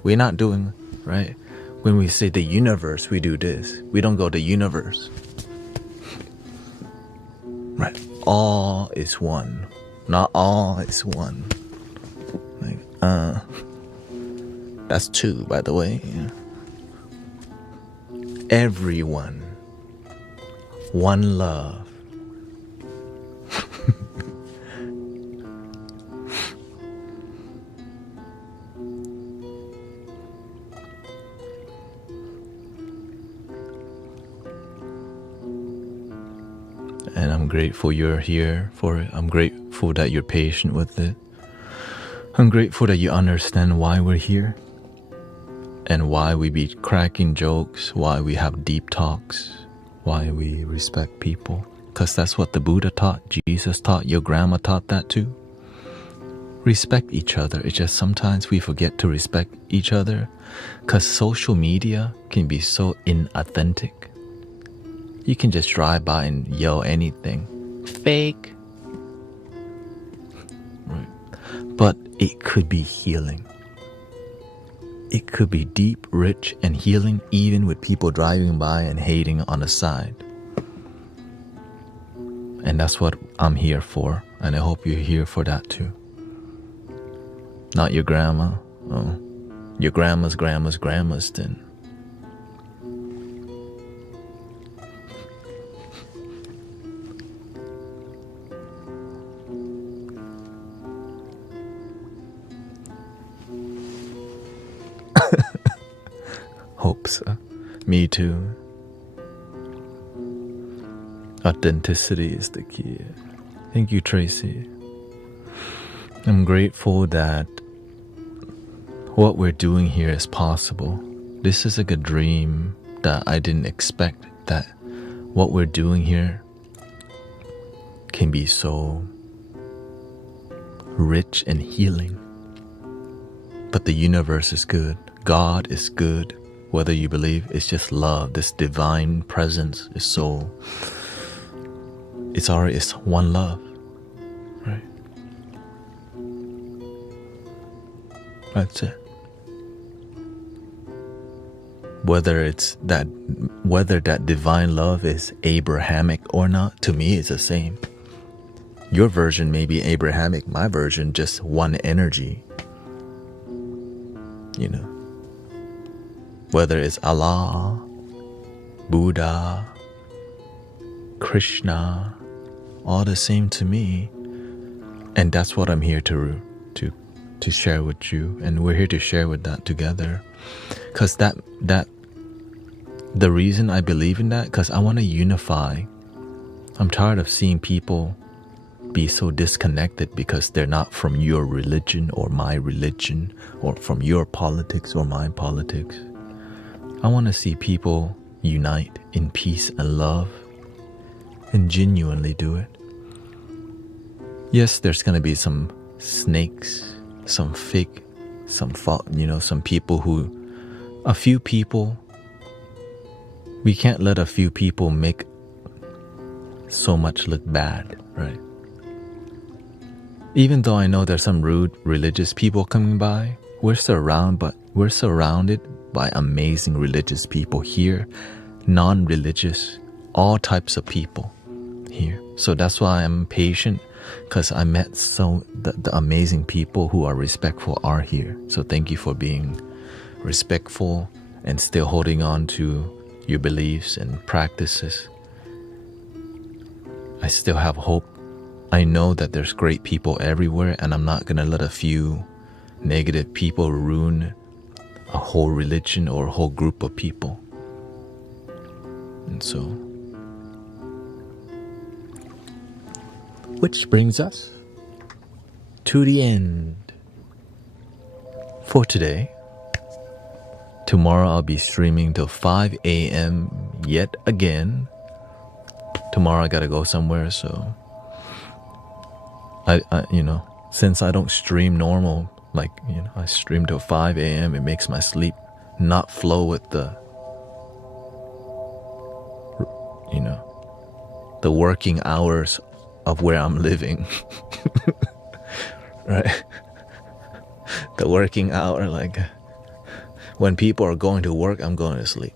we're not doing, right? When we say the universe, we do this. We don't go the universe. Right? All is one. Not all is one. That's 2, by the way. Everyone. One love. And I'm grateful you're here for it. I'm grateful that you're patient with it. I'm grateful that you understand why we're here and why we be cracking jokes, why we have deep talks, why we respect people. Because that's what the Buddha taught, Jesus taught, your grandma taught that too. Respect each other. It's just sometimes we forget to respect each other because social media can be so inauthentic. You can just drive by and yell anything. Fake. Right. But it could be healing. It could be deep, rich, and healing even with people driving by and hating on the side. And that's what I'm here for. And I hope you're here for that too. Not your grandma? Oh, your grandma's grandma's grandma's then. Hope so. Me too. Authenticity is the key. Thank you, Tracy. I'm grateful that what we're doing here is possible. This is like a dream that I didn't expect, that what we're doing here can be so rich and healing. But the universe is good. God is good. Whether you believe, it's just love. This divine presence is so... It's one love, right? That's it. Whether that divine love is Abrahamic or not, to me it's the same. Your version may be Abrahamic, my version just one energy. You know. Whether it's Allah, Buddha, Krishna, all the same to me. And that's what I'm here to share with you. And we're here to share with that together. Because the reason I believe in that, because I want to unify. I'm tired of seeing people be so disconnected because they're not from your religion or my religion, or from your politics or my politics. I want to see people unite in peace and love and genuinely do it. Yes, there's going to be some snakes, some fake, some people a few people, we can't let a few people make so much look bad, right? Even though I know there's some rude religious people coming by, we're surrounded by amazing religious people here, non-religious, all types of people here. So that's why I'm patient, because I met the amazing people who are respectful are here. So thank you for being respectful and still holding on to your beliefs and practices. I still have hope. I know that there's great people everywhere, and I'm not going to let a few negative people ruin a whole religion or a whole group of people. And so, which brings us to the end for today. Tomorrow I'll be streaming till 5 a.m. yet again. Tomorrow I gotta go somewhere, so I since I don't stream normal, I stream till 5 a.m. It makes my sleep not flow with the working hours of where I'm living. Right? The working hour, when people are going to work, I'm going to sleep.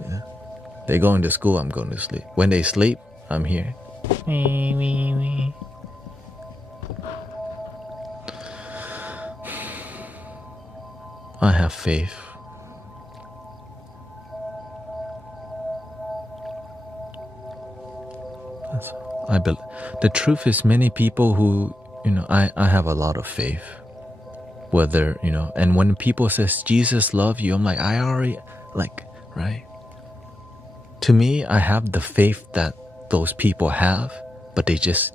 Yeah. They're going to school, I'm going to sleep. When they sleep, I'm here. I have faith. The truth is, many people who, I have a lot of faith. Whether, and when people says Jesus love you, I'm like, I already, right? To me, I have the faith that those people have, but they just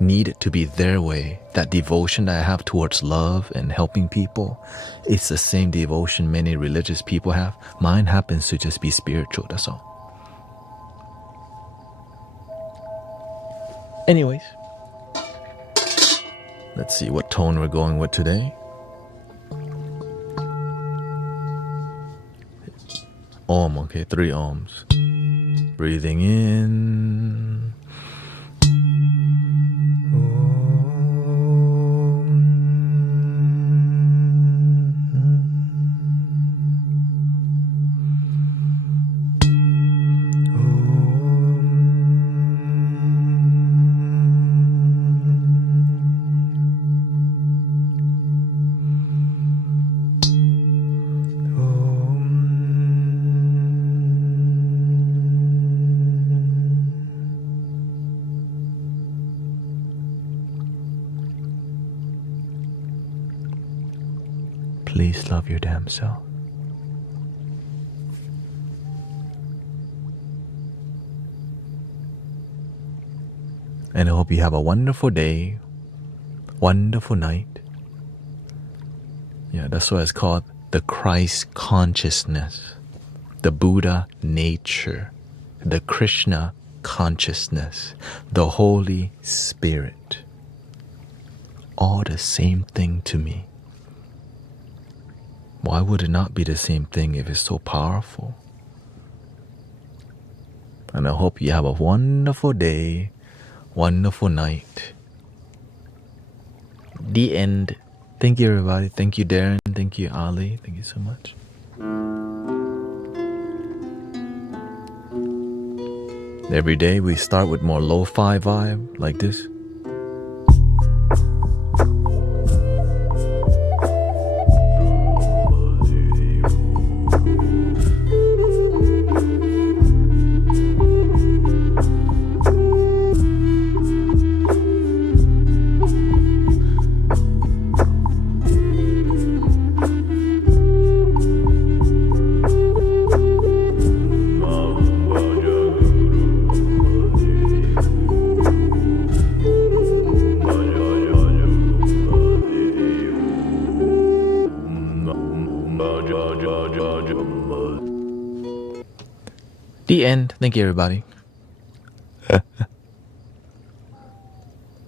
need it to be their way. That devotion that I have towards love and helping people, it's the same devotion many religious people have. Mine happens to just be spiritual, that's all. Anyways, let's see what tone we're going with today. Om, okay, 3 ohms. Breathing in. please love your damn self. And I hope you have a wonderful day, wonderful night. Yeah, that's why it's called the Christ consciousness, the Buddha nature, the Krishna consciousness, the Holy Spirit. All the same thing to me. Why would it not be the same thing if it's so powerful? And I hope you have a wonderful day, wonderful night. The end. Thank you, everybody. Thank you, Darren. Thank you, Ali. Thank you so much. Every day we start with more lo-fi vibe like this. The end. Thank you, everybody.